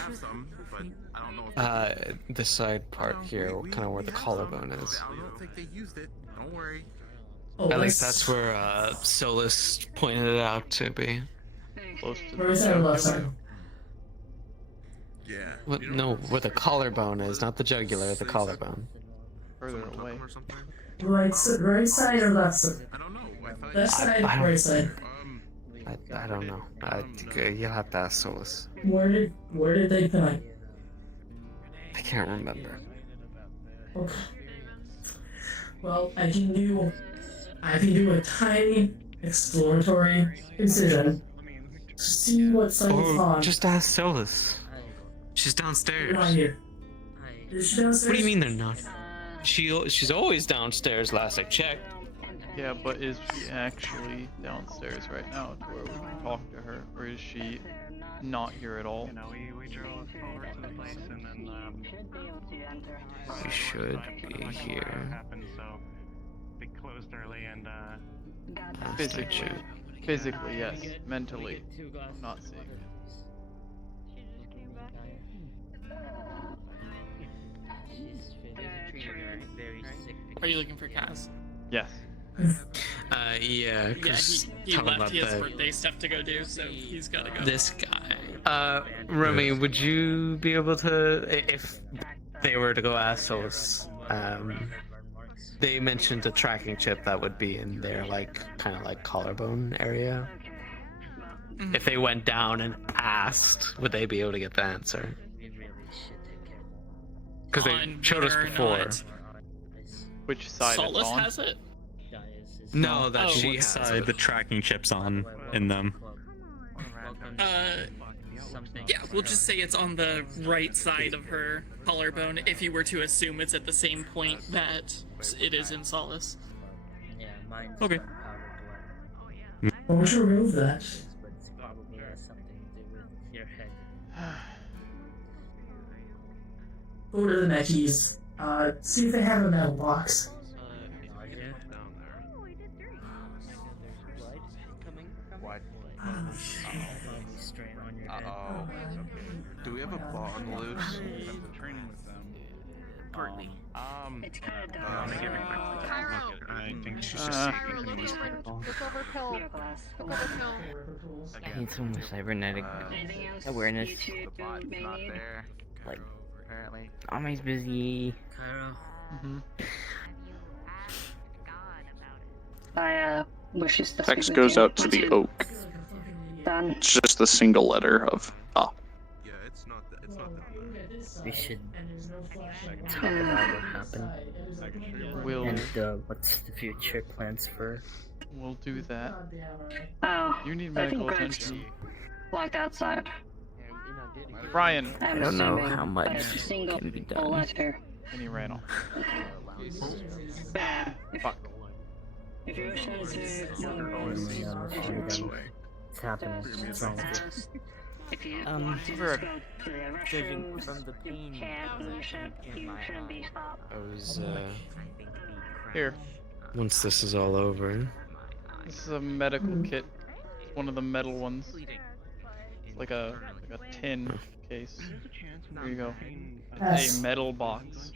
The side part here, kind of where the collarbone is. I don't think they used it. Don't worry. Oh, At least that's where Solus pointed it out to be. Close to Right side or left side? Yeah. What? No, where the collarbone is, not the jugular, the collarbone. Further away. Right side or left side? I don't know. Left side, I don't- right side. I don't know. You'll have to ask Solus. Where did they connect? I can't remember. Okay. Well, I can do a tiny exploratory incision to see what side it's Or on. just ask Solus. She's You're downstairs. not here. Is she downstairs? What do you mean they're not? She's always downstairs. Last I checked. Yeah, but is she actually downstairs right now to where we can talk to her, or is she not here at all? You know, we drove over to the place and then We should be here. happened, so they closed early and Physically, yes. Mentally, I'm not seeing it. Are you looking for Kaz? Yes. Yeah, Yeah, because he left. He has birthday stuff to go do, so he's gotta go. This guy. Remy, would you be able to, if they were to go ask Solus, they mentioned a tracking chip that would be in their, like, kind of like collarbone area. If they went down and asked, would they be able to get the answer? Because they On showed us whether or before. not Which side Solus it's on? has it? No, that Oh, she what has side it. The tracking chips on in them. Yeah, we'll just say it's on the right side of her collarbone if you were to assume it's at the same point that it is in Solace. Okay. Why would you remove that? Go to the Meckies. See if they have a mailbox. Uh-oh. Do we have a bomb loose? I'm training with them. Courtney. let me get back. Cairo. I think she's just Cairo, look over pill. Look over pill. I need some cybernetic awareness. Not there. Like, Apparently. Ami's busy. I wish us the Text goes out to the oak. Done. It's just the single letter of ah. Yeah, it's not We should talk about what happened. We'll And what's the future plans for. we'll do that. Oh. You need I think medical Greg's attention. locked outside. Brian. I don't know how much can be done. Letter. And he ran off. Bad. Fuck. If you're trying to It's happening. It's wrong. Judging from the pain in my eye, I was, Here. once this is all over. This is a medical kit. It's one of the metal ones. It's like a tin case. Here you go. It's a metal box.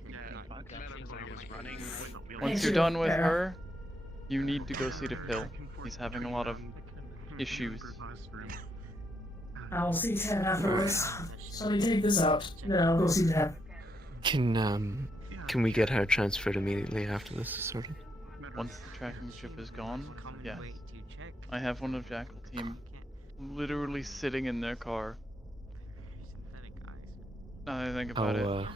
Once you're done with her, You need to go see the pill. He's having a lot of issues. I'll see Ted afterwards. So let me take this out, then I'll go see Ted. Can we get her transferred immediately after this is sorted? Once the tracking chip is gone, yes. I have one of Jackal team literally sitting in their car. Now that I think about it.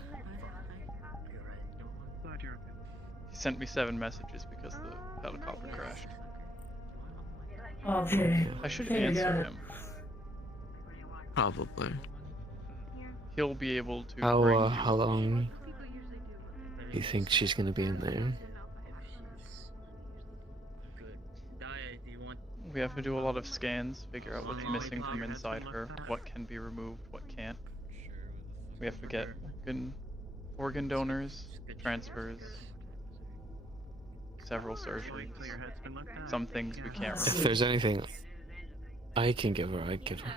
He sent me 7 messages because the helicopter crashed. Okay. I should Okay, answer got it. him. Probably. He'll be able to How bring you. how long do you think she's gonna be in there? We have to do a lot of scans, figure out what's missing from inside her, what can be removed, what can't. We have to get organ donors, transfers, several surgeries. Some things we can't If remove. there's anything I can give her, I'd give her.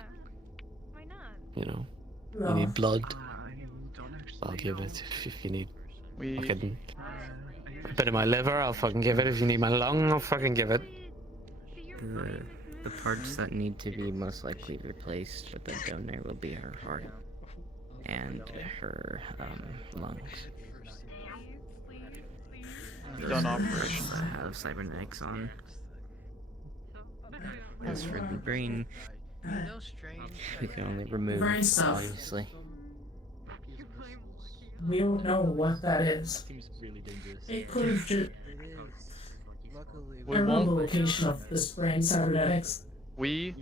You know, you need blood, I'll give it. If you need fucking a bit of my liver, I'll fucking give it. If you need my lung, I'll fucking give it. The parts that need to be most likely replaced with the donor will be her heart and her lungs. Done operations. I have cybernetics on. As for the brain, we can only remove, Brain stuff. obviously. We don't know what that is. It could have just... We I don't know the won't. location of this brain cybernetics. We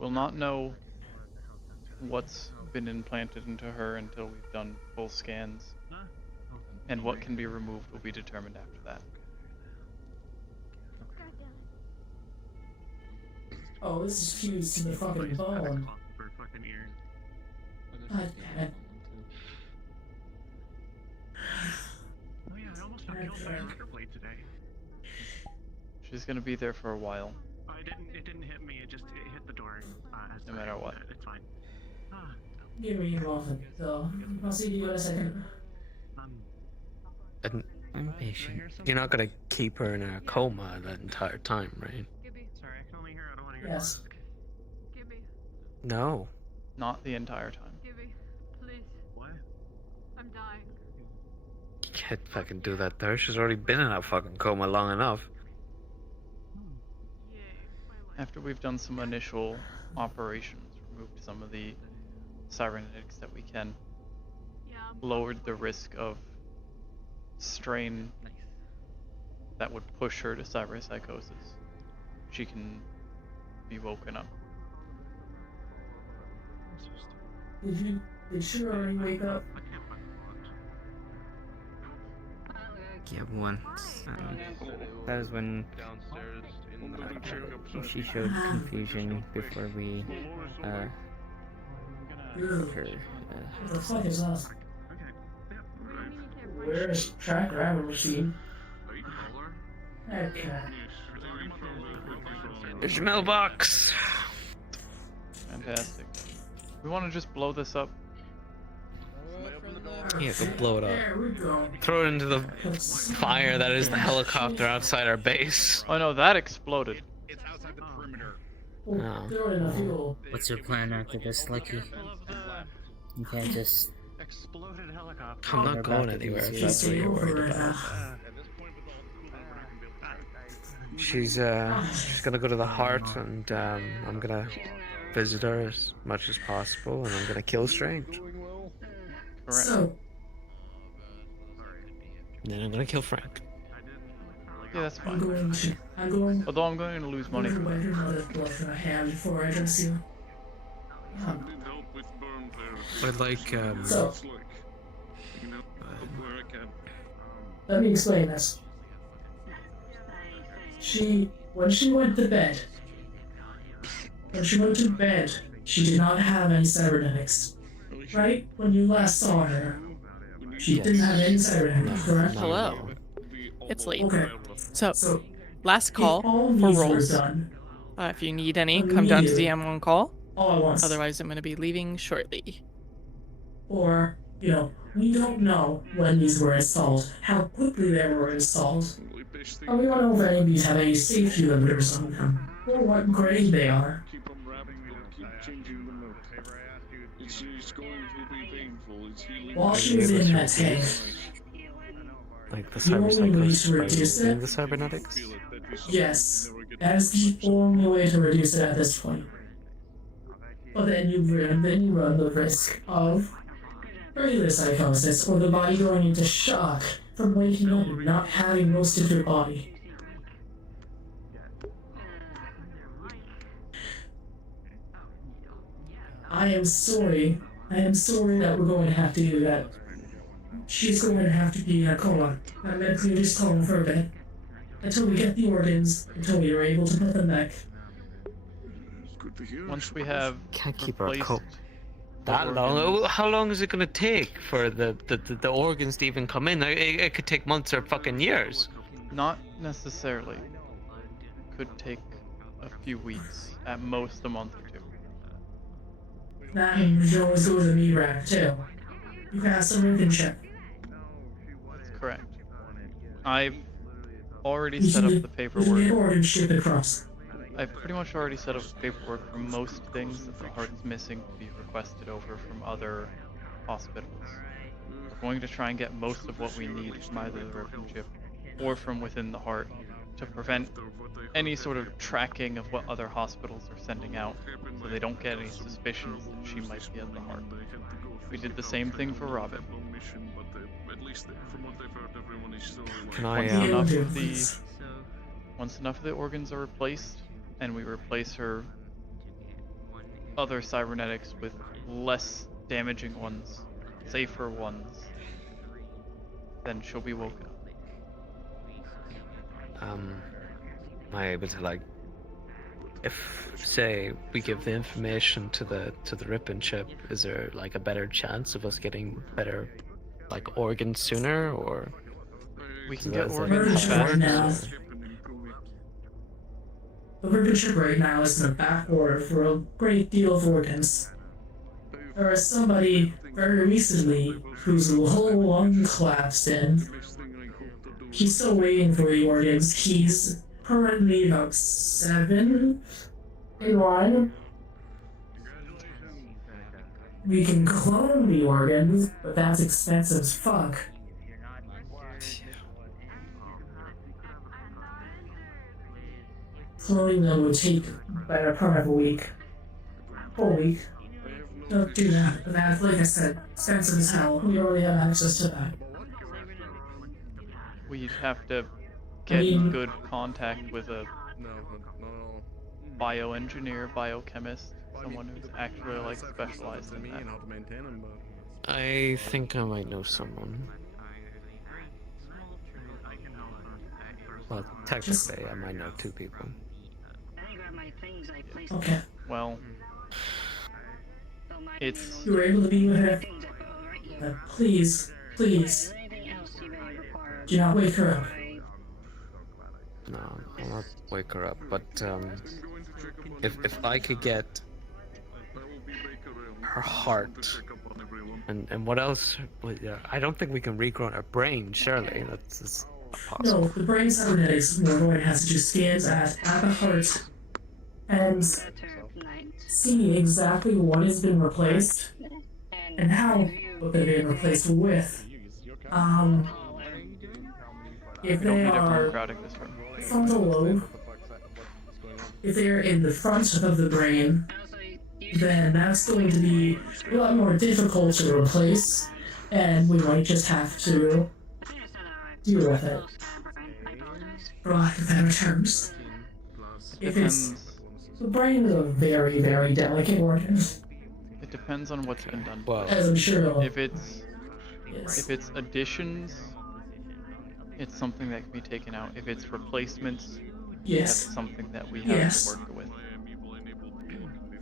will not know what's been implanted into her until we've done full scans. And what can be removed will be determined after that. Oh, this is fused to the fucking bone. God damn it. She's gonna be there for a while, It didn't hit me. It hit the door. no matter what. It's fine. Give me your muffin, though. I'll see you in a second. And I'm patient. you're not gonna keep her in a coma that entire time, right? Sorry, I can only hear. I don't want to hear. Yes. No. Not the entire time. Please. What? I'm dying. You can't fucking do that there. She's already been in a fucking coma long enough. After we've done some initial operations, removed some of the cybernetics that we can, lowered the risk of strain that would push her to cyberpsychosis, she can be woken up. Did she already wake up? Yeah, once. That was when she showed confusion before we put her. What the fuck is that? Where is tracker? I haven't seen. Okay. There's your mailbox. Fantastic. We want to just blow this up. Yeah, go blow it There we go. up. Throw it into the fire that is the helicopter outside our base. Oh no, that exploded. It's outside the perimeter. No. Throw it in the fuel. What's your plan after this, Lucky? You can't just. Exploded helicopter. I'm not going anywhere if that's what you're worried about. She's gonna go to the heart, and I'm gonna visit her as much as possible, and I'm gonna kill Strange. Correct. So, And then I'm gonna kill Frank. Yeah, that's I'm fine. going. Although I'm going to lose money for Wipe that. your mother's blood from my hand before I address you. I'd like So, let me explain this. When she went to bed, she did not have any cybernetics. Right? When you last saw her, she didn't have any cybernetics, correct? Hello. It's late. Okay. So, last call all for needs were rolls. done. If you need any, come down to Immediately. DM on call. All at once. Otherwise, I'm going to be leaving shortly. Or You know, we don't know when these were installed, how quickly they were installed, and we don't know if any of these have any safety limiters on them, or what grade they are. Keep unwrapping them, keep changing them out. It's going to be painful. It's healing. While she was in that tank, Like the the only way to reduce cyberpsychos it, the cybernetics? yes, that is the only way to reduce it at this point. But then you run the risk of regular psychosis, or the body going into shock from waking up and not having most of your body. I am sorry that we're going to have to do that. She's going to have to be in a coma, a medically induced coma for a bit, until we get the organs, until we are able to put them back. Once we have Can't keep her replaced cold that long. How long is it gonna take for the organs to even come in? It could take months or fucking years. Not necessarily. Could take a few weeks, at most a month or two. That means you always go to the meat rack, too. You can have some organ check. That's correct. I've already You set can up get- the you paperwork. can get organ shipped across. I've pretty much already set up the paperwork for most things that the heart is missing to be requested over from other hospitals. We're going to try and get most of what we need from either the ribbon chip or from within the heart to prevent any sort of tracking of what other hospitals are sending out, so they don't get any suspicions that she might be at the heart. We did the same thing for Robin. Can I, Once enough of the organs are replaced, and we replace her other cybernetics with less damaging ones, safer ones, then she'll be woken up. Am I able to, like, if say we give the information to the ribbon chip, is there like a better chance of us getting better like organs sooner, or we can is get that- organs is that right now. fast, or- The ribbon chip right now is in the back order for a great deal of organs. There is somebody very recently whose whole lung collapsed in. He's still waiting for the organs. He's currently about 7 in line. We can clone the organs, but that's expensive as fuck. Cloning them would take the better part of a week. Whole week. Don't do that. But that's, like I said, expensive as hell. We already have access to that. We'd have to get in good contact with a bioengineer, biochemist, someone who's actually like specialized in that. I think I might know someone. Well, technically, I might know 2 people. Okay. Well, it's You were able to be with her. Please, please. Do not wake her up. No, I'll not wake her up. But if I could get her heart, and what else? I don't think we can regrow her brain. Surely that's not possible. No, the brain cybernetics we're going to have to do scans at the heart and see exactly what has been replaced and how what they've been replaced with. If they are frontal lobe, if they're in the front of the brain, then that's going to be a lot more difficult to replace, and we might just have to deal with it, for lack of better terms. If it's the brain is a very, very delicate organ. It depends on what's been done. Well, as I'm sure. If it's additions, it's something that can be taken out. If it's replacements, Yes. that's something that we have Yes. to work with.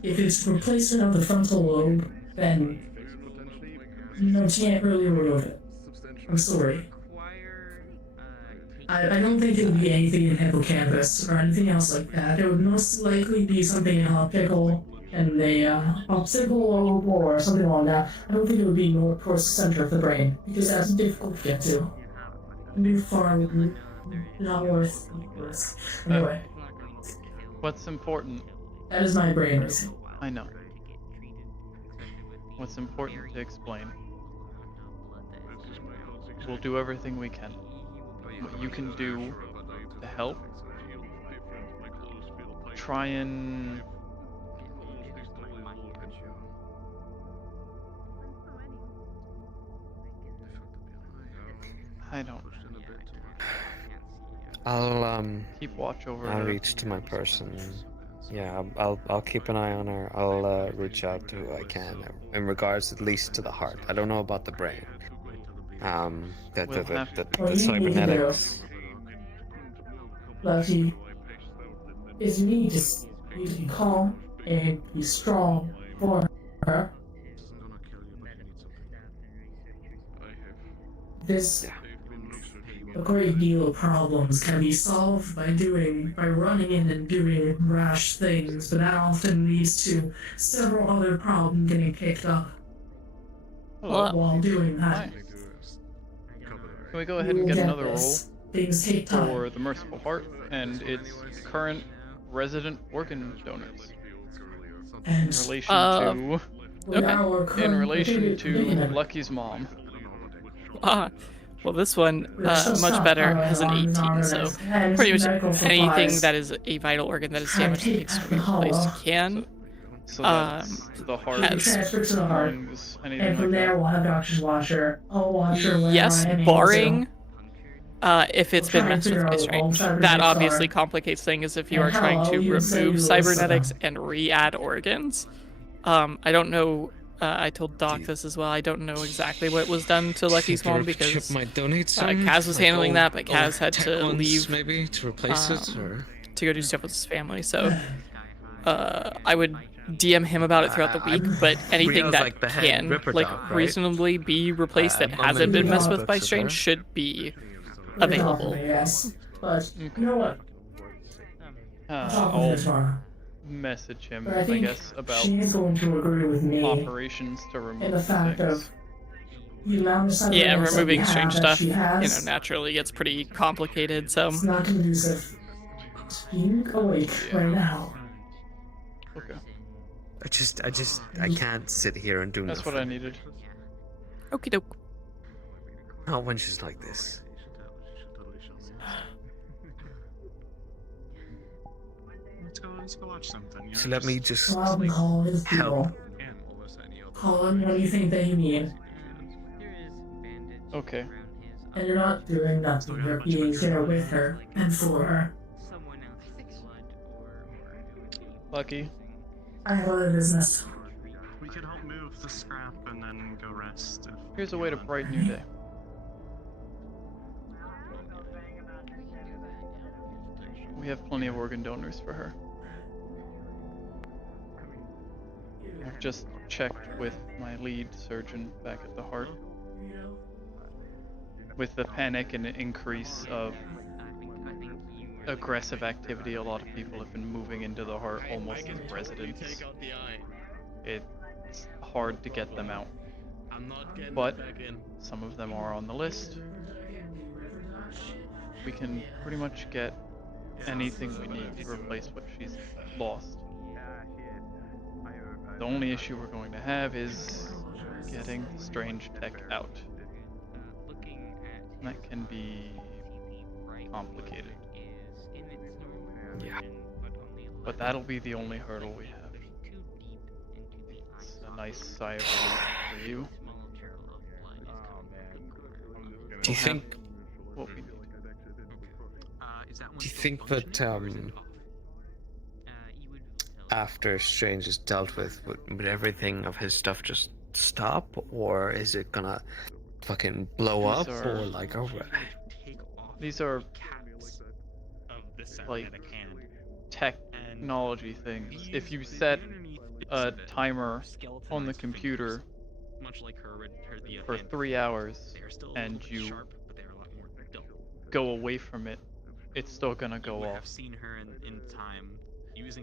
If it's replacement of the frontal lobe, then no, you can't really remove it. I'm sorry. I don't think it would be anything in hippocampus or anything else like that. It would most likely be something in optical and a obstacle or something along that, I don't think it would be more towards the center of the brain, because that's difficult to get to. New farm, not worth. Anyway. What's important? That is my brain racing. I know. What's important to explain. We'll do everything we can. What you can do to help, try and... I don't... I'll keep watch over I'll her. reach to my person. Yeah, I'll keep an eye on her. I'll reach out to who I can in regards at least to the heart. I don't know about the brain. The cybernetics. Lucky is you need to be calm and be strong for her. A great deal of problems can be solved by running in and doing rash things, but that often leads to several other problems getting picked up while doing that. Can we go ahead and get another roll Things take time. for the Merciful Heart and its current resident organ donors? In relation to Lucky's mom. Well, this one, much better, has an 18, so pretty much anything that is a vital organ that is damaged and needs to be replaced can. So that's the heart, lungs, anything And from like there, that. we'll have Doctor's Washer. I'll wash her. Yes, barring if it's been messed with by strange. That obviously complicates things if you are trying to remove cybernetics and re-add organs. I don't know. I told Doc this as well. I don't know exactly what was done to Lucky's mom because Kaz was handling that, but Kaz had to leave maybe to replace it to go do stuff with his family. So I would DM him about it throughout the week. But anything that can reasonably be replaced that hasn't been messed with by strange should be available. Yes, but you know what? I'll message him, But I I think guess, about she's going to agree with me operations to remove in the fact things. of the amount of Yeah, cybernetics that removing we strange have that stuff, she has, naturally gets pretty complicated. So it's not conducive to being awake right now. Okay. I can't sit here and do That's nothing. what I needed. Okie doke. Not when she's like this. Let's go watch something. So let me just Well, call his help. people. Call them what you think they need. Okay. And you're not doing nothing. You're being there with her and for her. Lucky. I have other business. We could help move the scrap and then go rest. Here's a way to brighten your day. We have plenty of organ donors for her. I've just checked with my lead surgeon back at the heart. With the panic and increase of aggressive activity, a lot of people have been moving into the heart almost as residents. It's hard to get them out. But some of them are on the list. We can pretty much get anything we need to replace what she's lost. The only issue we're going to have is getting the strange tech out. And that can be complicated. Yeah. But that'll be the only hurdle we have. It's a nice sigh of relief for you. Do you think? What we need. Do you think that after Strange is dealt with, would everything of his stuff just stop, or is it gonna fucking blow up, or like These are like technology things. If you set a timer on the computer for 3 hours and you go away from it, it's still gonna go off. I've seen her in time.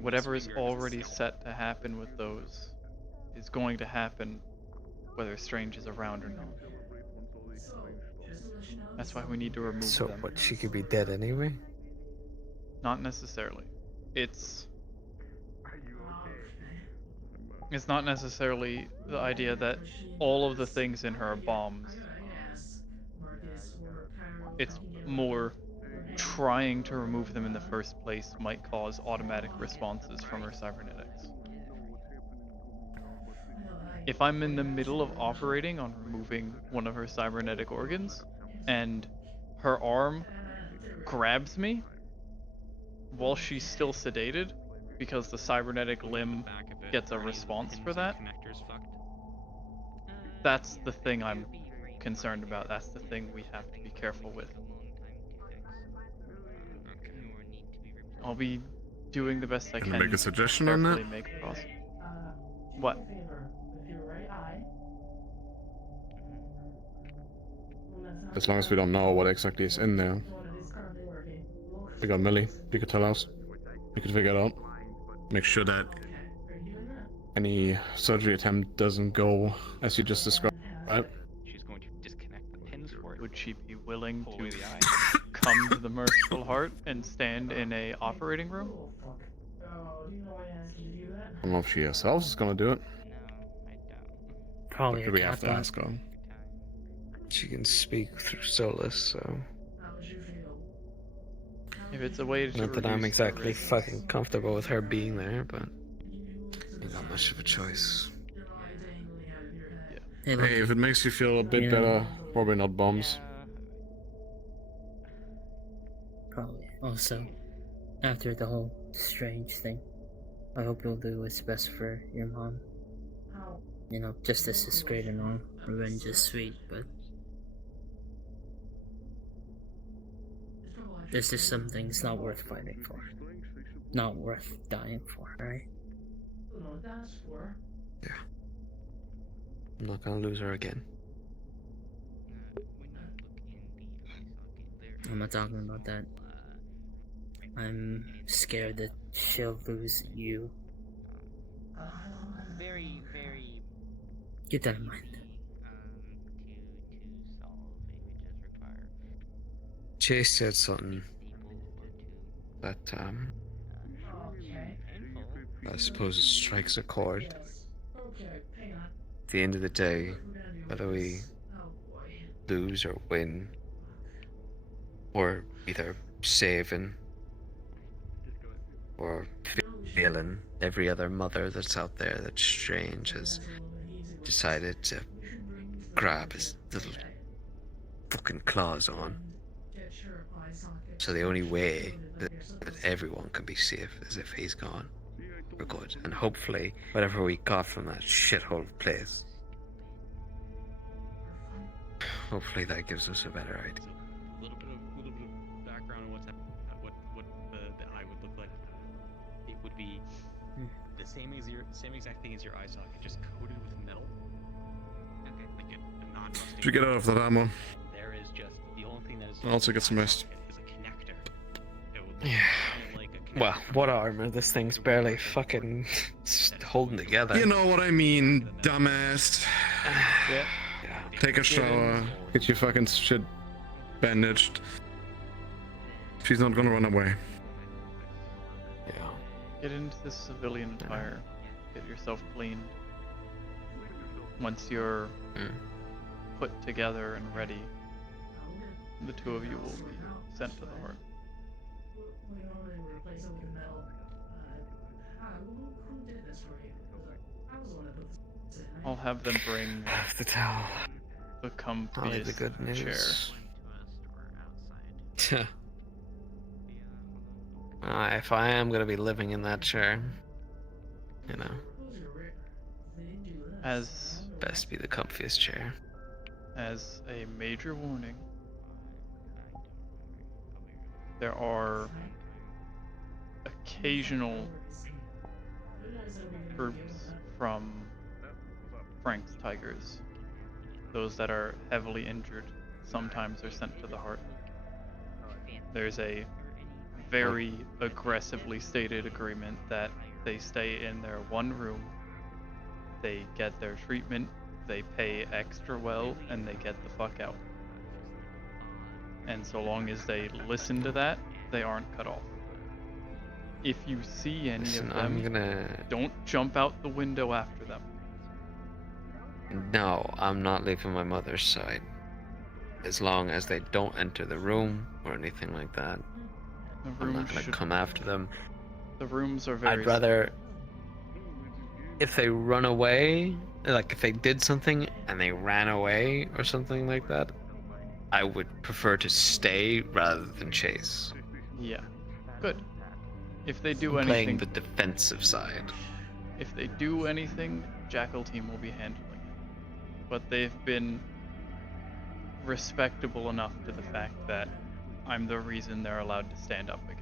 whatever is already set to happen with those is going to happen whether Strange is around or not. That's why we need to remove So them. what? She could be dead anyway. Not necessarily. It's not necessarily the idea that all of the things in her are bombs. It's more trying to remove them in the first place might cause automatic responses from her cybernetics. If I'm in the middle of operating on removing one of her cybernetic organs and her arm grabs me while she's still sedated because the cybernetic limb gets a response for that, that's the thing I'm concerned about. That's the thing we have to be careful with. I'll be doing the best I Can can. I make a suggestion to on that? carefully make process. What? As long as we don't know what exactly is in there. We got Millie. You could tell us. We could figure it out. Make sure that any surgery attempt doesn't go as you just described, right? She's going to disconnect the pins for it. Would she be willing to come to the merciful heart and stand in a operating room? I don't know if she herself is gonna do it. Probably But we have to ask her. She can speak through Solus, so. If it's a way to Not that I'm reduce the exactly risk. fucking comfortable with her being there, but. Ain't got much of a choice. Hey, if it makes you feel a bit better, probably not bombs. Probably. Also, after the whole Strange thing, I hope you'll do what's best for your mom. You know, justice is great and all, revenge is sweet, but there's just some things not worth fighting for. Not worth dying for, right? Yeah. I'm not gonna lose her again. I'm not talking about that. I'm scared that she'll lose you. Very, very. Keep that in mind. Chase said something that, I suppose it strikes a chord. At the end of the day, whether we lose or win, or either saving or failing every other mother that's out there that's Strange has decided to grab his little fucking claws on. So the only way that everyone can be safe is if he's gone for good. And hopefully, whatever we got from that shithole place, hopefully that gives us a better idea. A little bit of background on what the eye would look like. It would be the same exact thing as your eye socket, just coated with metal. Okay. Like a non-rusting. Should get out of that ammo. There is just the only thing that is. I'll also get some rest. Is a connector. It would look Yeah. like a connector. Well, what armor? This thing's barely fucking holding together. You know what I mean, dumbass. Yeah. Take a shower. Get your fucking shit bandaged. She's not gonna run away. Yeah. Get into the civilian attire. Get yourself cleaned. Once you're put together and ready, the two of you will be sent to the heart. I'll have them bring the towel. The I'll leave the comfiest good news. chair. If I am gonna be living in that chair, you know, As best be the comfiest chair. As a major warning, there are occasional groups from Frank's Tigers. Those that are heavily injured sometimes are sent to the heart. There's a very aggressively stated agreement that they stay in their one room, they get their treatment, they pay extra well, and they get the fuck out. And so long as they listen to that, they aren't cut off. If you see any Listen, of them, don't jump out the window after them. No, I'm not leaving my mother's side. As long as they don't enter the room or anything like that, I'm not gonna come after them. The rooms are very I'd rather, if they run away, like if they did something and they ran away or something like that, I would prefer to stay rather than chase. Yeah, good. If they do I'm anything, playing the defensive side. if they do anything, Jackal team will be handling it. But they've been respectable enough to the fact that I'm the reason they're allowed to stand up again.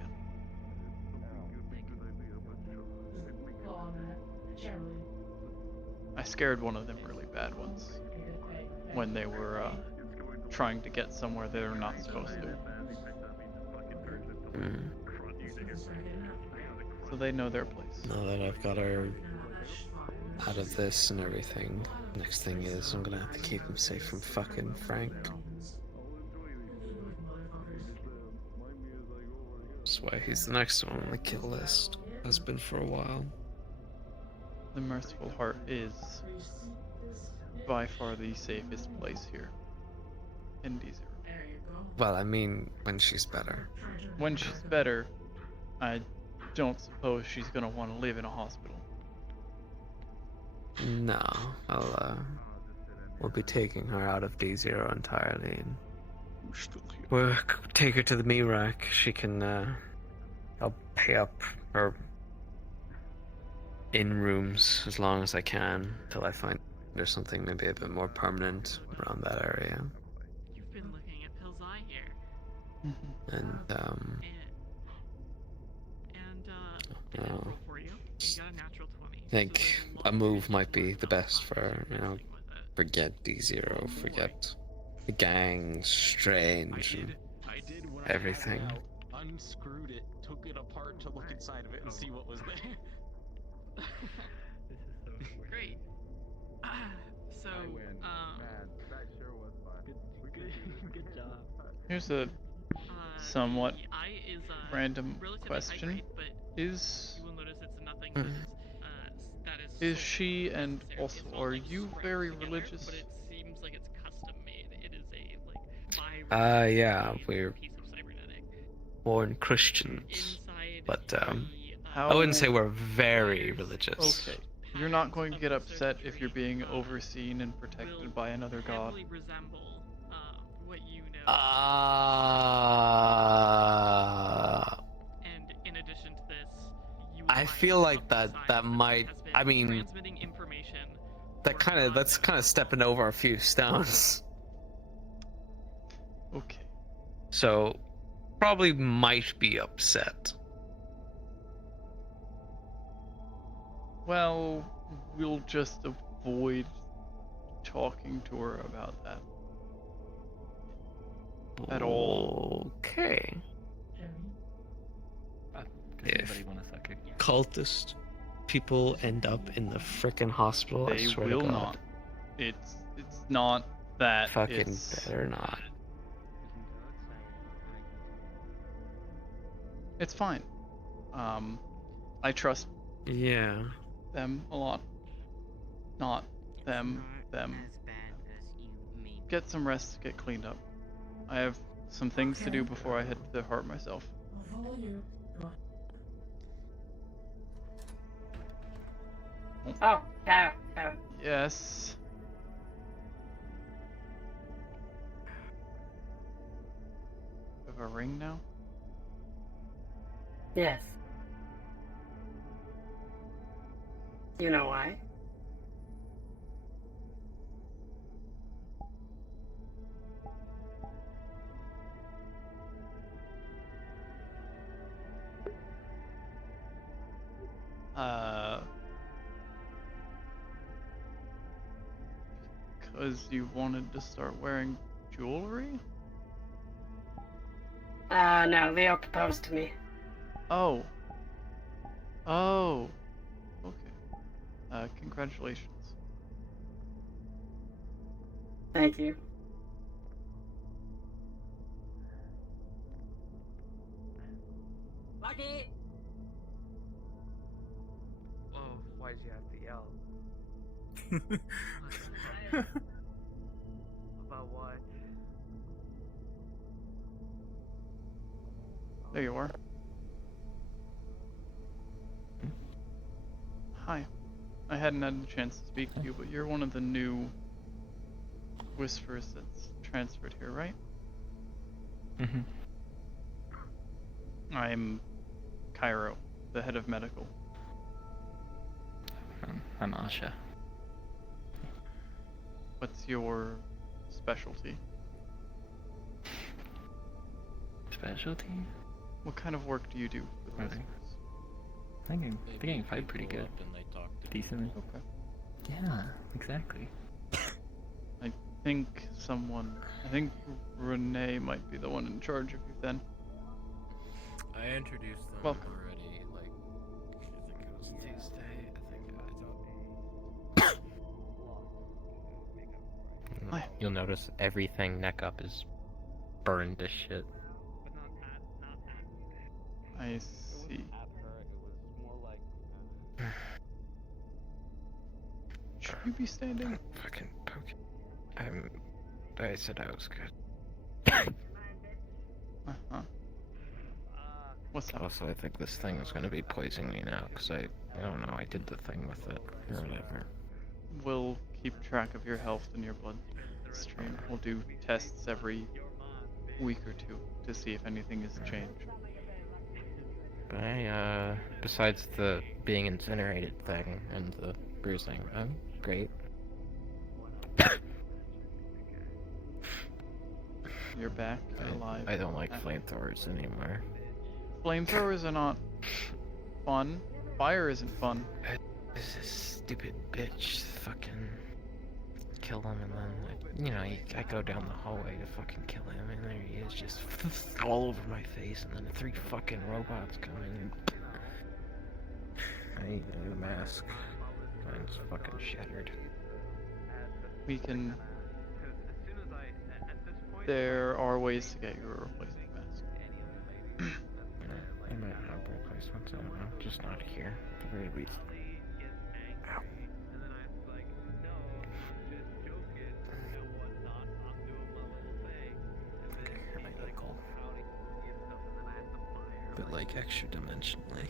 I scared one of them really bad once when they were trying to get somewhere they're not supposed to. So they know their place. Now that I've got her out of this and everything, next thing is I'm gonna have to keep him safe from fucking Frank. That's why he's the next one on the kill list. Has been for a while. The Merciful Heart is by far the safest place here in D0. Well, I mean, when she's better. When she's better, I don't suppose she's gonna want to live in a hospital. No, we'll be taking her out of D0 entirely, and we'll take her to the Mirak. She can, I'll pay up her in rooms as long as I can till I find there's something maybe a bit more permanent around that area. You've been looking at Pill's Eye here. And I think a move might be the best for, forget D0, forget the gang, Strange, and everything. Unscrewed it, took it apart to look inside of it and see what was there. This is so great. So, that sure was fun. Good job. Here's a somewhat random question. Is she, and also are you very religious? But it seems like it's custom made. It is a Yeah, we're born Christians, but I wouldn't say we're very religious. Okay, you're not going to get upset if you're being overseen and protected by another god. And in addition to this, I feel like that might, I mean, that's kind of stepping over a few stones. Okay. So, probably might be upset. Well, we'll just avoid talking to her about that. At all. Okay. If cultist people end up in the frickin' hospital, I They swear will to God. not. It's not that. Fucking it's... better not. It's fine. I trust Yeah. them a lot. Not them. Get some rest, get cleaned up. I have some things to do before I head to the heart myself. Oh, yeah. Yes. You have a ring now? Yes. You know why? Because you wanted to start wearing jewelry? No, Leo proposed to me. Oh. Oh. Okay. Congratulations. Thank you. Lucky! Oh, why'd you have to yell? About what? There you are. Hi. I hadn't had the chance to speak to you, but you're one of the new Whispers that's transferred here, right? Mm-hmm. I'm Cairo, the head of medical. I'm Asha. What's your specialty? Specialty? What kind of work do you do for the Whispers? I think I can fight pretty good. Decently. Okay. Yeah, exactly. I think Renee might be the one in charge of you then. I introduced them Welcome. already, like, I think it was Tuesday, Hi. You'll notice everything neck up is burned to shit. I see. Should you be standing? Fucking poke. I said I was good. Uh-huh. What's up? Also, I think this thing is gonna be poisoning me now, because I don't know, I did the thing with it, or whatever. We'll keep track of your health and your blood stream. We'll do tests every week or two to see if anything has changed. But besides the being incinerated thing and the bruising, I'm great. You're back, you're alive. I don't like flamethrowers anymore. Flamethrowers are not fun. Fire isn't fun. This stupid bitch fucking kill him, and then, you know, I go down the hallway to fucking kill him, and there he is, just all over my face, and then 3 fucking robots come in. I need a mask. Mine's fucking shattered. We can... There are ways to get you a replacement mask. I might have replacements, I don't know, just not here, at the very least. Ow. But like extra dimensionally.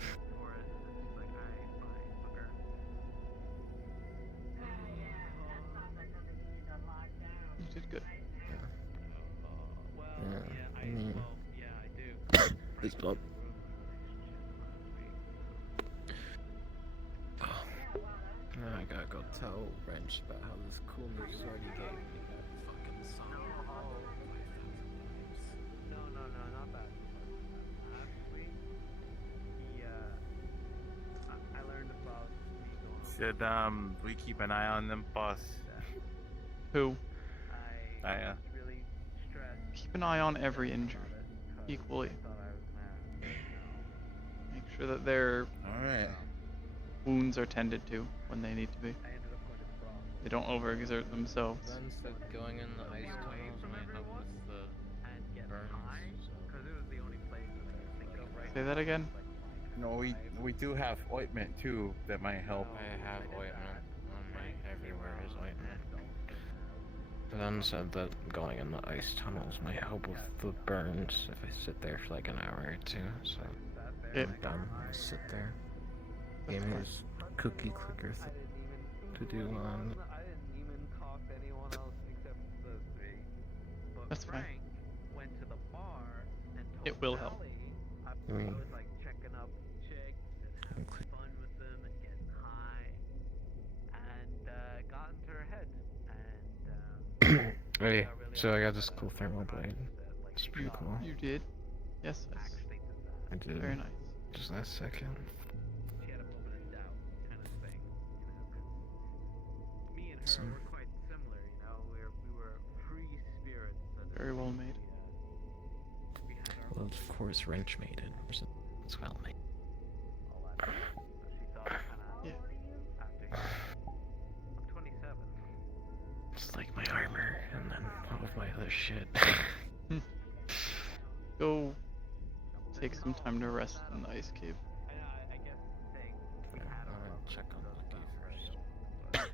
You did good. Yeah, I mean... Please blow. Now I gotta go tell Wrench about how this cool new sword he gave me got fucking sunk. No, not that. Actually, I learned about Should we keep an eye on them, boss? Who? I really stressed. Keep an eye on every injured, equally. Make sure that their wounds are tended to when they need to be. They don't overexert themselves. Ben said going in the ice tunnels might help with the burns. Say that again? No, we do have ointment too that might help. I have ointment on me. Everywhere is ointment. Ben said that going in the ice tunnels might help with the burns if I sit there for like an hour or 2, so I'm done. I sit there. Gave me this cookie clicker thing to do on. I didn't even talk to anyone else except the 3. But That's fine. Frank went to the bar and told It will help. I was like checking up chicks and having fun with them and getting high, and got into her head. And Hey, so I got this cool thermal blade. It's pretty cool. You did? Yes, yes. I did. Very nice. Just last second. she had a moment of doubt, kind of thing, because me and her Awesome. were quite similar, we were free spirits. Very well made. Well, of course, Wrench made it. All's well, mate. Yeah. I'm 27. It's like my armor, and then all of my other shit. Go take some time to rest in the ice cave. I guess saying we had a love check on Lucky first. but,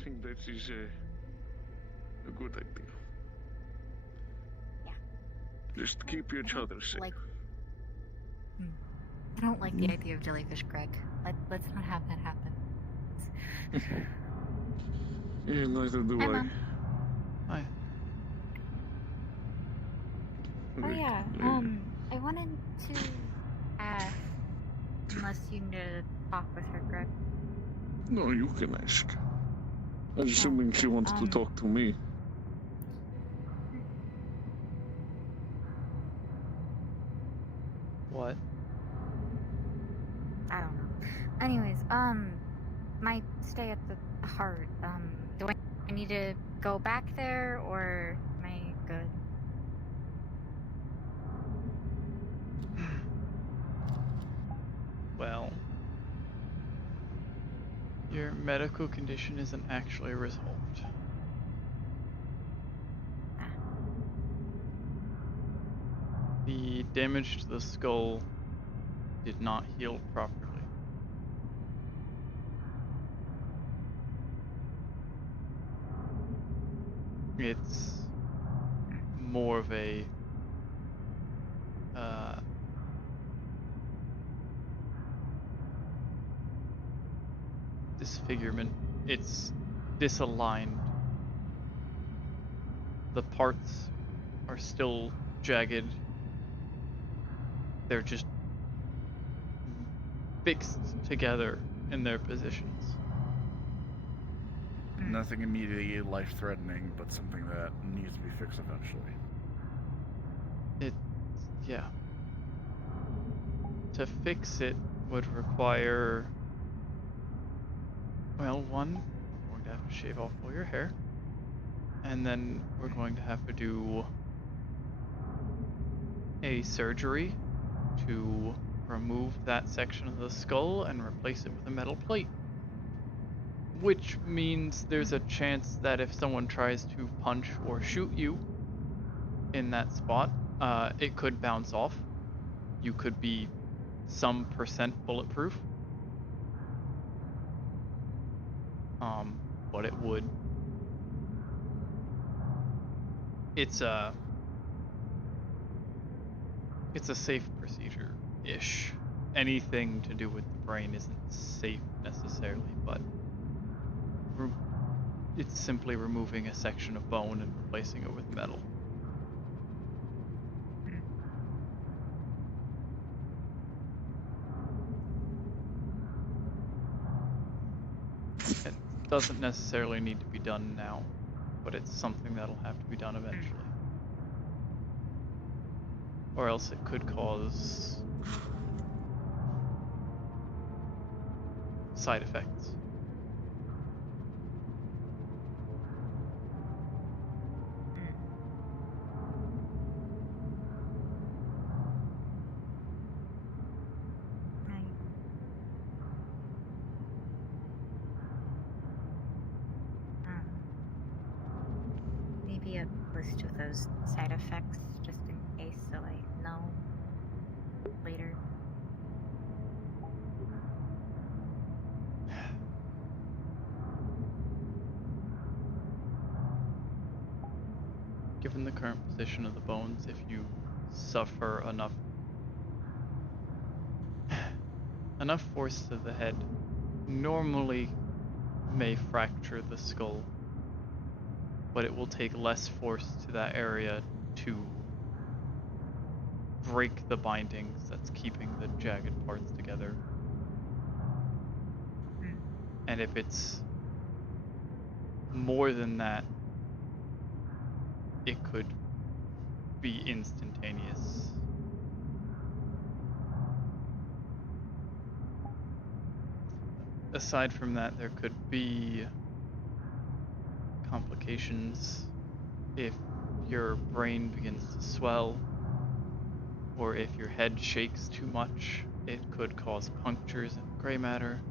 I think that is a good idea. Yeah. Just keep each other safe. I don't like the idea of jellyfish, Greg. Let's not have that happen. Yeah, neither do Hi, I. Mom. Hi. Oh yeah. I wanted to ask, unless you need to talk with her, Greg. No, you can ask. I'm assuming she wants to talk to me. What? I don't know. Anyways, my stay at the heart. Do I need to go back there, or am I good? Well, your medical condition isn't actually resolved. The damage to the skull did not heal properly. It's more of a disfigurement. It's disaligned. The parts are still jagged. They're just fixed together in their positions. Nothing immediately life-threatening, but something that needs to be fixed eventually. Yeah. To fix it would require, well, one, we're going to have to shave off all your hair, and then we're going to have to do a surgery to remove that section of the skull and replace it with a metal plate. Which means there's a chance that if someone tries to punch or shoot you in that spot, it could bounce off. You could be some percent bulletproof. But it would. It's a safe procedure-ish. Anything to do with the brain isn't safe necessarily, but it's simply removing a section of bone and replacing it with metal. It doesn't necessarily need to be done now, but it's something that'll have to be done eventually. Or else it could cause side effects. Maybe a list of those side effects, just in case, so I know later. Given the current position of the bones, if you suffer enough force to the head, normally may fracture the skull. but it will take less force to that area to break the bindings that's keeping the jagged parts together. And if it's more than that, it could be instantaneous. Aside from that, there could be complications if your brain begins to swell, or if your head shakes too much. It could cause punctures in gray matter.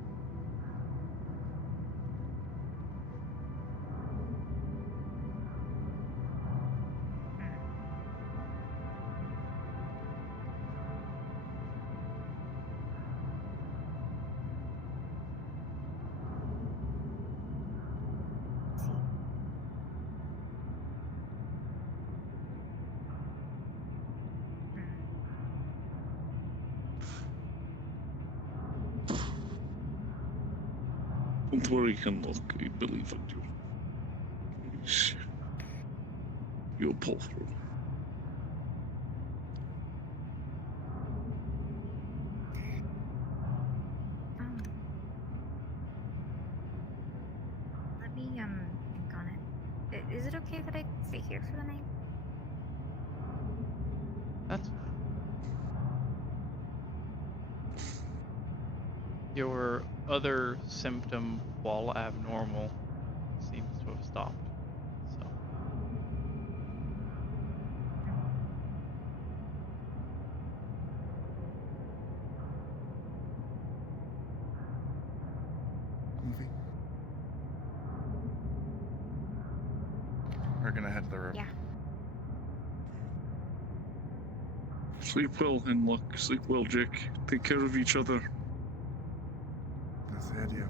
Don't worry, Henlock. I believe in you. Please. You'll pull through. Let me think on it. Is it okay that I stay here for the night? That's fine. Your other symptom, while abnormal, seems to have stopped. So. Movie. We're gonna head to the room. Yeah. Sleep well, Henlock. Sleep well, Jack. Take care of each other. That's the idea.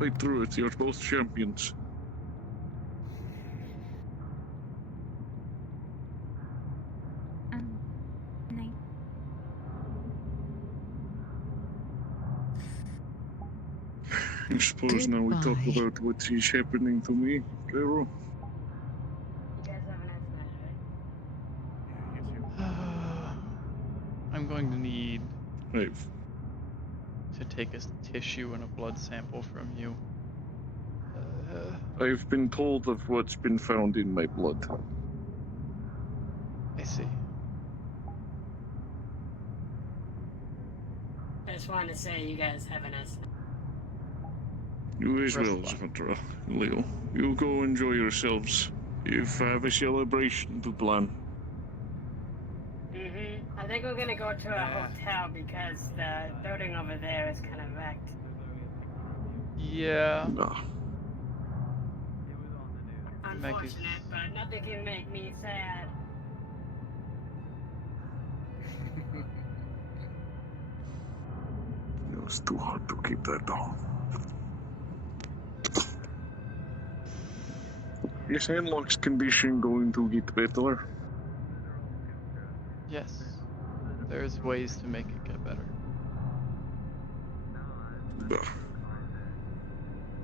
Fight through it. You're both champions. Night. I suppose now we talk about what is happening to me, Cairo. You guys have an estimate, right? I'm going to need Right. to take a tissue and a blood sample from you. I've been told of what's been found in my blood. I see. I just wanted to say you guys have an estimate. You as well, Zavatra. Leo. You go enjoy yourselves. You have a celebration to plan. I think we're gonna go to a hotel because the building over there is kind of wrecked. Yeah. No. Unfortunate, but nothing can make me sad. It was too hard to keep that down. Is Henlock's condition going to get better? Yes. There's ways to make it get better.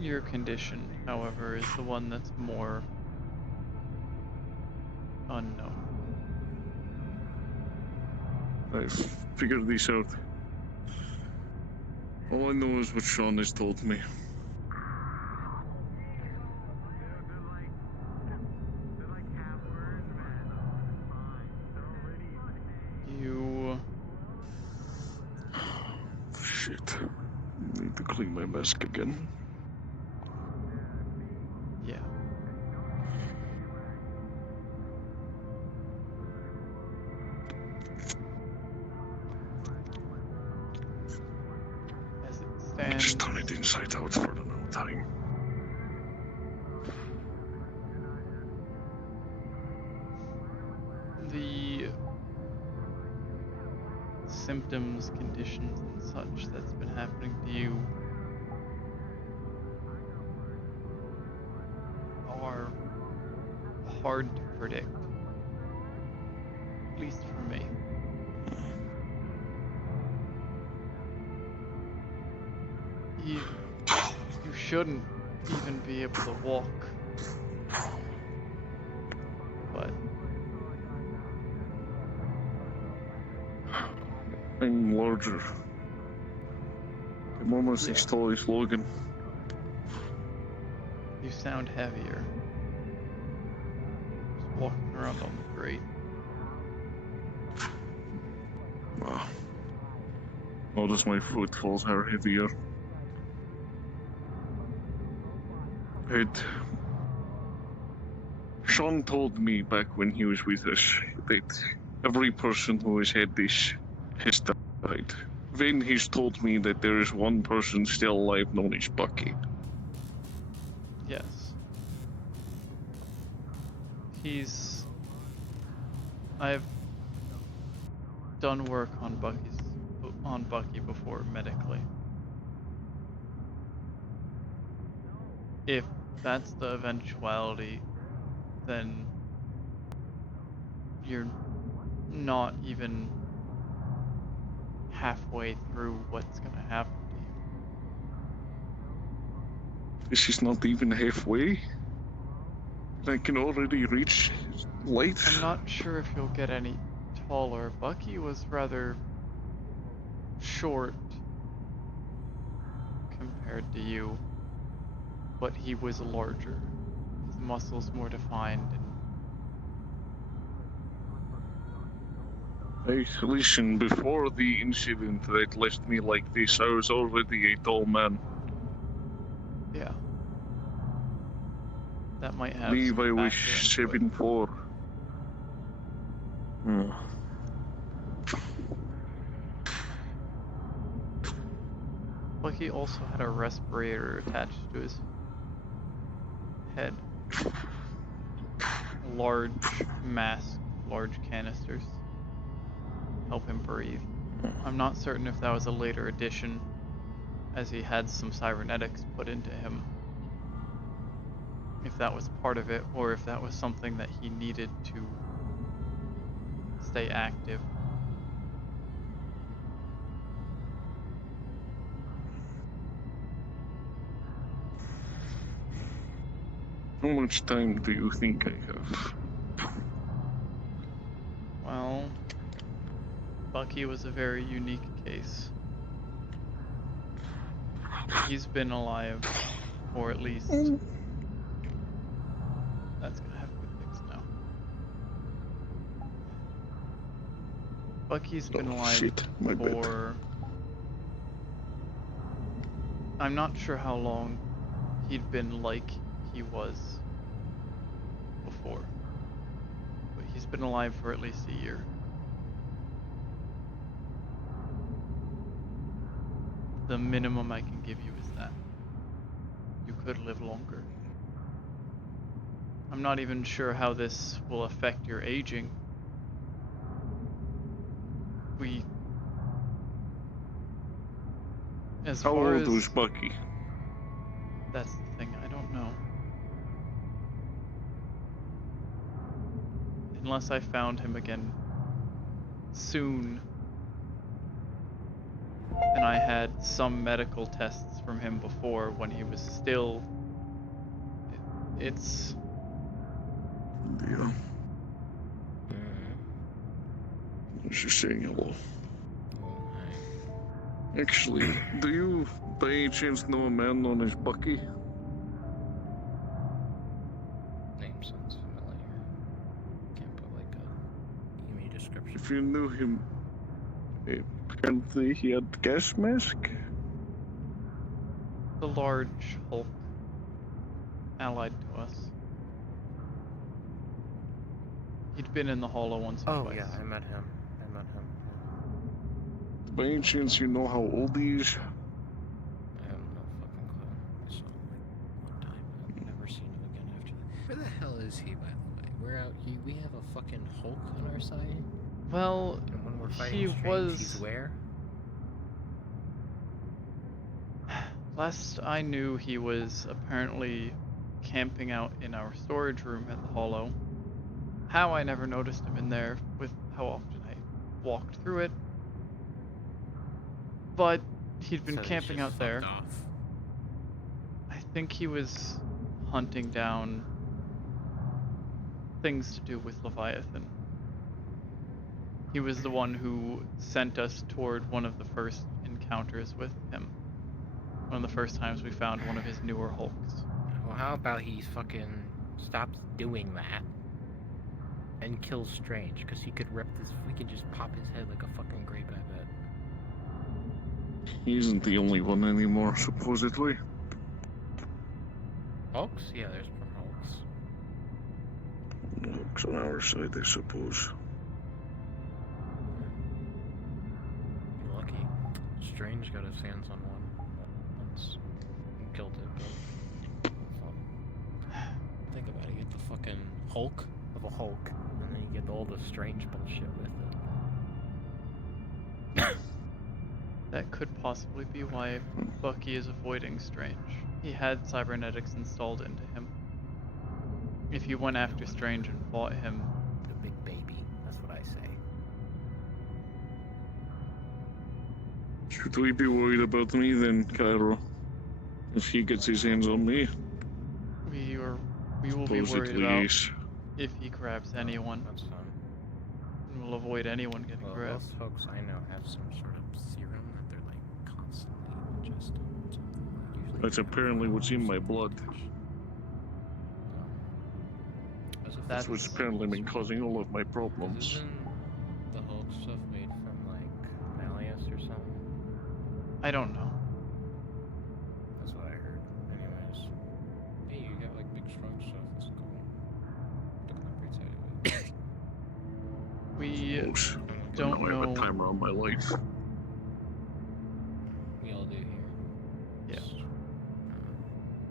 Your condition, however, is the one that's more unknown. I've figured this out. All I know is what Sean has told me. You... Shit. Need to clean my mask again. Yeah. As it stands... Just turn it inside out for the no time. The symptoms, conditions, and such that's been happening to you are hard to predict. At least for me. You shouldn't even be able to walk I'm larger. I'm almost as tall as Logan. You sound heavier. Just walking around on the grate. Notice my footfalls are heavier. Sean told me back when he was with us that every person who has had this has died. Then he's told me that there is one person still alive known as Bucky. Yes. I've done work on Bucky before medically. If that's the eventuality, then you're not even halfway through what's gonna happen to you. This is not even halfway. I can already reach light. I'm not sure if you'll get any taller. Bucky was rather short compared to you, but he was larger. His muscles more defined and Listen, before the incident that left me like this, I was already a tall man. yeah. That might I have believe some I was factor into it. 7'4". Bucky also had a respirator attached to his head. A large mask, large canisters. Help him breathe. I'm not certain if that was a later addition, as he had some cybernetics put into him. If that was part of it, or if that was something that he needed to stay active. How much time do you think I have? Well, Bucky was a very unique case. He's been alive for at least... That's gonna have to be fixed now. Bucky's been alive for... I'm not sure how long he'd been like he was before. But he's been alive for at least a year. The minimum I can give you is that. You could live longer. I'm not even sure how this will affect your aging. How old was Bucky? That's the thing, I don't know. Unless I found him again soon. And I had some medical tests from him before when he was still... It's... Yeah. I was just saying hello. Actually, do you by any chance know a man known as Bucky? Name sounds familiar. Can't put like a give me a description. If you knew him, apparently he had gas mask. The large Hulk allied to us. He'd been in the Hollow once or twice. Oh yeah, I met him. By any chance you know how old he is? I have no fucking clue. I saw him like one time. I've never seen him again after that. Where the hell is he, by the way? We're out here. We have a fucking Hulk on our side. Well, and when we're fighting he Strange, was... he's where? Last I knew, he was apparently camping out in our storage room at the Hollow. How I never noticed him in there with how often I walked through it. But he'd been camping out there. I think he was hunting down things to do with Leviathan. He was the one who sent us toward one of the first encounters with him. One of the first times we found one of his newer hulks. Well, how about he fucking stops doing that and kills Strange? Because he could rip this. We could just pop his head like a fucking grape, I bet. He isn't the only one anymore, supposedly. Hulks? Yeah, there's more Hulks. Hulks on our side, I suppose. You're lucky. Strange got his hands on one once and killed it, but fun. Think about it, you get the fucking Hulk of a Hulk, and then you get all the Strange bullshit with it. That could possibly be why Bucky is avoiding Strange. He had cybernetics installed into him. If you went after Strange and fought him... The big baby, that's what I say. Should we be worried about me then, Cairo? If he gets his hands on me? We will be worried about if he grabs anyone. That's fine. And we'll avoid anyone getting Well, grabbed. most folks I know have some sort of serum that they're like constantly ingesting or something. Usually That's apparently what's in my blood. That's what's apparently been causing all of my problems. Isn't the Hulk stuff made from like Malleus or something? I don't know. That's what I heard. Anyways. Hey, you got like big strong stuff. That's cool. Look on the bright side of it. We Don't know. I have a timer on my life. We all do here. Yeah.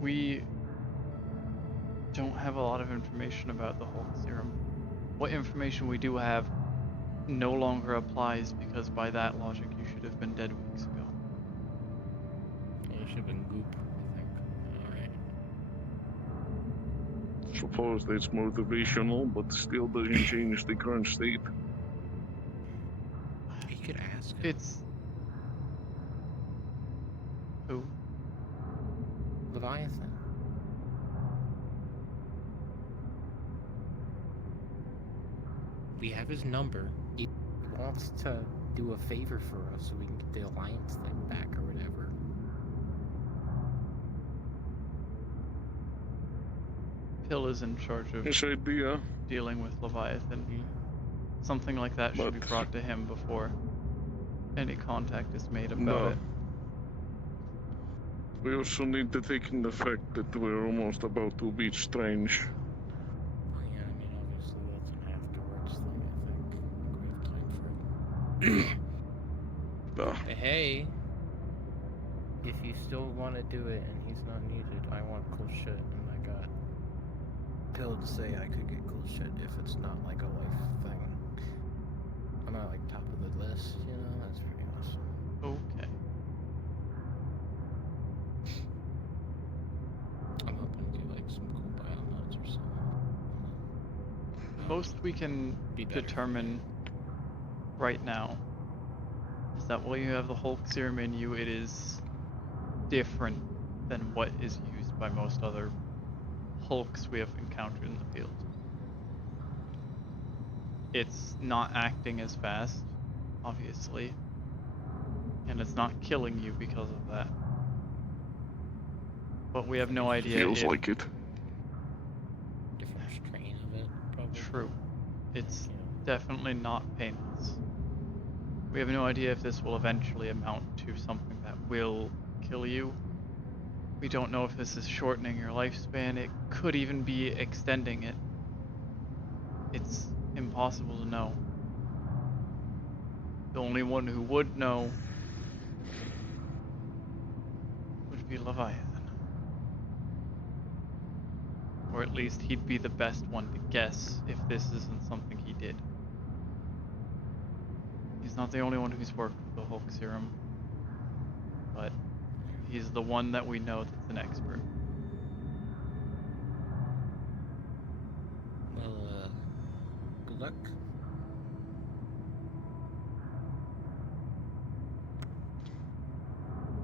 We don't have a lot of information about the Hulk serum. What information we do have no longer applies because by that logic you should have been dead weeks ago. Yeah, you should have been goop, I think. Alright. Suppose that's motivational, but still doesn't change the current state. You could ask him. It's... Who? Leviathan. We have his number. He wants to do a favor for us so we can get the Alliance thing back or whatever. Pill is in charge of Yes, idea. dealing with Leviathan. Something like that should be brought to him before any contact is made about it. We also need to take in the fact that we're almost about to beat Strange. Yeah, I mean, obviously that's an afterwards thing, I think. We have time for it. But hey, if you still want to do it and he's not needed, I want cool shit, and I got Pill to say I could get cool shit if it's not like a life thing. I'm not like top of the list, you know? That's pretty awesome. Okay. I'm hoping to get like some cool biomods or something. Most we can determine right now is that while you have the Hulk serum in you, it is different than what is used by most other Hulks we have encountered in the field. It's not acting as fast, obviously, and it's not killing you because of that. But we have no idea. Feels like it. Different strain of it, probably. True. It's definitely not painless. We have no idea if this will eventually amount to something that will kill you. We don't know if this is shortening your lifespan. It could even be extending it. It's impossible to know. The only one who would know would be Leviathan. Or at least he'd be the best one to guess if this isn't something he did. He's not the only one who's worked with the Hulk serum, but he's the one that we know that's an expert. Well, good luck.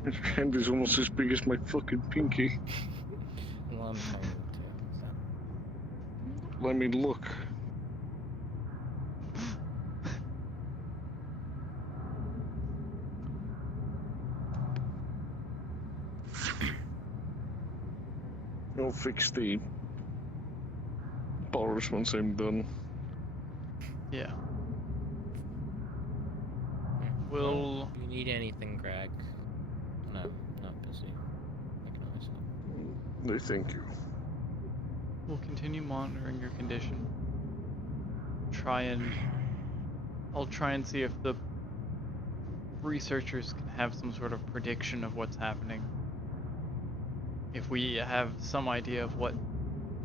His hand is almost as big as my fucking pinky. Well, I'm tiny too, so. Let me look. I'll fix the bars once I'm done. Yeah. Well, if you need anything, Greg? No, not busy. I can always help. I thank you. We'll continue monitoring your condition. I'll try and see if the researchers can have some sort of prediction of what's happening. If we have some idea of what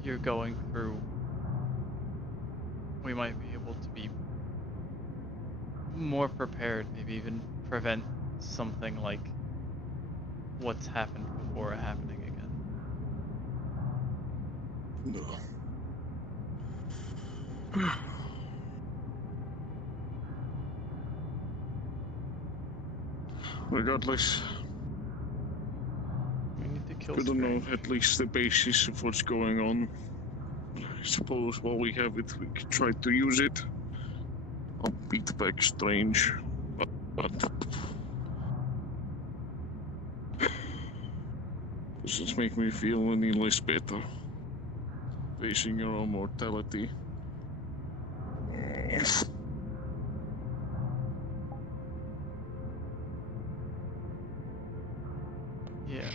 you're going through, we might be able to be more prepared, maybe even prevent something like what's happened before happening again. No. Regardless, we need to kill good to know Strange. at least the basis of what's going on. I suppose while we have it, we could try to use it. I'll beat back Strange, but doesn't make me feel any less better. Facing your own mortality. Yeah.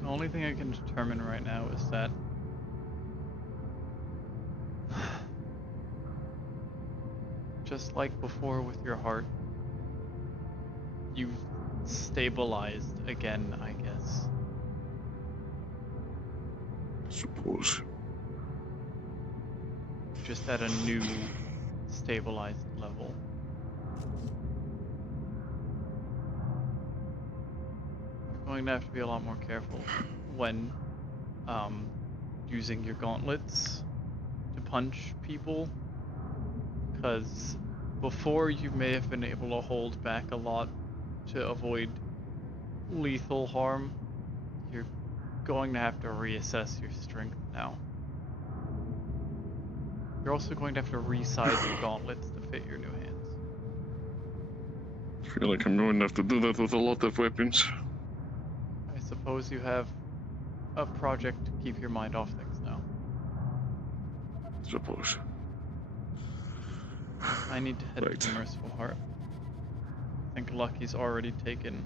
The only thing I can determine right now is that just like before with your heart, you've stabilized again, I guess. Suppose. Just at a new stabilized level. You're going to have to be a lot more careful when using your gauntlets to punch people, because before you may have been able to hold back a lot to avoid lethal harm. You're going to have to reassess your strength now. You're also going to have to resize your gauntlets to fit your new hands. I feel like I'm going to have to do that with a lot of weapons. I suppose you have a project to keep your mind off things now. Suppose. I need to head to the Merciful Heart. I think Lucky's already taken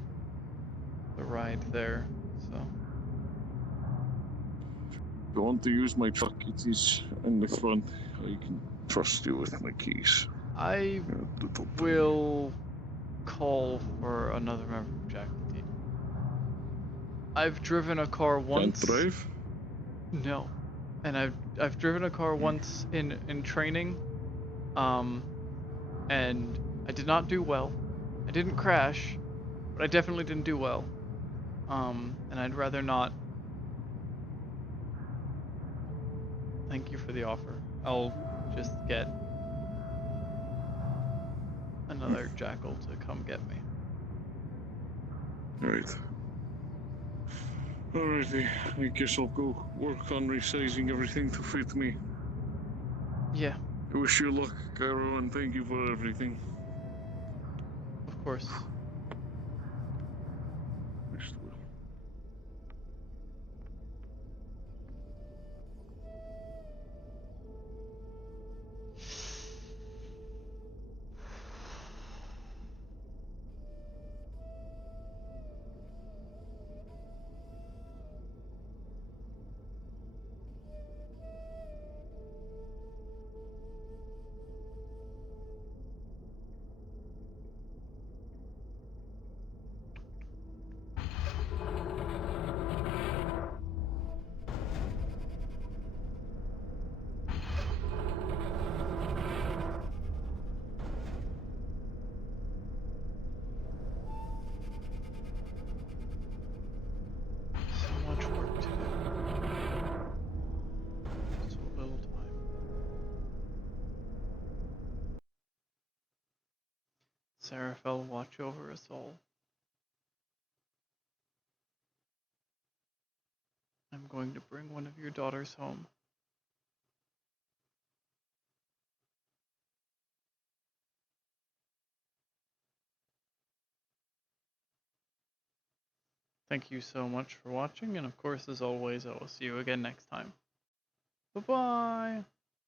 the ride there, so. If you want to use my truck, it is in the front. I can trust you with my keys. I will call for another member of Jack the team. I've driven a car once. Can't drive? No. And I've driven a car once in training. And I did not do well. I didn't crash, but I definitely didn't do well. And I'd rather not. Thank you for the offer. I'll just get another jackal to come get me. Alright. Alrighty, I guess I'll go work on resizing everything to fit me. Yeah. I wish you luck, Cairo, and thank you for everything. Of course. So much work to do. So little time. Seraphel, watch over us all. I'm going to bring one of your daughters home. Thank you so much for watching, and of course, as always, I will see you again next time. Bye-bye!